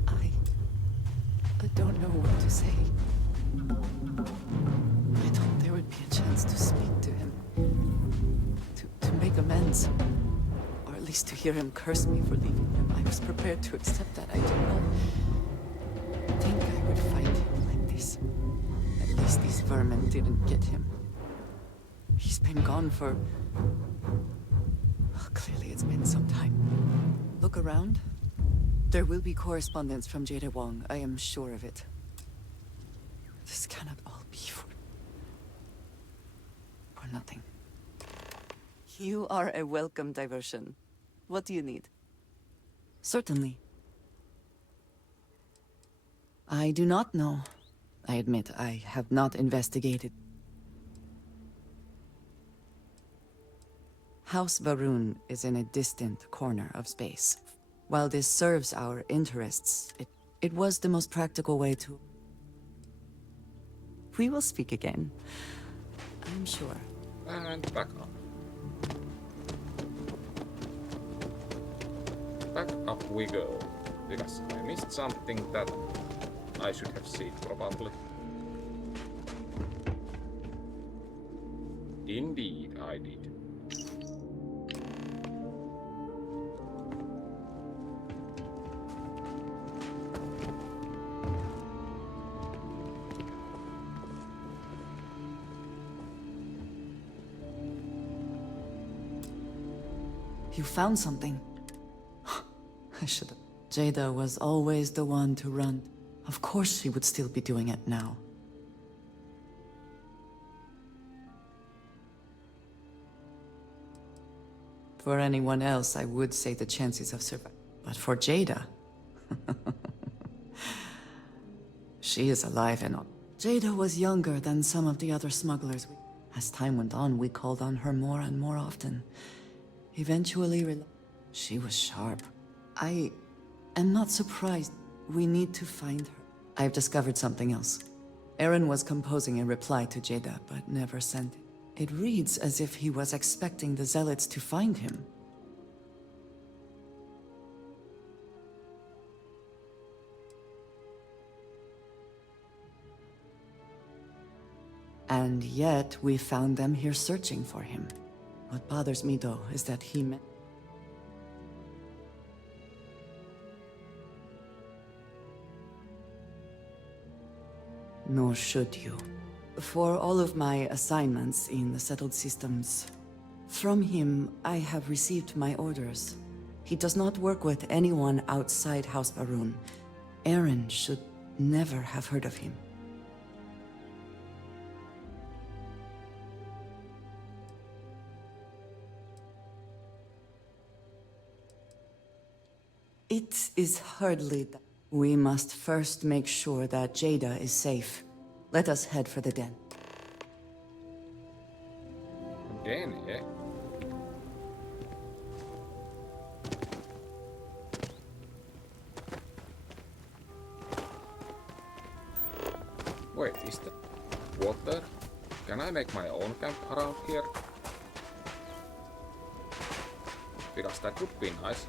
I don't know what to say. I thought there would be a chance to speak to him. To make amends. Or at least to hear him curse me for leaving him. I was prepared to accept that. I did not think I would find him like this. At least these vermin didn't get him. He's been gone for... Well, clearly it's been some time. Look around. There will be correspondence from Jade Wong. I am sure of it. This cannot all be for nothing. You are a welcome diversion. What do you need? Certainly. I do not know. I admit I have not investigated. House Varun is in a distant corner of space. While this serves our interests, it was the most practical way to... We will speak again. I'm sure. And back up. Back up we go. Because I missed something that I should have seen, probably. Indeed, I did. You found something. I should have. Jada was always the one to run. Of course she would still be doing it now. For anyone else, I would say the chances of survival. But for Jada... she is alive and all. Jada was younger than some of the other smugglers. As time went on, we called on her more and more often. Eventually, she was sharp. I am not surprised. We need to find her. I've discovered something else. Aaron was composing a reply to Jada, but never sent it. It reads as if he was expecting the Zealots to find him. And yet, we found them here searching for him. What bothers me, though, is that he meant... Nor should you. For all of my assignments in the settled systems, from him I have received my orders. He does not work with anyone outside House Baroon. Aaron should never have heard of him. It is hardly that. We must first make sure that Jada is safe. Let us head for the den. Den, eh? Wait, is that water? Can I make my own camp around here? Because that would be nice.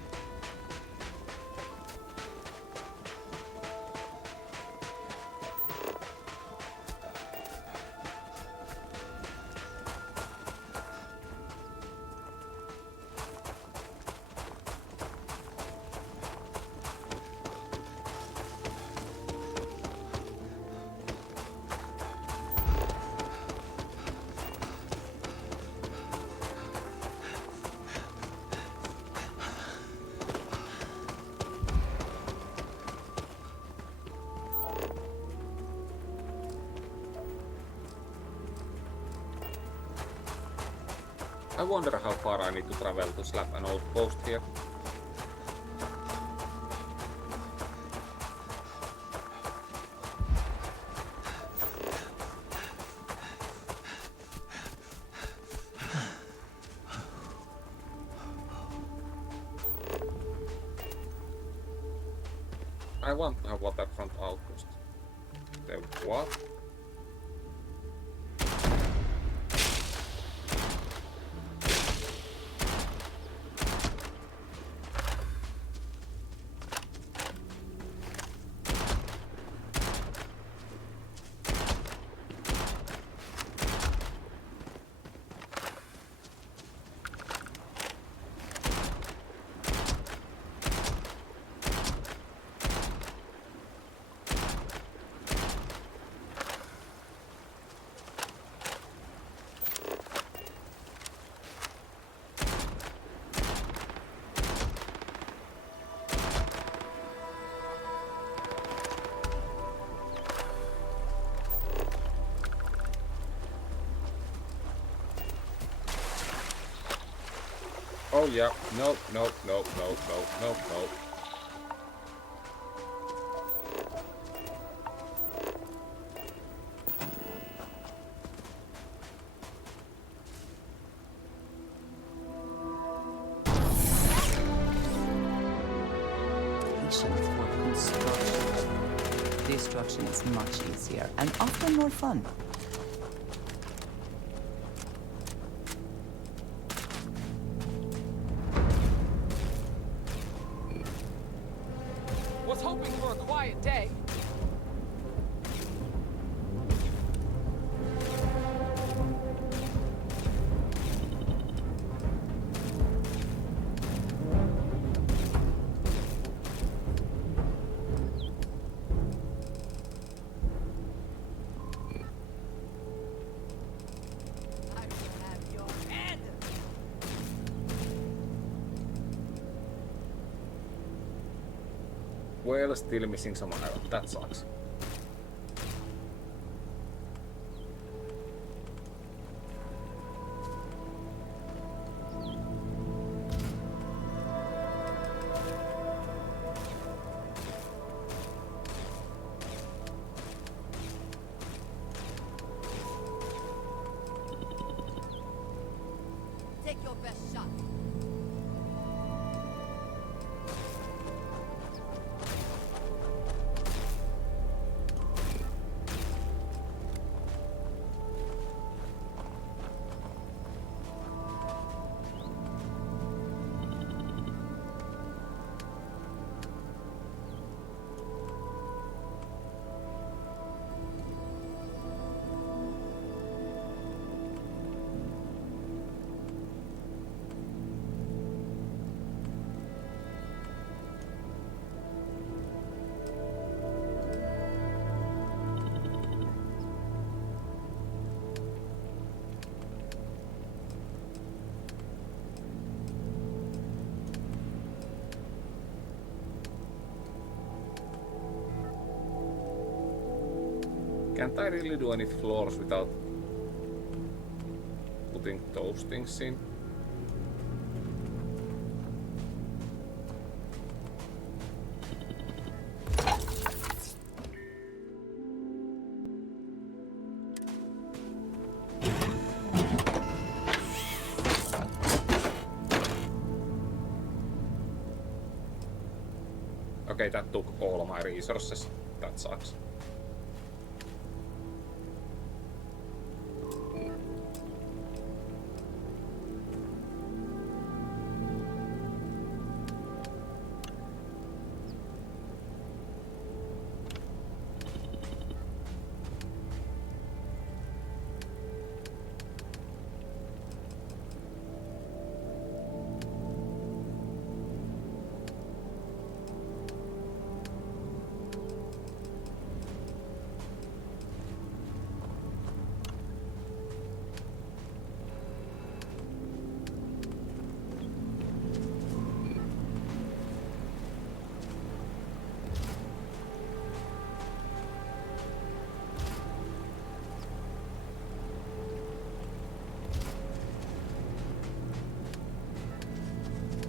I wonder how far I need to travel to slap an old post here. I want a waterfront outpost. The what? Oh yeah, no. destruction is much easier and often more fun. Was hoping for a quiet day. Well, still missing some iron. That sucks. Take your best shot. Can't I really do any floors without putting those things in? Okay, that took all my resources. That sucks.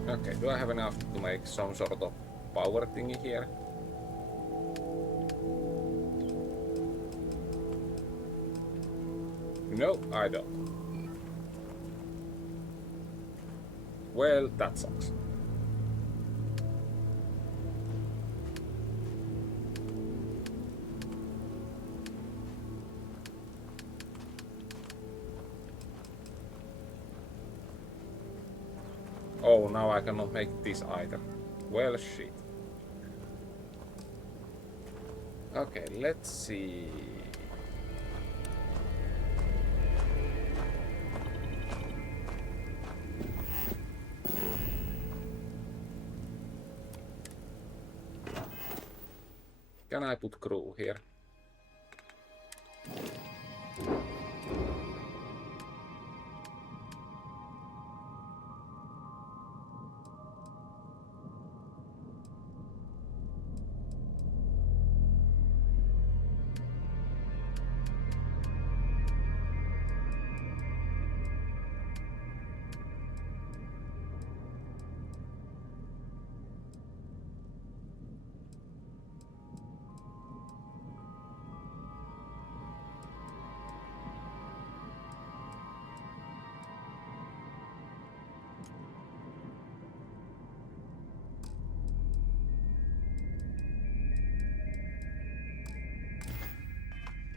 Okay, do I have enough to make some sort of power thingy here? No, I don't. Well, that sucks. Oh, now I cannot make this either. Well, shit. Okay, let's see. Can I put crew here?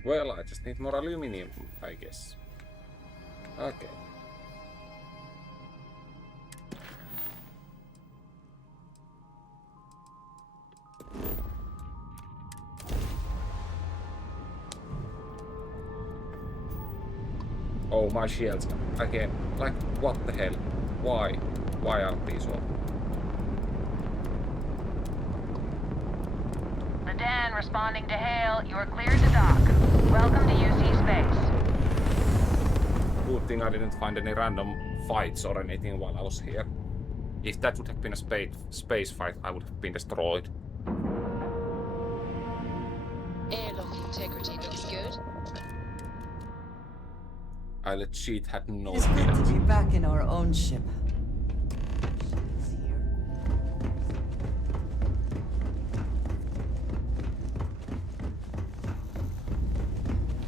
Well, I just need more aluminium, I guess. Okay. Oh, my shields again. Like, what the hell? Why? Why aren't these on? The Den responding to hail. You are cleared to dock. Welcome to UC space. Good thing I didn't find any random fights or anything while I was here. If that would have been a space fight, I would have been destroyed. Airlock integrity looks good. I legit had no It's good idea. to be back in our own ship.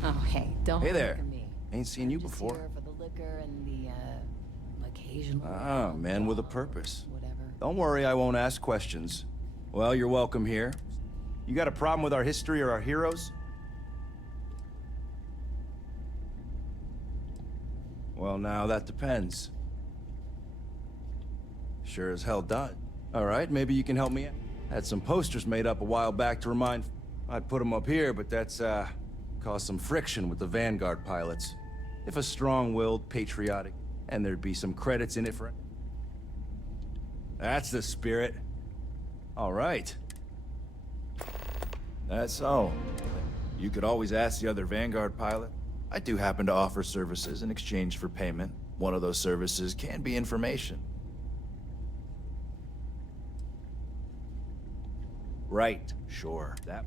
Oh, hey, don't Hey look there. at me. Ain't seen you Just before. here for the liquor and the, occasional... Ah, man with a purpose. Whatever. Don't worry, I won't ask questions. Well, you're welcome here. You got a problem with our history or our heroes? Well, now that depends. Sure as hell don't. All right, maybe you can help me out. Had some posters made up a while back to remind... I'd put them up here, but that's, caused some friction with the Vanguard pilots. If a strong-willed, patriotic, and there'd be some credits in it for... That's the spirit. All right. That's so. You could always ask the other Vanguard pilot. I do happen to offer services in exchange for payment. One of those services can be information. Right, sure. That.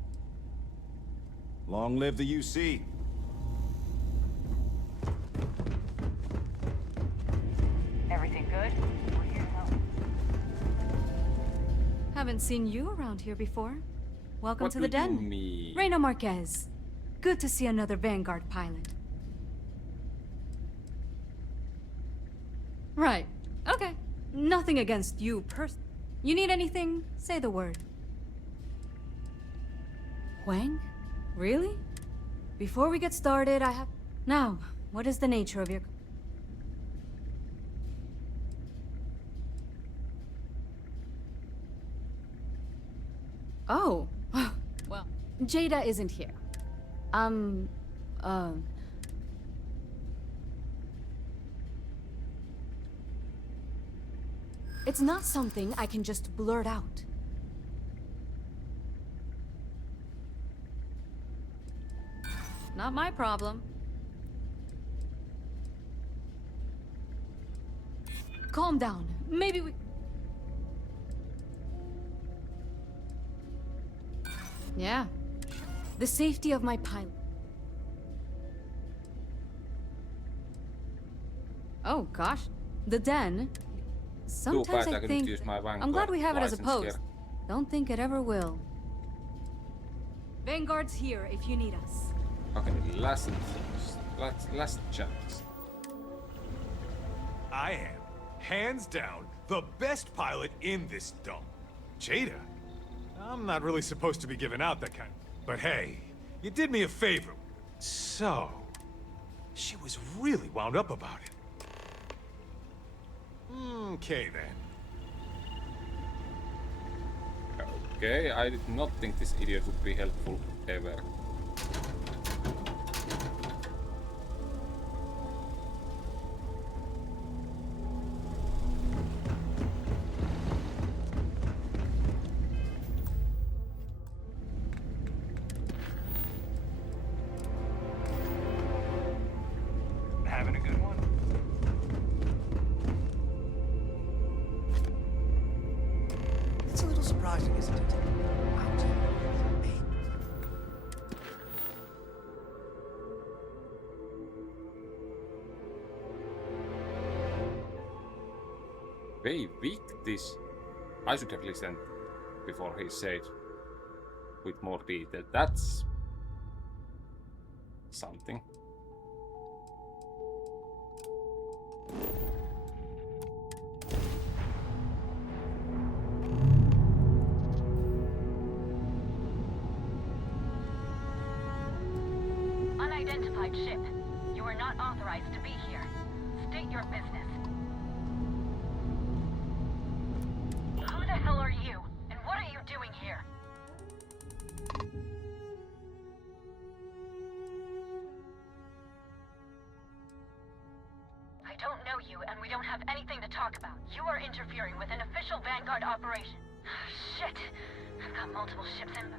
Long live the UC. Everything good? We're here to help. Haven't seen you around here before. Welcome What to the do you Den. mean? Reina Marquez. Good to see another Vanguard pilot. Right. Okay. Nothing against you You need anything? Say the word. Huang? Really? Before we get started, I have... Now, what is the nature of your... Oh. Well, Jada isn't here. It's not something I can just blurt out. Not my problem. Calm down. Maybe we... Yeah. The safety of my pilot. Oh, gosh. The Den. Sometimes bad I I couldn't think... use my I'm Vanguard glad we have it as a license post. here. Don't think it ever will. Vanguard's here if you need us. Okay, last chance. I am, hands down, the best pilot in this dump. Jada? I'm not really supposed to be giving out that kind. But hey, you did me a favor. So, she was really wound up about it. Okay then. Okay, I did not think this idiot would be helpful ever. Having a good one? It's a little surprising, isn't it? They leaked this. I should have listened before he said with more detail. That's something. unidentified ship. You are not authorized to be here. State your business. Who the hell are you? And what are you doing here? I don't know you, and we don't have anything to talk about. You are interfering with an official Vanguard operation. Shit! I've got multiple ships in.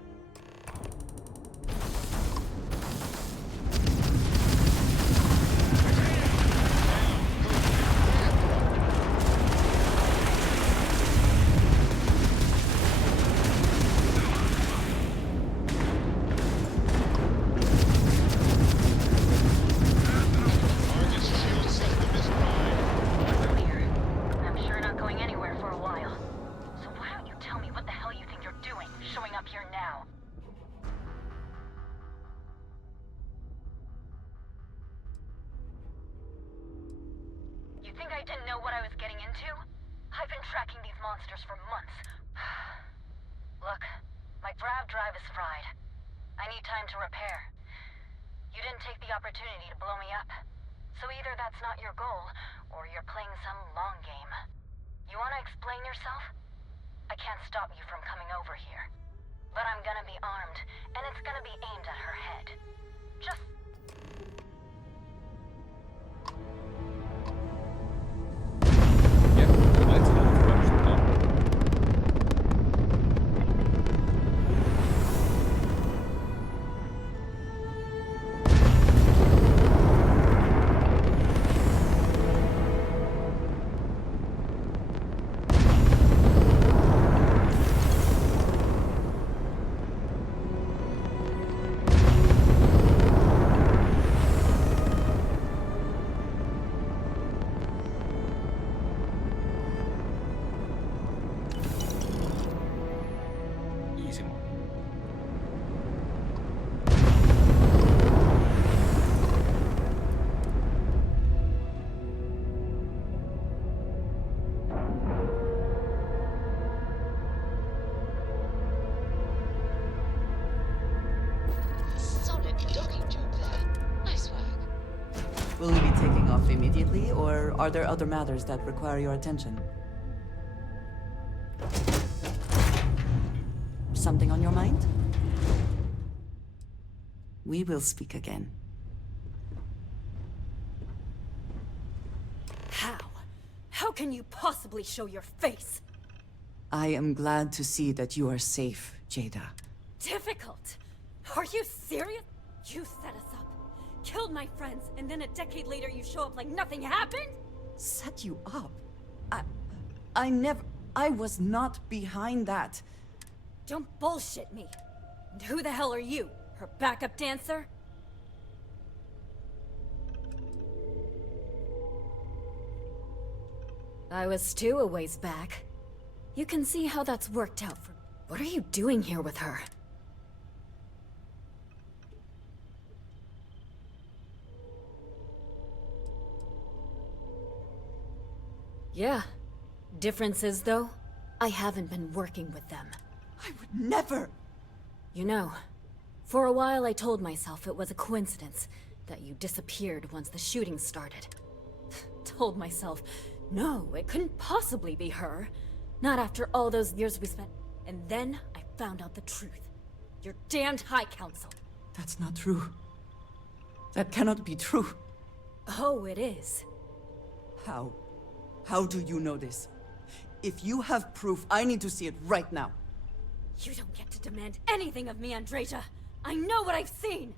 Will you be taking off immediately, or are there other matters that require your attention? Something on your mind? We will speak again. How? How can you possibly show your face? I am glad to see that you are safe, Jada. Difficult? Are you serious? You set us up, killed my friends, and then a decade later you show up like nothing happened? Set you up? I was not behind that. Don't bullshit me. And who the hell are you? Her backup dancer? I was too a ways back. You can see how that's worked out for... What are you doing here with her? Yeah. Differences, though? I haven't been working with them. I would never! You know, for a while I told myself it was a coincidence that you disappeared once the shooting started. Told myself, no, it couldn't possibly be her. Not after all those years we spent. And then I found out the truth. Your damned High Council. That's not true. That cannot be true. Oh, it is. How? How do you know this? If you have proof, I need to see it right now. You don't get to demand anything of me, Andreja. I know what I've seen!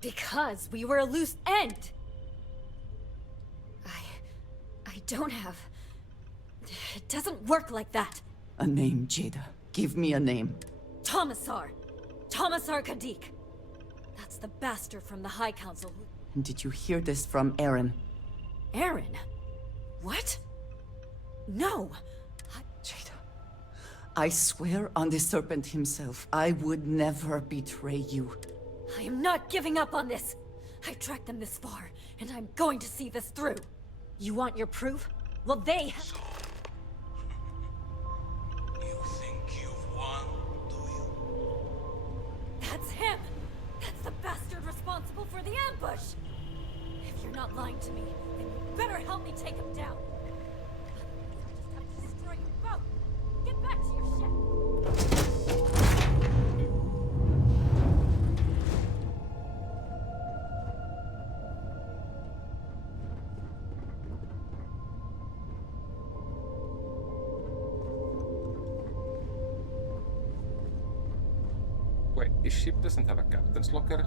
Because we were a loose end! I don't have... It doesn't work like that. A name, Jada. Give me a name. Tomasar. Tomasar Kadik. That's the bastard from the High Council who... And did you hear this from Aaron? Aaron? What? No! Jada, I swear on the Serpent himself, I would never betray you. I am not giving up on this! I tracked them this far, and I'm going to see this through. You want your proof? Well, they have... You think you've won, do you? That's him! That's the bastard responsible for the ambush! If you're not lying to me, then you better help me take him down. I just have to destroy you both! Get back to your ship! Wait, this ship doesn't have a captain's locker?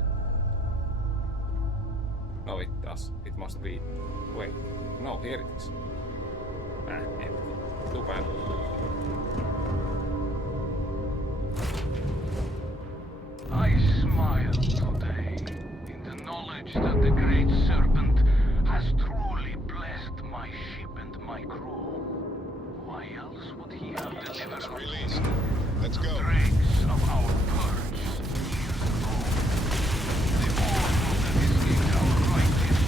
No, it does. It must be... Wait. No, here it is. Ah, empty. Too bad. I smile today in the knowledge that the Great Serpent has truly blessed my ship and my crew. Why else would he have delivered us released? Let's go. the dregs of our purge years ago? The order that escaped our righteous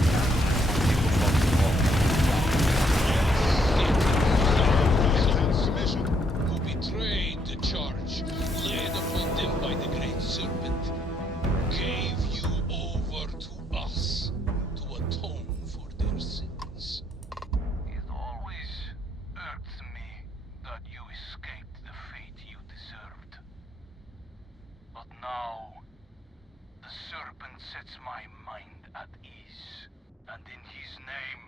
Who betrayed the charge laid upon them by the Great Serpent, gave you over to us to atone for their sins. It always irks me that you escaped the fate you deserved. But now, the serpent sets my mind at ease, and in his name,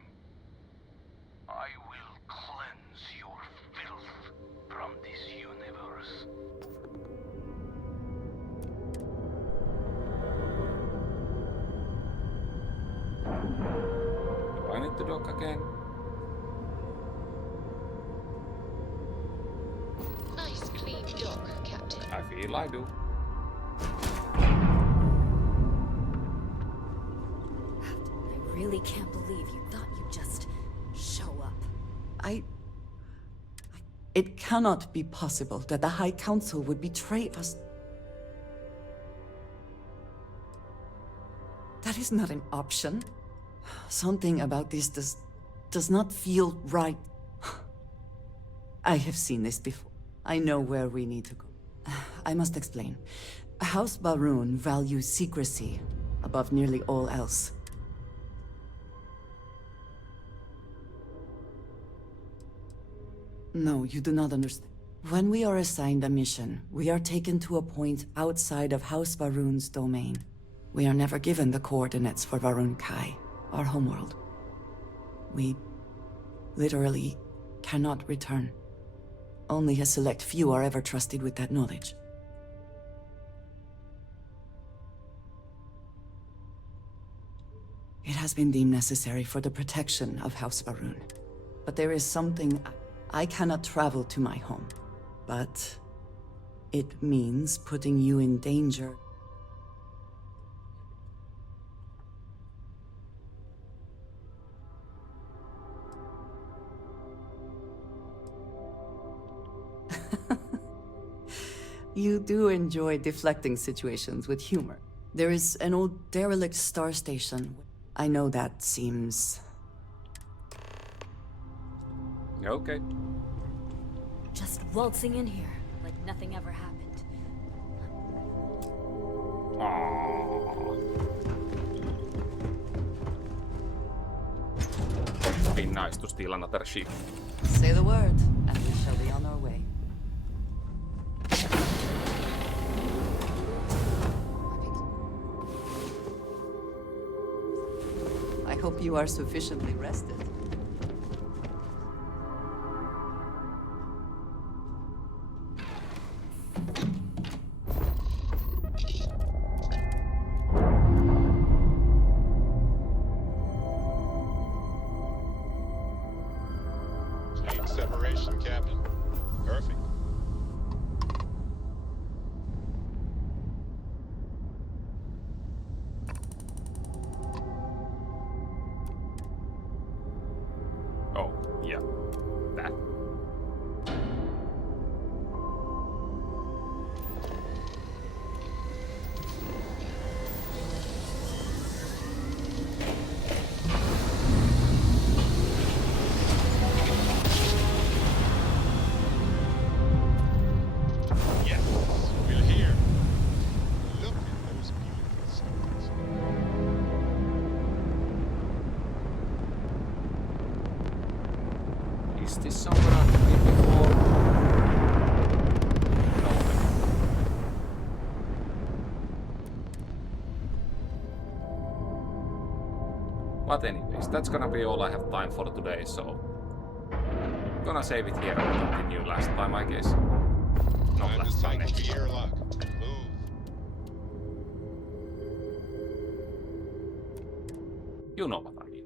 I will cleanse your filth from this universe. Do I need to dock again? Nice clean dock, Captain. I feel I do. I really can't believe you thought you'd just show up. It cannot be possible that the High Council would betray us. That is not an option. Something about this does not feel right. I have seen this before. I know where we need to go. I must explain. House Baroon values secrecy above nearly all else. No, you do not understand. When we are assigned a mission, we are taken to a point outside of House Baroon's domain. We are never given the coordinates for Varun Kai, our homeworld. We literally cannot return. Only a select few are ever trusted with that knowledge. It has been deemed necessary for the protection of House Baroon. But there is something... I cannot travel to my home. But it means putting you in danger. You do enjoy deflecting situations with humor. There is an old derelict star station. I know that seems... Okay. Just waltzing in here, like nothing ever happened. It'd be nice to steal another ship. Say the word, and we shall be on our way. I hope you are sufficiently rested. Clean separation, Captain. Perfect. Oh, yeah. That. Is this somewhere I've been before? No way. But anyways, that's gonna be all I have time for today, so... Gonna save it here and continue last time, I guess. Not last time, next time. You know what I mean.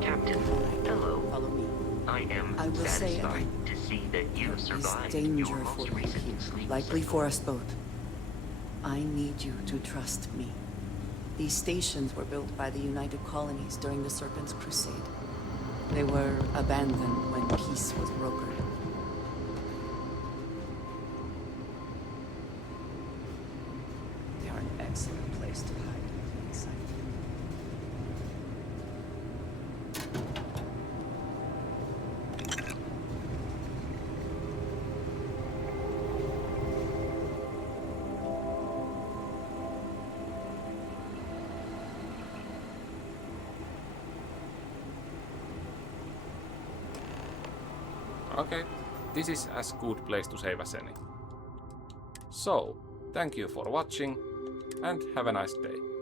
Captain, hello. Follow me. I am I will say satisfied to see that you have survived danger your for most you recent here, sleep likely cycle. for us both. I need you to trust me. These stations were built by the United Colonies during the Serpent's Crusade. They were abandoned when peace was brokered. They are an excellent place to hide in plain sight. Okay, this is as good place to save as any. So, thank you for watching, and have a nice day.